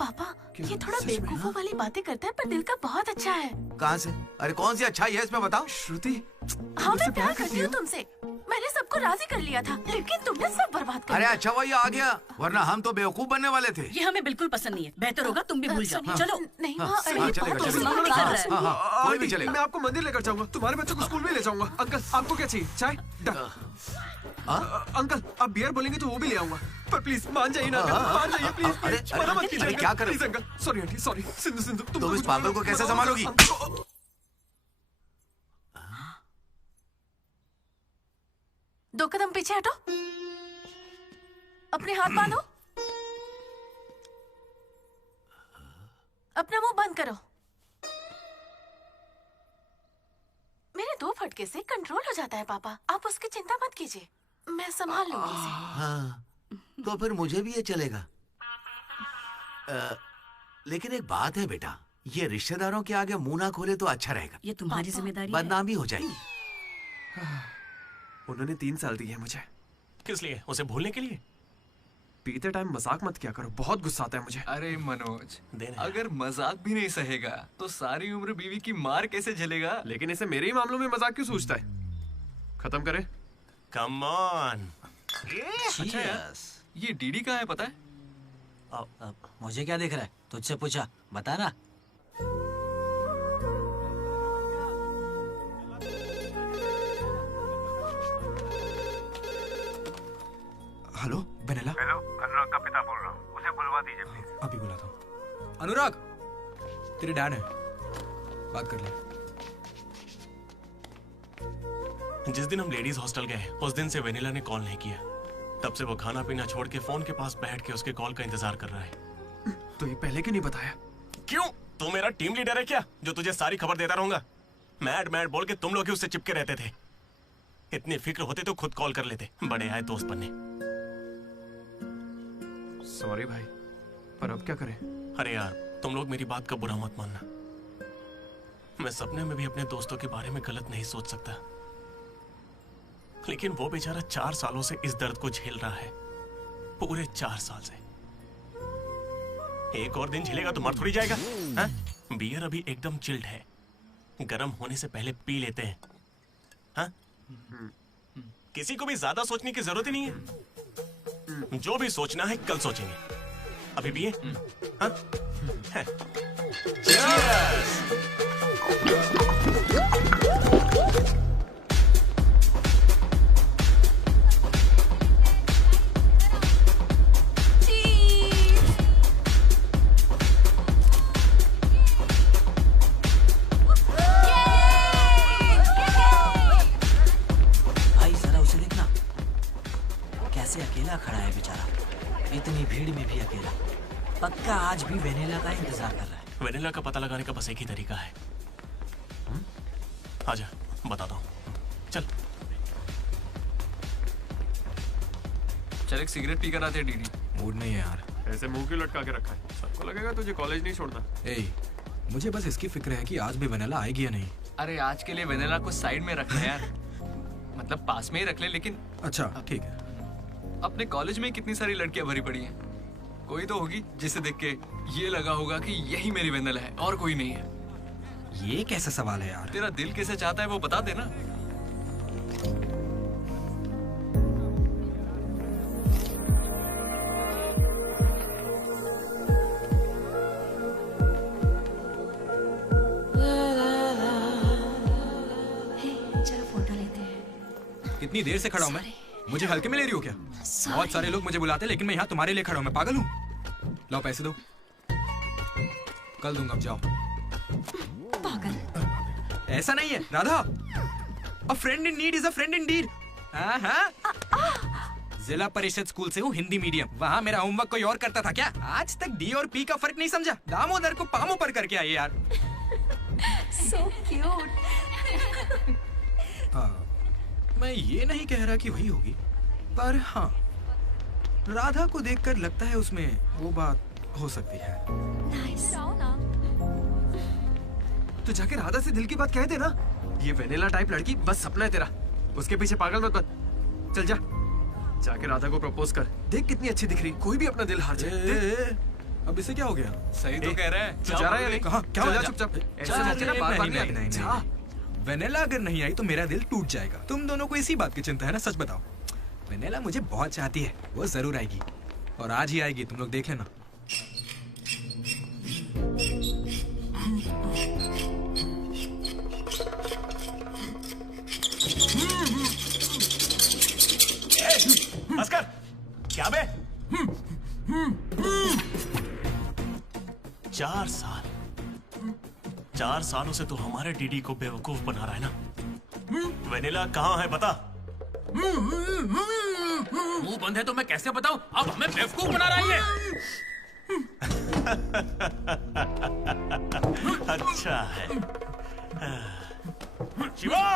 पापा ये थोड़ा बेवकूफों वाली बातें करता है, पर दिल का बहुत अच्छा है। कहाँ से? अरे कौन सी अच्छाई है इसमें बताओ। श्रुति, हाँ मैं प्यार करती हूँ तुमसे। मैंने सबको राजी कर लिया था, लेकिन तुमने सब बर्बाद कर अरे दिया। अच्छा वही आ गया, वरना हम तो बेवकूफ बनने वाले थे। ये हमें बिल्कुल पसंद नहीं है। बेहतर होगा तुम भी भूल जाओ। चलो। नहीं हाँ, कोई भी चलेगा। मैं आपको मंदिर लेकर जाऊंगा, तुम्हारे बच्चों को स्कूल में ले जाऊंगा। अंकल, आपको क्या चाहिए? चाय? अंकल, आप बियर बोलेंगे तो वो भी ले आऊंगा। पर प्लीज मान जाइए ना, मान जाइए प्लीज, प्लीज मना मत कीजिए। क्या करें? Please uncle, sorry aunty, sorry. Sindhu Sindhu तुम इस पागल को कैसे संभालोगी? दो कदम पीछे हटो, अपने हाथ बांधो, अपना मुंह बंद करो। मेरे 2 फटके से कंट्रोल हो जाता है पापा, आप उसकी चिंता मत कीजिए, मैं संभाल लूंगी इसे। हाँ, तो फिर मुझे भी ये चलेगा। लेकिन एक बात है बेटा, ये रिश्तेदारों के आगे मुंह ना खोले तो अच्छा रहेगा। ये तुम्हारी जिम्मेदारी है। बदनामी हो जाएगी। उन्होंने 3 साल दिए मुझे। किस लिए? उसे भूलने के लिए? पीते टाइम मजाक मत किया करो, बहुत गुस्सा आता है मुझे। अरे मनोज, अगर मजाक भी नहीं सहेगा तो सारी उम्र बीवी की मार कैसे झेलेगा? लेकिन इसे मेरे ही मामलों में मजाक क्यों सोचता है? खत्म करे। Come on. अच्छा यार, ये डीडी कहाँ है पता है? मुझे क्या दिख रहा है? तुझसे पूछा, बता ना। Hello vanilla. हेलो, अनुराग का पिता बोल रहा हूँ, उसे बुलवा दीजिए प्लीज। अभी बुलाता हूँ। अनुराग, तेरे डैड है, बात कर ले। जिस दिन हम लेडीज हॉस्टल गए उस दिन से वेनिला ने कॉल नहीं किया। तब से वो खाना पीना छोड़ के फोन के पास बैठ के उसके कॉल का इंतजार कर रहा है। तो ये पहले क्यों नहीं बताया? क्यों? तू मेरा टीम लीडर है क्या, जो तुझे सारी खबर देता रहूंगा? मैड मैड बोल के तुम लोग ही उससे चिपके रहते थे। इतनी फिक्र होती तो खुद कॉल कर लेते, बड़े आए दोस्त बनने। सॉरी भाई, पर अब क्या करें? अरे यार, तुम लोग मेरी बात का बुरा मत मानना। मैं सपने में भी अपने दोस्तों के बारे में गलत नहीं सोच सकता, लेकिन वो बेचारा 4 सालों से इस दर्द को झेल रहा है, पूरे 4 साल से। एक और दिन झेलेगा तो मर थोड़ी जाएगा। हाँ? बियर अभी एकदम चिल्ड है, गर्म होने से पहले पी लेते हैं। हाँ? किसी को भी ज्यादा सोचने की जरूरत ही नहीं है। जो भी सोचना है कल सोचेंगे, अभी पिए। हाँ? भाई जरा उसे देखना, कैसे अकेला खड़ा है बेचारा, इतनी भीड़ में भी अकेला। पक्का आज भी वेनिला का इंतजार कर रहा है। वेनिला का पता लगाने का बस एक ही तरीका है। आजा, बताता हूँ। चल चल एक सिगरेट पी कर आते हैं डीडी। मूड नहीं है यार। ऐसे मुंह क्यों लटका के रखा है? सबको लगेगा तुझे कॉलेज नहीं छोड़ना। मुझे बस इसकी फिक्र है कि आज भी वेनिला आएगी या नहीं। अरे आज के लिए वेनिला को साइड में रखना है यार, मतलब पास में ही रख ले। लेकिन अच्छा ठीक है। अपने कॉलेज में कितनी सारी लड़कियां भरी पड़ी हैं, कोई तो होगी जिसे देख के ये लगा होगा कि यही मेरी वेनिला है और कोई नहीं है। ये कैसा सवाल है यार? तेरा दिल कैसे चाहता है वो बता देना। चलो फोटो लेते हैं। कितनी देर से खड़ा हूँ मैं? मुझे हल्के में ले रही हो क्या? बहुत सारे लोग मुझे बुलाते हैं, लेकिन मैं यहाँ तुम्हारे लिए खड़ा हूँ। मैं पागल हूँ? लाओ पैसे दो, कल दूंगा, अब जाओ। पागल। ऐसा नहीं है राधा, अ friend in need is a friend Indeed. जिला परिषद स्कूल से हूँ, हिंदी मीडियम। वहाँ मेरा होमवर्क कोई और करता था क्या? आज तक डी और पी का फर्क नहीं समझा। दामोदर को पामो पर करके आइए यार। So cute. मैं ये नहीं कह रहा कि वही होगी, पर हाँ, राधा को देखकर लगता है उसमें वो बात हो सकती है। तो जाके राधा से दिल की बात कह दे ना। ये वेनिला टाइप लड़की बस सपना है तेरा, उसके पीछे पागल मत बन। चल जा, जाके राधा को प्रपोज कर। देख कितनी अच्छी दिख रही, कोई भी अपना दिल हार जाए। अब इसे क्या हो गया? सही तो कह रहा है। तू जा रहा है या नहीं? कहाँ? क्या हो गया? चुपचाप। नहीं। वेनिला अगर नहीं आई तो मेरा दिल टूट जाएगा। तुम दोनों को इसी बात की चिंता है ना? सच बताओ। वेनिला मुझे बहुत चाहती है, वो जरूर आएगी, और आज ही आएगी, तुम लोग देख लेना। अस्कर, क्या बे? चार सालों से तो हमारे डीडी को बेवकूफ बना रहा है ना। वेनिला कहाँ है बता। मुंह बंद है तो मैं कैसे बताऊं? अब हमें बेवकूफ बना रहा है। अच्छा है। शिवा!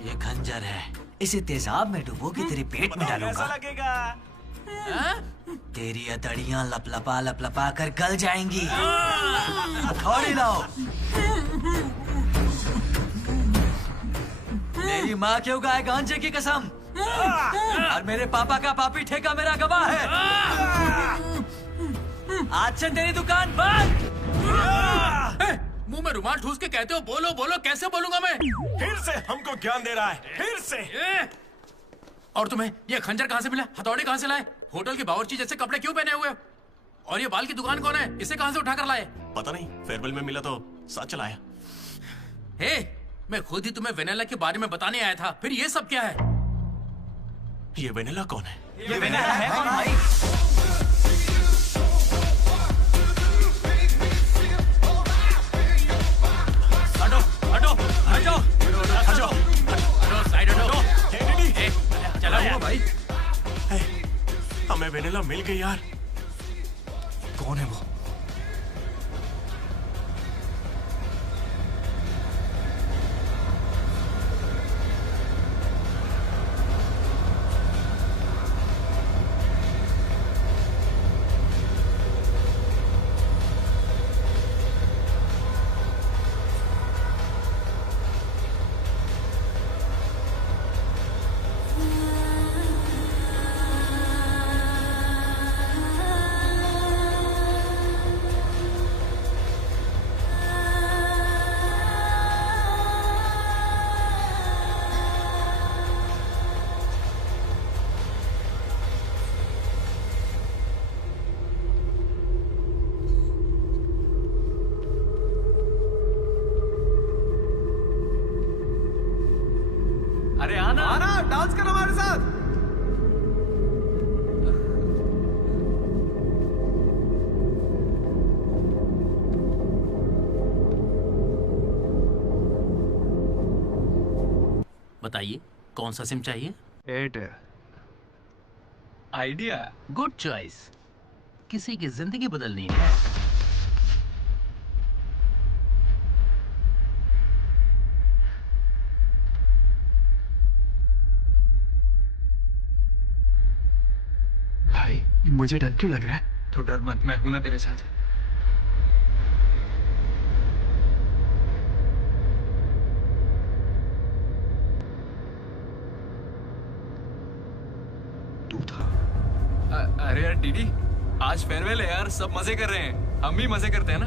ये खंजर है, इसे तेजाब में डुबो के तेरे पेट में डालूंगा। लगेगा। तेरी अतड़ियां लपलपा कर गल जाएंगी। हथौड़ी लाओ। मेरी माँ क्यों गाय गांजे की कसम, और मेरे पापा का पापी ठेका मेरा गवाह है। आज से तेरी दुकान बंद। मुंह में रुमाल ठूस के कहते हो बोलो बोलो, कैसे बोलूंगा मैं? फिर से हमको ज्ञान दे रहा है, फिर से। और तुम्हें ये खंजर कहाँ से मिला? हथौड़ी कहाँ से लाए? होटल के बावर्ची जैसे कपड़े क्यों पहने हुए? और ये बाल की दुकान कौन है? इसे कहाँ से उठा कर लाए? पता नहीं, फेयरवेल में मिला तो साथ चलाया। हे, मैं खुद ही तुम्हें वेनिला के बारे में बताने आया था, फिर ये सब क्या है? ये वेनिला कौन है? ये वेनिला है कौन भाई? हटो, हटो, हटो, हटो, हटो, साइड हटो। चला हुआ भाई। हमें वेनिला मिल गई यार। कौन है वो? अरे आना आना, डांस करो हमारे साथ। बताइए कौन सा सिम चाहिए? एयरटेल। Idea good choice. किसी की जिंदगी बदलनी है। भाई मुझे डर क्यों लग रहा है? तो डर मत, मैं हूं ना तेरे साथ। तू था। अरे यार डीडी, आज फेयरवेल है यार, सब मजे कर रहे हैं, हम भी मजे करते हैं ना।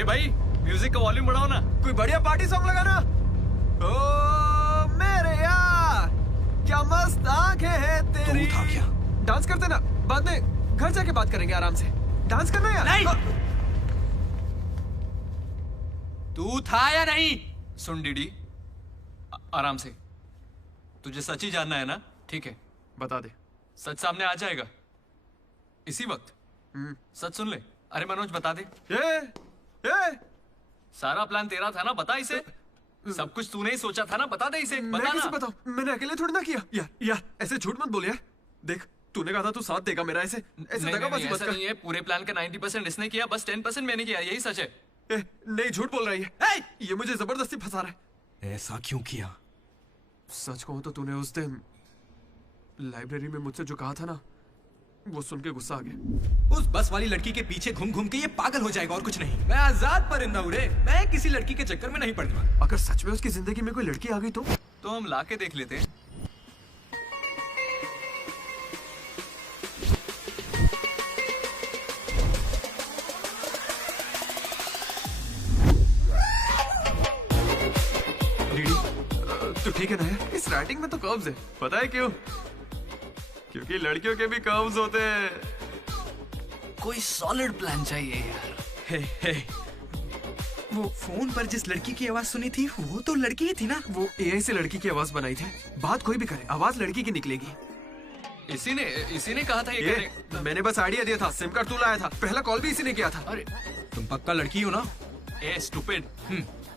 ए भाई म्यूजिक का वॉल्यूम बढ़ाओ ना, कोई बढ़िया पार्टी सॉन्ग लगाना। ओ मेरे यार क्या मस्त आंखें हैं तेरी। तू था क्या? डांस करते ना, बाद में घर जाके बात करेंगे आराम से। डांस करना यार। नहीं। तू था या नहीं? सुन डीडी, आराम से। तुझे सच ही जानना है ना? ठीक है, बता दे। सच सामने आ जाएगा इसी वक्त। सच सुन ले। अरे मनोज बता दे। ये सारा प्लान तेरा था ना, बता इसे। सब कुछ तूने ही सोचा था ना, बता दे इसे। मैं बता कैसे ना। बताऊं? मैंने अकेले थोड़ी ना किया। यार ऐसे झूठ मत बोल यार। देख तूने कहा था तू साथ देगा मेरा, ऐसे नहीं, दगाबाजी मत ऐसा कर। नहीं है। पूरे प्लान का 90% इसने किया, बस 10% मैंने किया, यही सच है। नहीं झूठ बोल रही है। ये मुझे जबरदस्ती फंसा रहा है। ऐसा क्यों किया? सच कहूं तो तूने उस दिन लाइब्रेरी में मुझसे जो कहा था ना, वो सुन के गुस्सा आ गया। उस बस वाली लड़की के पीछे घूम घूम के ये पागल हो जाएगा और कुछ नहीं। मैं आजाद परिंदा हूं रे, मैं किसी लड़की के चक्कर में नहीं पड़ने वाला। अगर सच में उसकी जिंदगी में कोई लड़की आ गई तो हम लाके देख लेते हैं। तो ठीक है ना यार, इस राइटिंग में तो कर्व्स है। पता है क्यों? क्योंकि लड़कियों के भी कर्व्स होते हैं। कोई सॉलिड प्लान चाहिए यार। हे वो फोन पर जिस लड़की की आवाज सुनी थी वो तो लड़की ही थी ना। वो एआई से लड़की की आवाज बनाई थी। बात कोई भी करे आवाज लड़की की निकलेगी। इसी ने कहा था ये करने। मैंने बस आइडिया दिया था, सिम कार्ड तू लाया था, पहला कॉल भी इसी ने किया था। अरे तुम पक्का लड़की हो ना? ए स्टूपिड।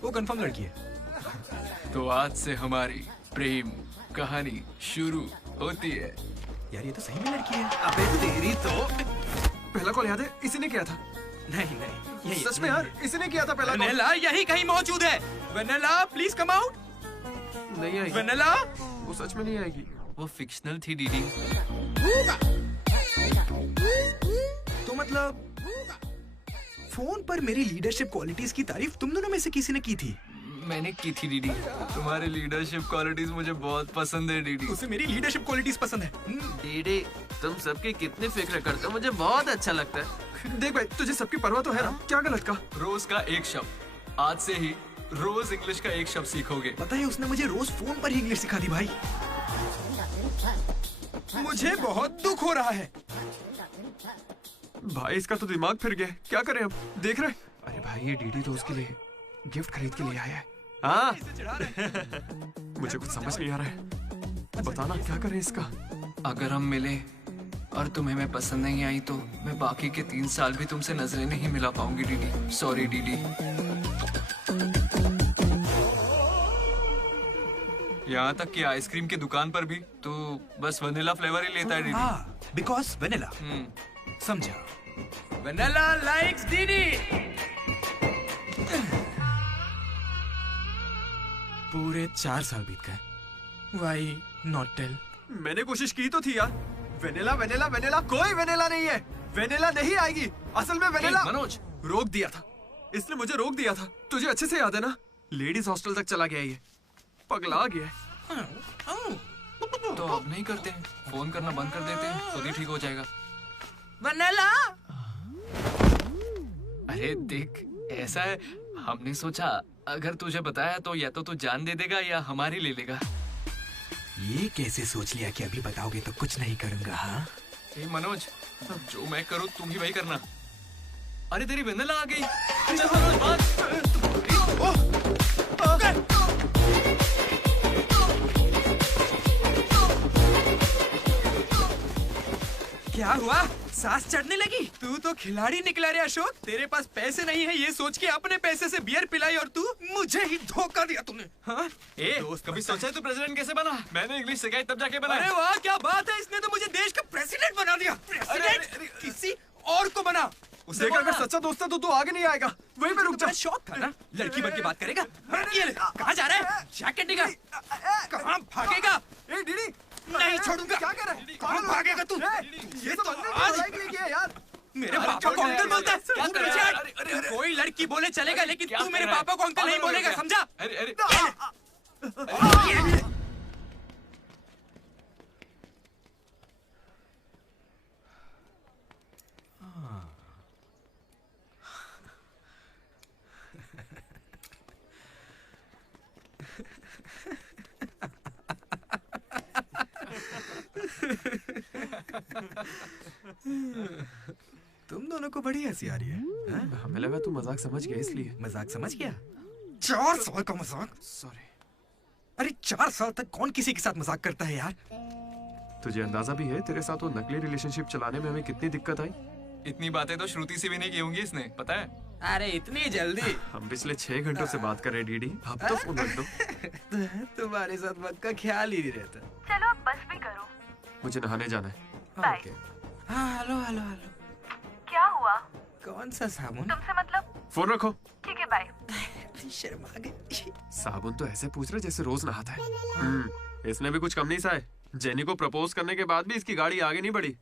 वो कंफर्म लड़की है। तो आज से हमारी प्रेम कहानी शुरू होती है। यार ये तो सही में लड़की है। अबे तेरी तो पहला कॉल याद है इसी ने किया था। नहीं यही सच में यार इसी ने किया था पहला कॉल। वेनेला यही कहीं मौजूद है। Vennela please come out. नहीं आएगी वेनेला। वो सच में नहीं आएगी। वो फिक्शनल थी डीडी। तो मतलब फोन पर मेरी लीडरशिप क्वालिटीज की तारीफ तुम दोनों में से किसी ने की थी? मैंने की थी डीडी। तुम्हारी लीडरशिप क्वालिटीज मुझे बहुत पसंद है डीडी। उसे मेरी लीडरशिप क्वालिटीज पसंद है। डीडी तुम सबकी कितनी फिक्र करते हो, मुझे बहुत अच्छा लगता है। देख भाई तुझे सबकी परवाह तो है ना, क्या गलत का? रोज का एक शब्द, आज से ही रोज इंग्लिश का एक शब्द सीखोगे। पता है उसने मुझे रोज फोन पर ही इंग्लिश सिखा दी भाई। मुझे बहुत दुख हो रहा है भाई। इसका तो दिमाग फिर गया, क्या करें अब? देख रहे? अरे भाई ये डीडी तो उसके लिए गिफ्ट खरीद के लिए आया है। हाँ मुझे कुछ समझ नहीं आ रहा है, बताना क्या करें इसका। अगर हम मिले और तुम्हें मैं पसंद नहीं आई तो मैं बाकी के 3 साल भी तुमसे नजरें नहीं मिला पाऊंगी डीडी। Sorry DD. यहाँ तक कि आइसक्रीम की दुकान पर भी तो बस वनीला फ्लेवर ही लेता है डीडी। Because vanilla. समझा। Vanilla likes DD. पूरे 4 साल बीत गए। Why not tell? मैंने कोशिश की तो थी यार। वेनिला वेनिला वेनिला, कोई वेनिला नहीं है। वेनिला नहीं आएगी। असल में वेनिला मनोज रोक दिया था, इसने मुझे रोक दिया था। तुझे अच्छे से याद है ना? लेडीज हॉस्टल तक चला गया ये, पगला गया। तो अब नहीं करते हैं, फोन करना बंद कर देते हैं, खुद ही ठीक हो जाएगा। वनीला। अरे देख ऐसा है, हमने सोचा अगर तुझे बताया तो या तो तू जान दे देगा या हमारी ले लेगा। ये कैसे सोच लिया कि अभी बताओगे तो कुछ नहीं करूंगा? हाँ मनोज जो मैं करूँ तुम ही वही करना। अरे तेरी वेनिला आ गई। चल मनोज बात। क्या हुआ? सांस चढ़ने लगी? तू तो खिलाड़ी निकला रे अशोक। तेरे पास पैसे नहीं है ये सोच के अपने पैसे से बियर पिलाई और तू मुझे ही धोखा दिया तूने। हाँ? दोस्त कभी सोचा है तू प्रेसिडेंट कैसे बना? मैंने इंग्लिश सिखाई तब जाके बना। अरे वाह क्या बात है, इसने तो मुझे देश का प्रेसिडेंट बना दिया। प्रेसिडेंट किसी और को बना। उसे अगर सच्चा दोस्त है तो तू आगे नहीं आएगा, वहीं पे रुक जा। शौक था ना, लड़की बन के बात करेगा। ये कहाँ जा रहा है? जैकेट निकाल। कहाँ भागेगा? डीडी नहीं छोड़ूंगा। क्या कर रहा है? कहाँ भागेगा तू? ये तो आज किया यार। मेरे पापा को अंकल बोलता है। क्या कर रहा है? कोई लड़की बोले चलेगा लेकिन तू मेरे पापा को अंकल नहीं बोलेगा, समझा? अरे तुम दोनों को बड़ी हंसी आ रही है। हमें लगा तू मजाक समझ गया इसलिए। मजाक समझ गया? 4 साल का मजाक? सॉरी। अरे 4 साल तक कौन किसी के साथ मजाक करता है यार? तुझे अंदाजा भी है तेरे साथ वो नकली रिलेशनशिप चलाने में हमें कितनी दिक्कत आई? इतनी बातें तो श्रुति से भी नहीं की होंगी इसने, पता है? अरे इतनी जल्दी? हम पिछले 6 घंटों से बात कर रहे हैं डीडी, अब तो फोन रख दो। तुम्हारे साथ वक्त का ख्याल ही नहीं रहता। चलो अब बस भी करो। मुझे नहाने जाना है। बाय। Hello hello hello. क्या हुआ? कौन सा साबुन? तुमसे मतलब? फोन रखो। ठीक है बाय। शर्मा गई। साबुन तो ऐसे पूछ रहे जैसे रोज नहाता है। इसने भी कुछ कम नहीं सहा है। जेनी को प्रपोज करने के बाद भी इसकी गाड़ी आगे नहीं बढ़ी।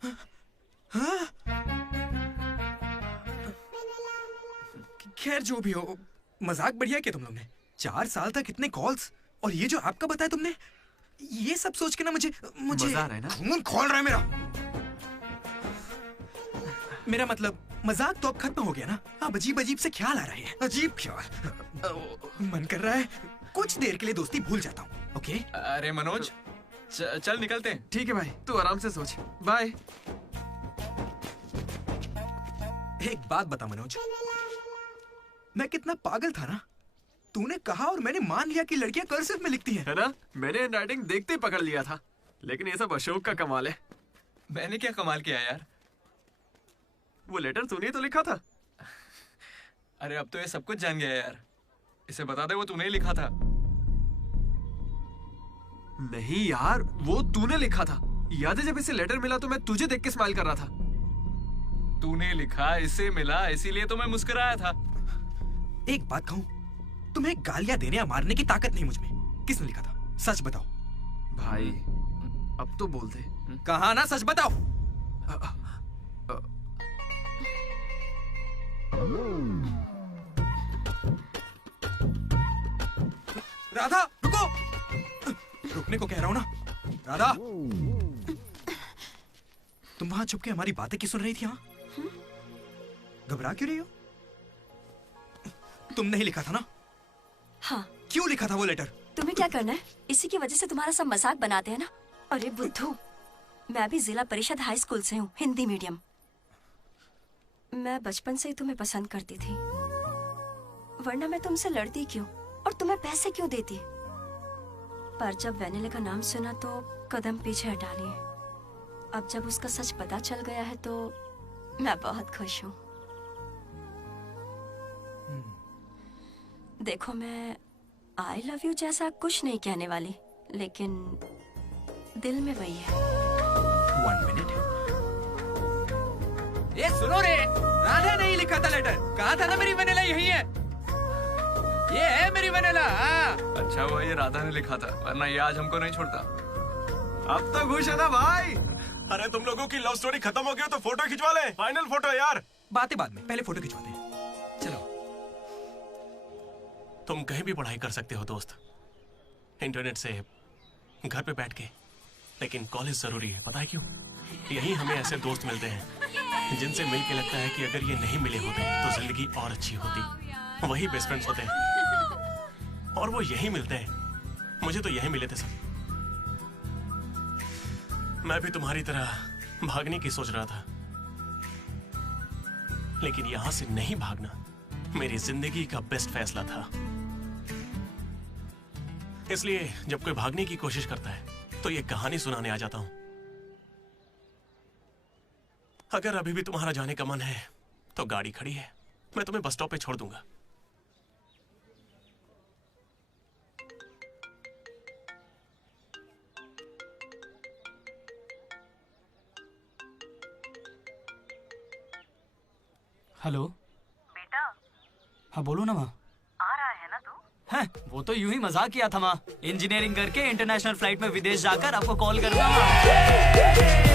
खैर जो भी हो, मजाक बढ़िया किया तुम लोग ने। 4 साल तक इतने कॉल्स और ये जो आपका बताया तुमने, ये सब सोच के ना मुझे मजा आ रहा है ना? खून खोल रहा है मेरा मतलब मजाक तो अब खत्म हो गया ना। अब अजीब अजीब से ख्याल आ रहे हैं। अजीब ख्याल। मन कर रहा है कुछ देर के लिए दोस्ती भूल जाता हूँ। ओके? अरे मनोज चल निकलते हैं। ठीक है भाई, तू आराम से सोच। बाय। एक बात बता मनोज, मैं कितना पागल था ना। तूने कहा और मैंने मान लिया कि लड़कियां कर्सिव में लिखती हैं। है ना? मैंने हैंडराइटिंग देखते ही पकड़ लिया था। लेकिन ये सब अशोक का कमाल है। मैंने क्या कमाल किया यार? वो लेटर तूने ही तो लिखा था। अरे अब तो ये सब कुछ जान गया यार। इसे बता दे वो तूने ही लिखा था। नहीं यार, वो तूने लिखा था। याद है जब इसे लेटर मिला तो मैं तुझे देख के स्माइल कर रहा था। तूने लिखा, इसे मिला, इसीलिए तो मैं मुस्कुराया था। एक बात कहूं, तुम्हें गालियां देने या मारने की ताकत नहीं मुझ में। किसने लिखा था? सच बताओ भाई। अब तो बोल दे। कहा ना, सच बताओ। राधा रुको। रुकने को कह रहा हूं ना। राधा, तुम वहां छुप के हमारी बातें क्यों सुन रही थी? घबरा क्यों रही हो? तुमने ही लिखा था ना? हाँ। क्यों लिखा था वो लेटर? तुम्हें क्या करना है? इसी की वजह से तुम्हारा सब मजाक बनाते हैं ना। अरे बुद्धू, मैं भी जिला परिषद हाई स्कूल से हूँ, हिंदी मीडियम। मैं बचपन से ही तुम्हें पसंद करती थी, वरना मैं तुमसे लड़ती क्यों और तुम्हें पैसे क्यों देती? पर जब वेनिला का नाम सुना तो कदम पीछे हटा लिए। अब जब उसका सच पता चल गया है तो मैं बहुत खुश हूँ। देखो, मैं आई लव यू जैसा कुछ नहीं कहने वाली, लेकिन दिल में वही है। 1 मिनट। ये सुनो रे, राधा ने ही लिखा था लेटर। कहा था ना मेरी वेनिला यही है। ये है मेरी वेनिला। अच्छा वो ये राधा ने लिखा था, वरना ये आज हमको नहीं छोड़ता। अब तो खुश है ना भाई? अरे तुम लोगों की लव स्टोरी खत्म हो गई तो फोटो खिंचवा ले। फाइनल फोटो यार। बातें बाद में, पहले फोटो खिंचवाते हैं। चलो। तुम कहीं भी पढ़ाई कर सकते हो दोस्त, इंटरनेट से, घर पे बैठ के, लेकिन कॉलेज जरूरी है। पता है क्यों? यही हमें ऐसे दोस्त मिलते हैं जिनसे मिलके लगता है कि अगर ये नहीं मिले होते तो जिंदगी और अच्छी होती। वही बेस्ट फ्रेंड्स होते हैं और वो यही मिलते हैं। मुझे तो यही मिले थे सब। मैं भी तुम्हारी तरह भागने की सोच रहा था, लेकिन यहां से नहीं भागना मेरी जिंदगी का बेस्ट फैसला था। इसलिए जब कोई भागने की कोशिश करता है तो ये कहानी सुनाने आ जाता हूं। अगर अभी भी तुम्हारा जाने का मन है तो गाड़ी खड़ी है, मैं तुम्हें बस स्टॉप पे छोड़ दूंगा। हेलो बेटा। हाँ बोलो ना माँ। आ रहा है ना तू? हैं, वो तो यूं ही मजाक किया था माँ। इंजीनियरिंग करके इंटरनेशनल फ्लाइट में विदेश जाकर आपको कॉल करूंगा माँ।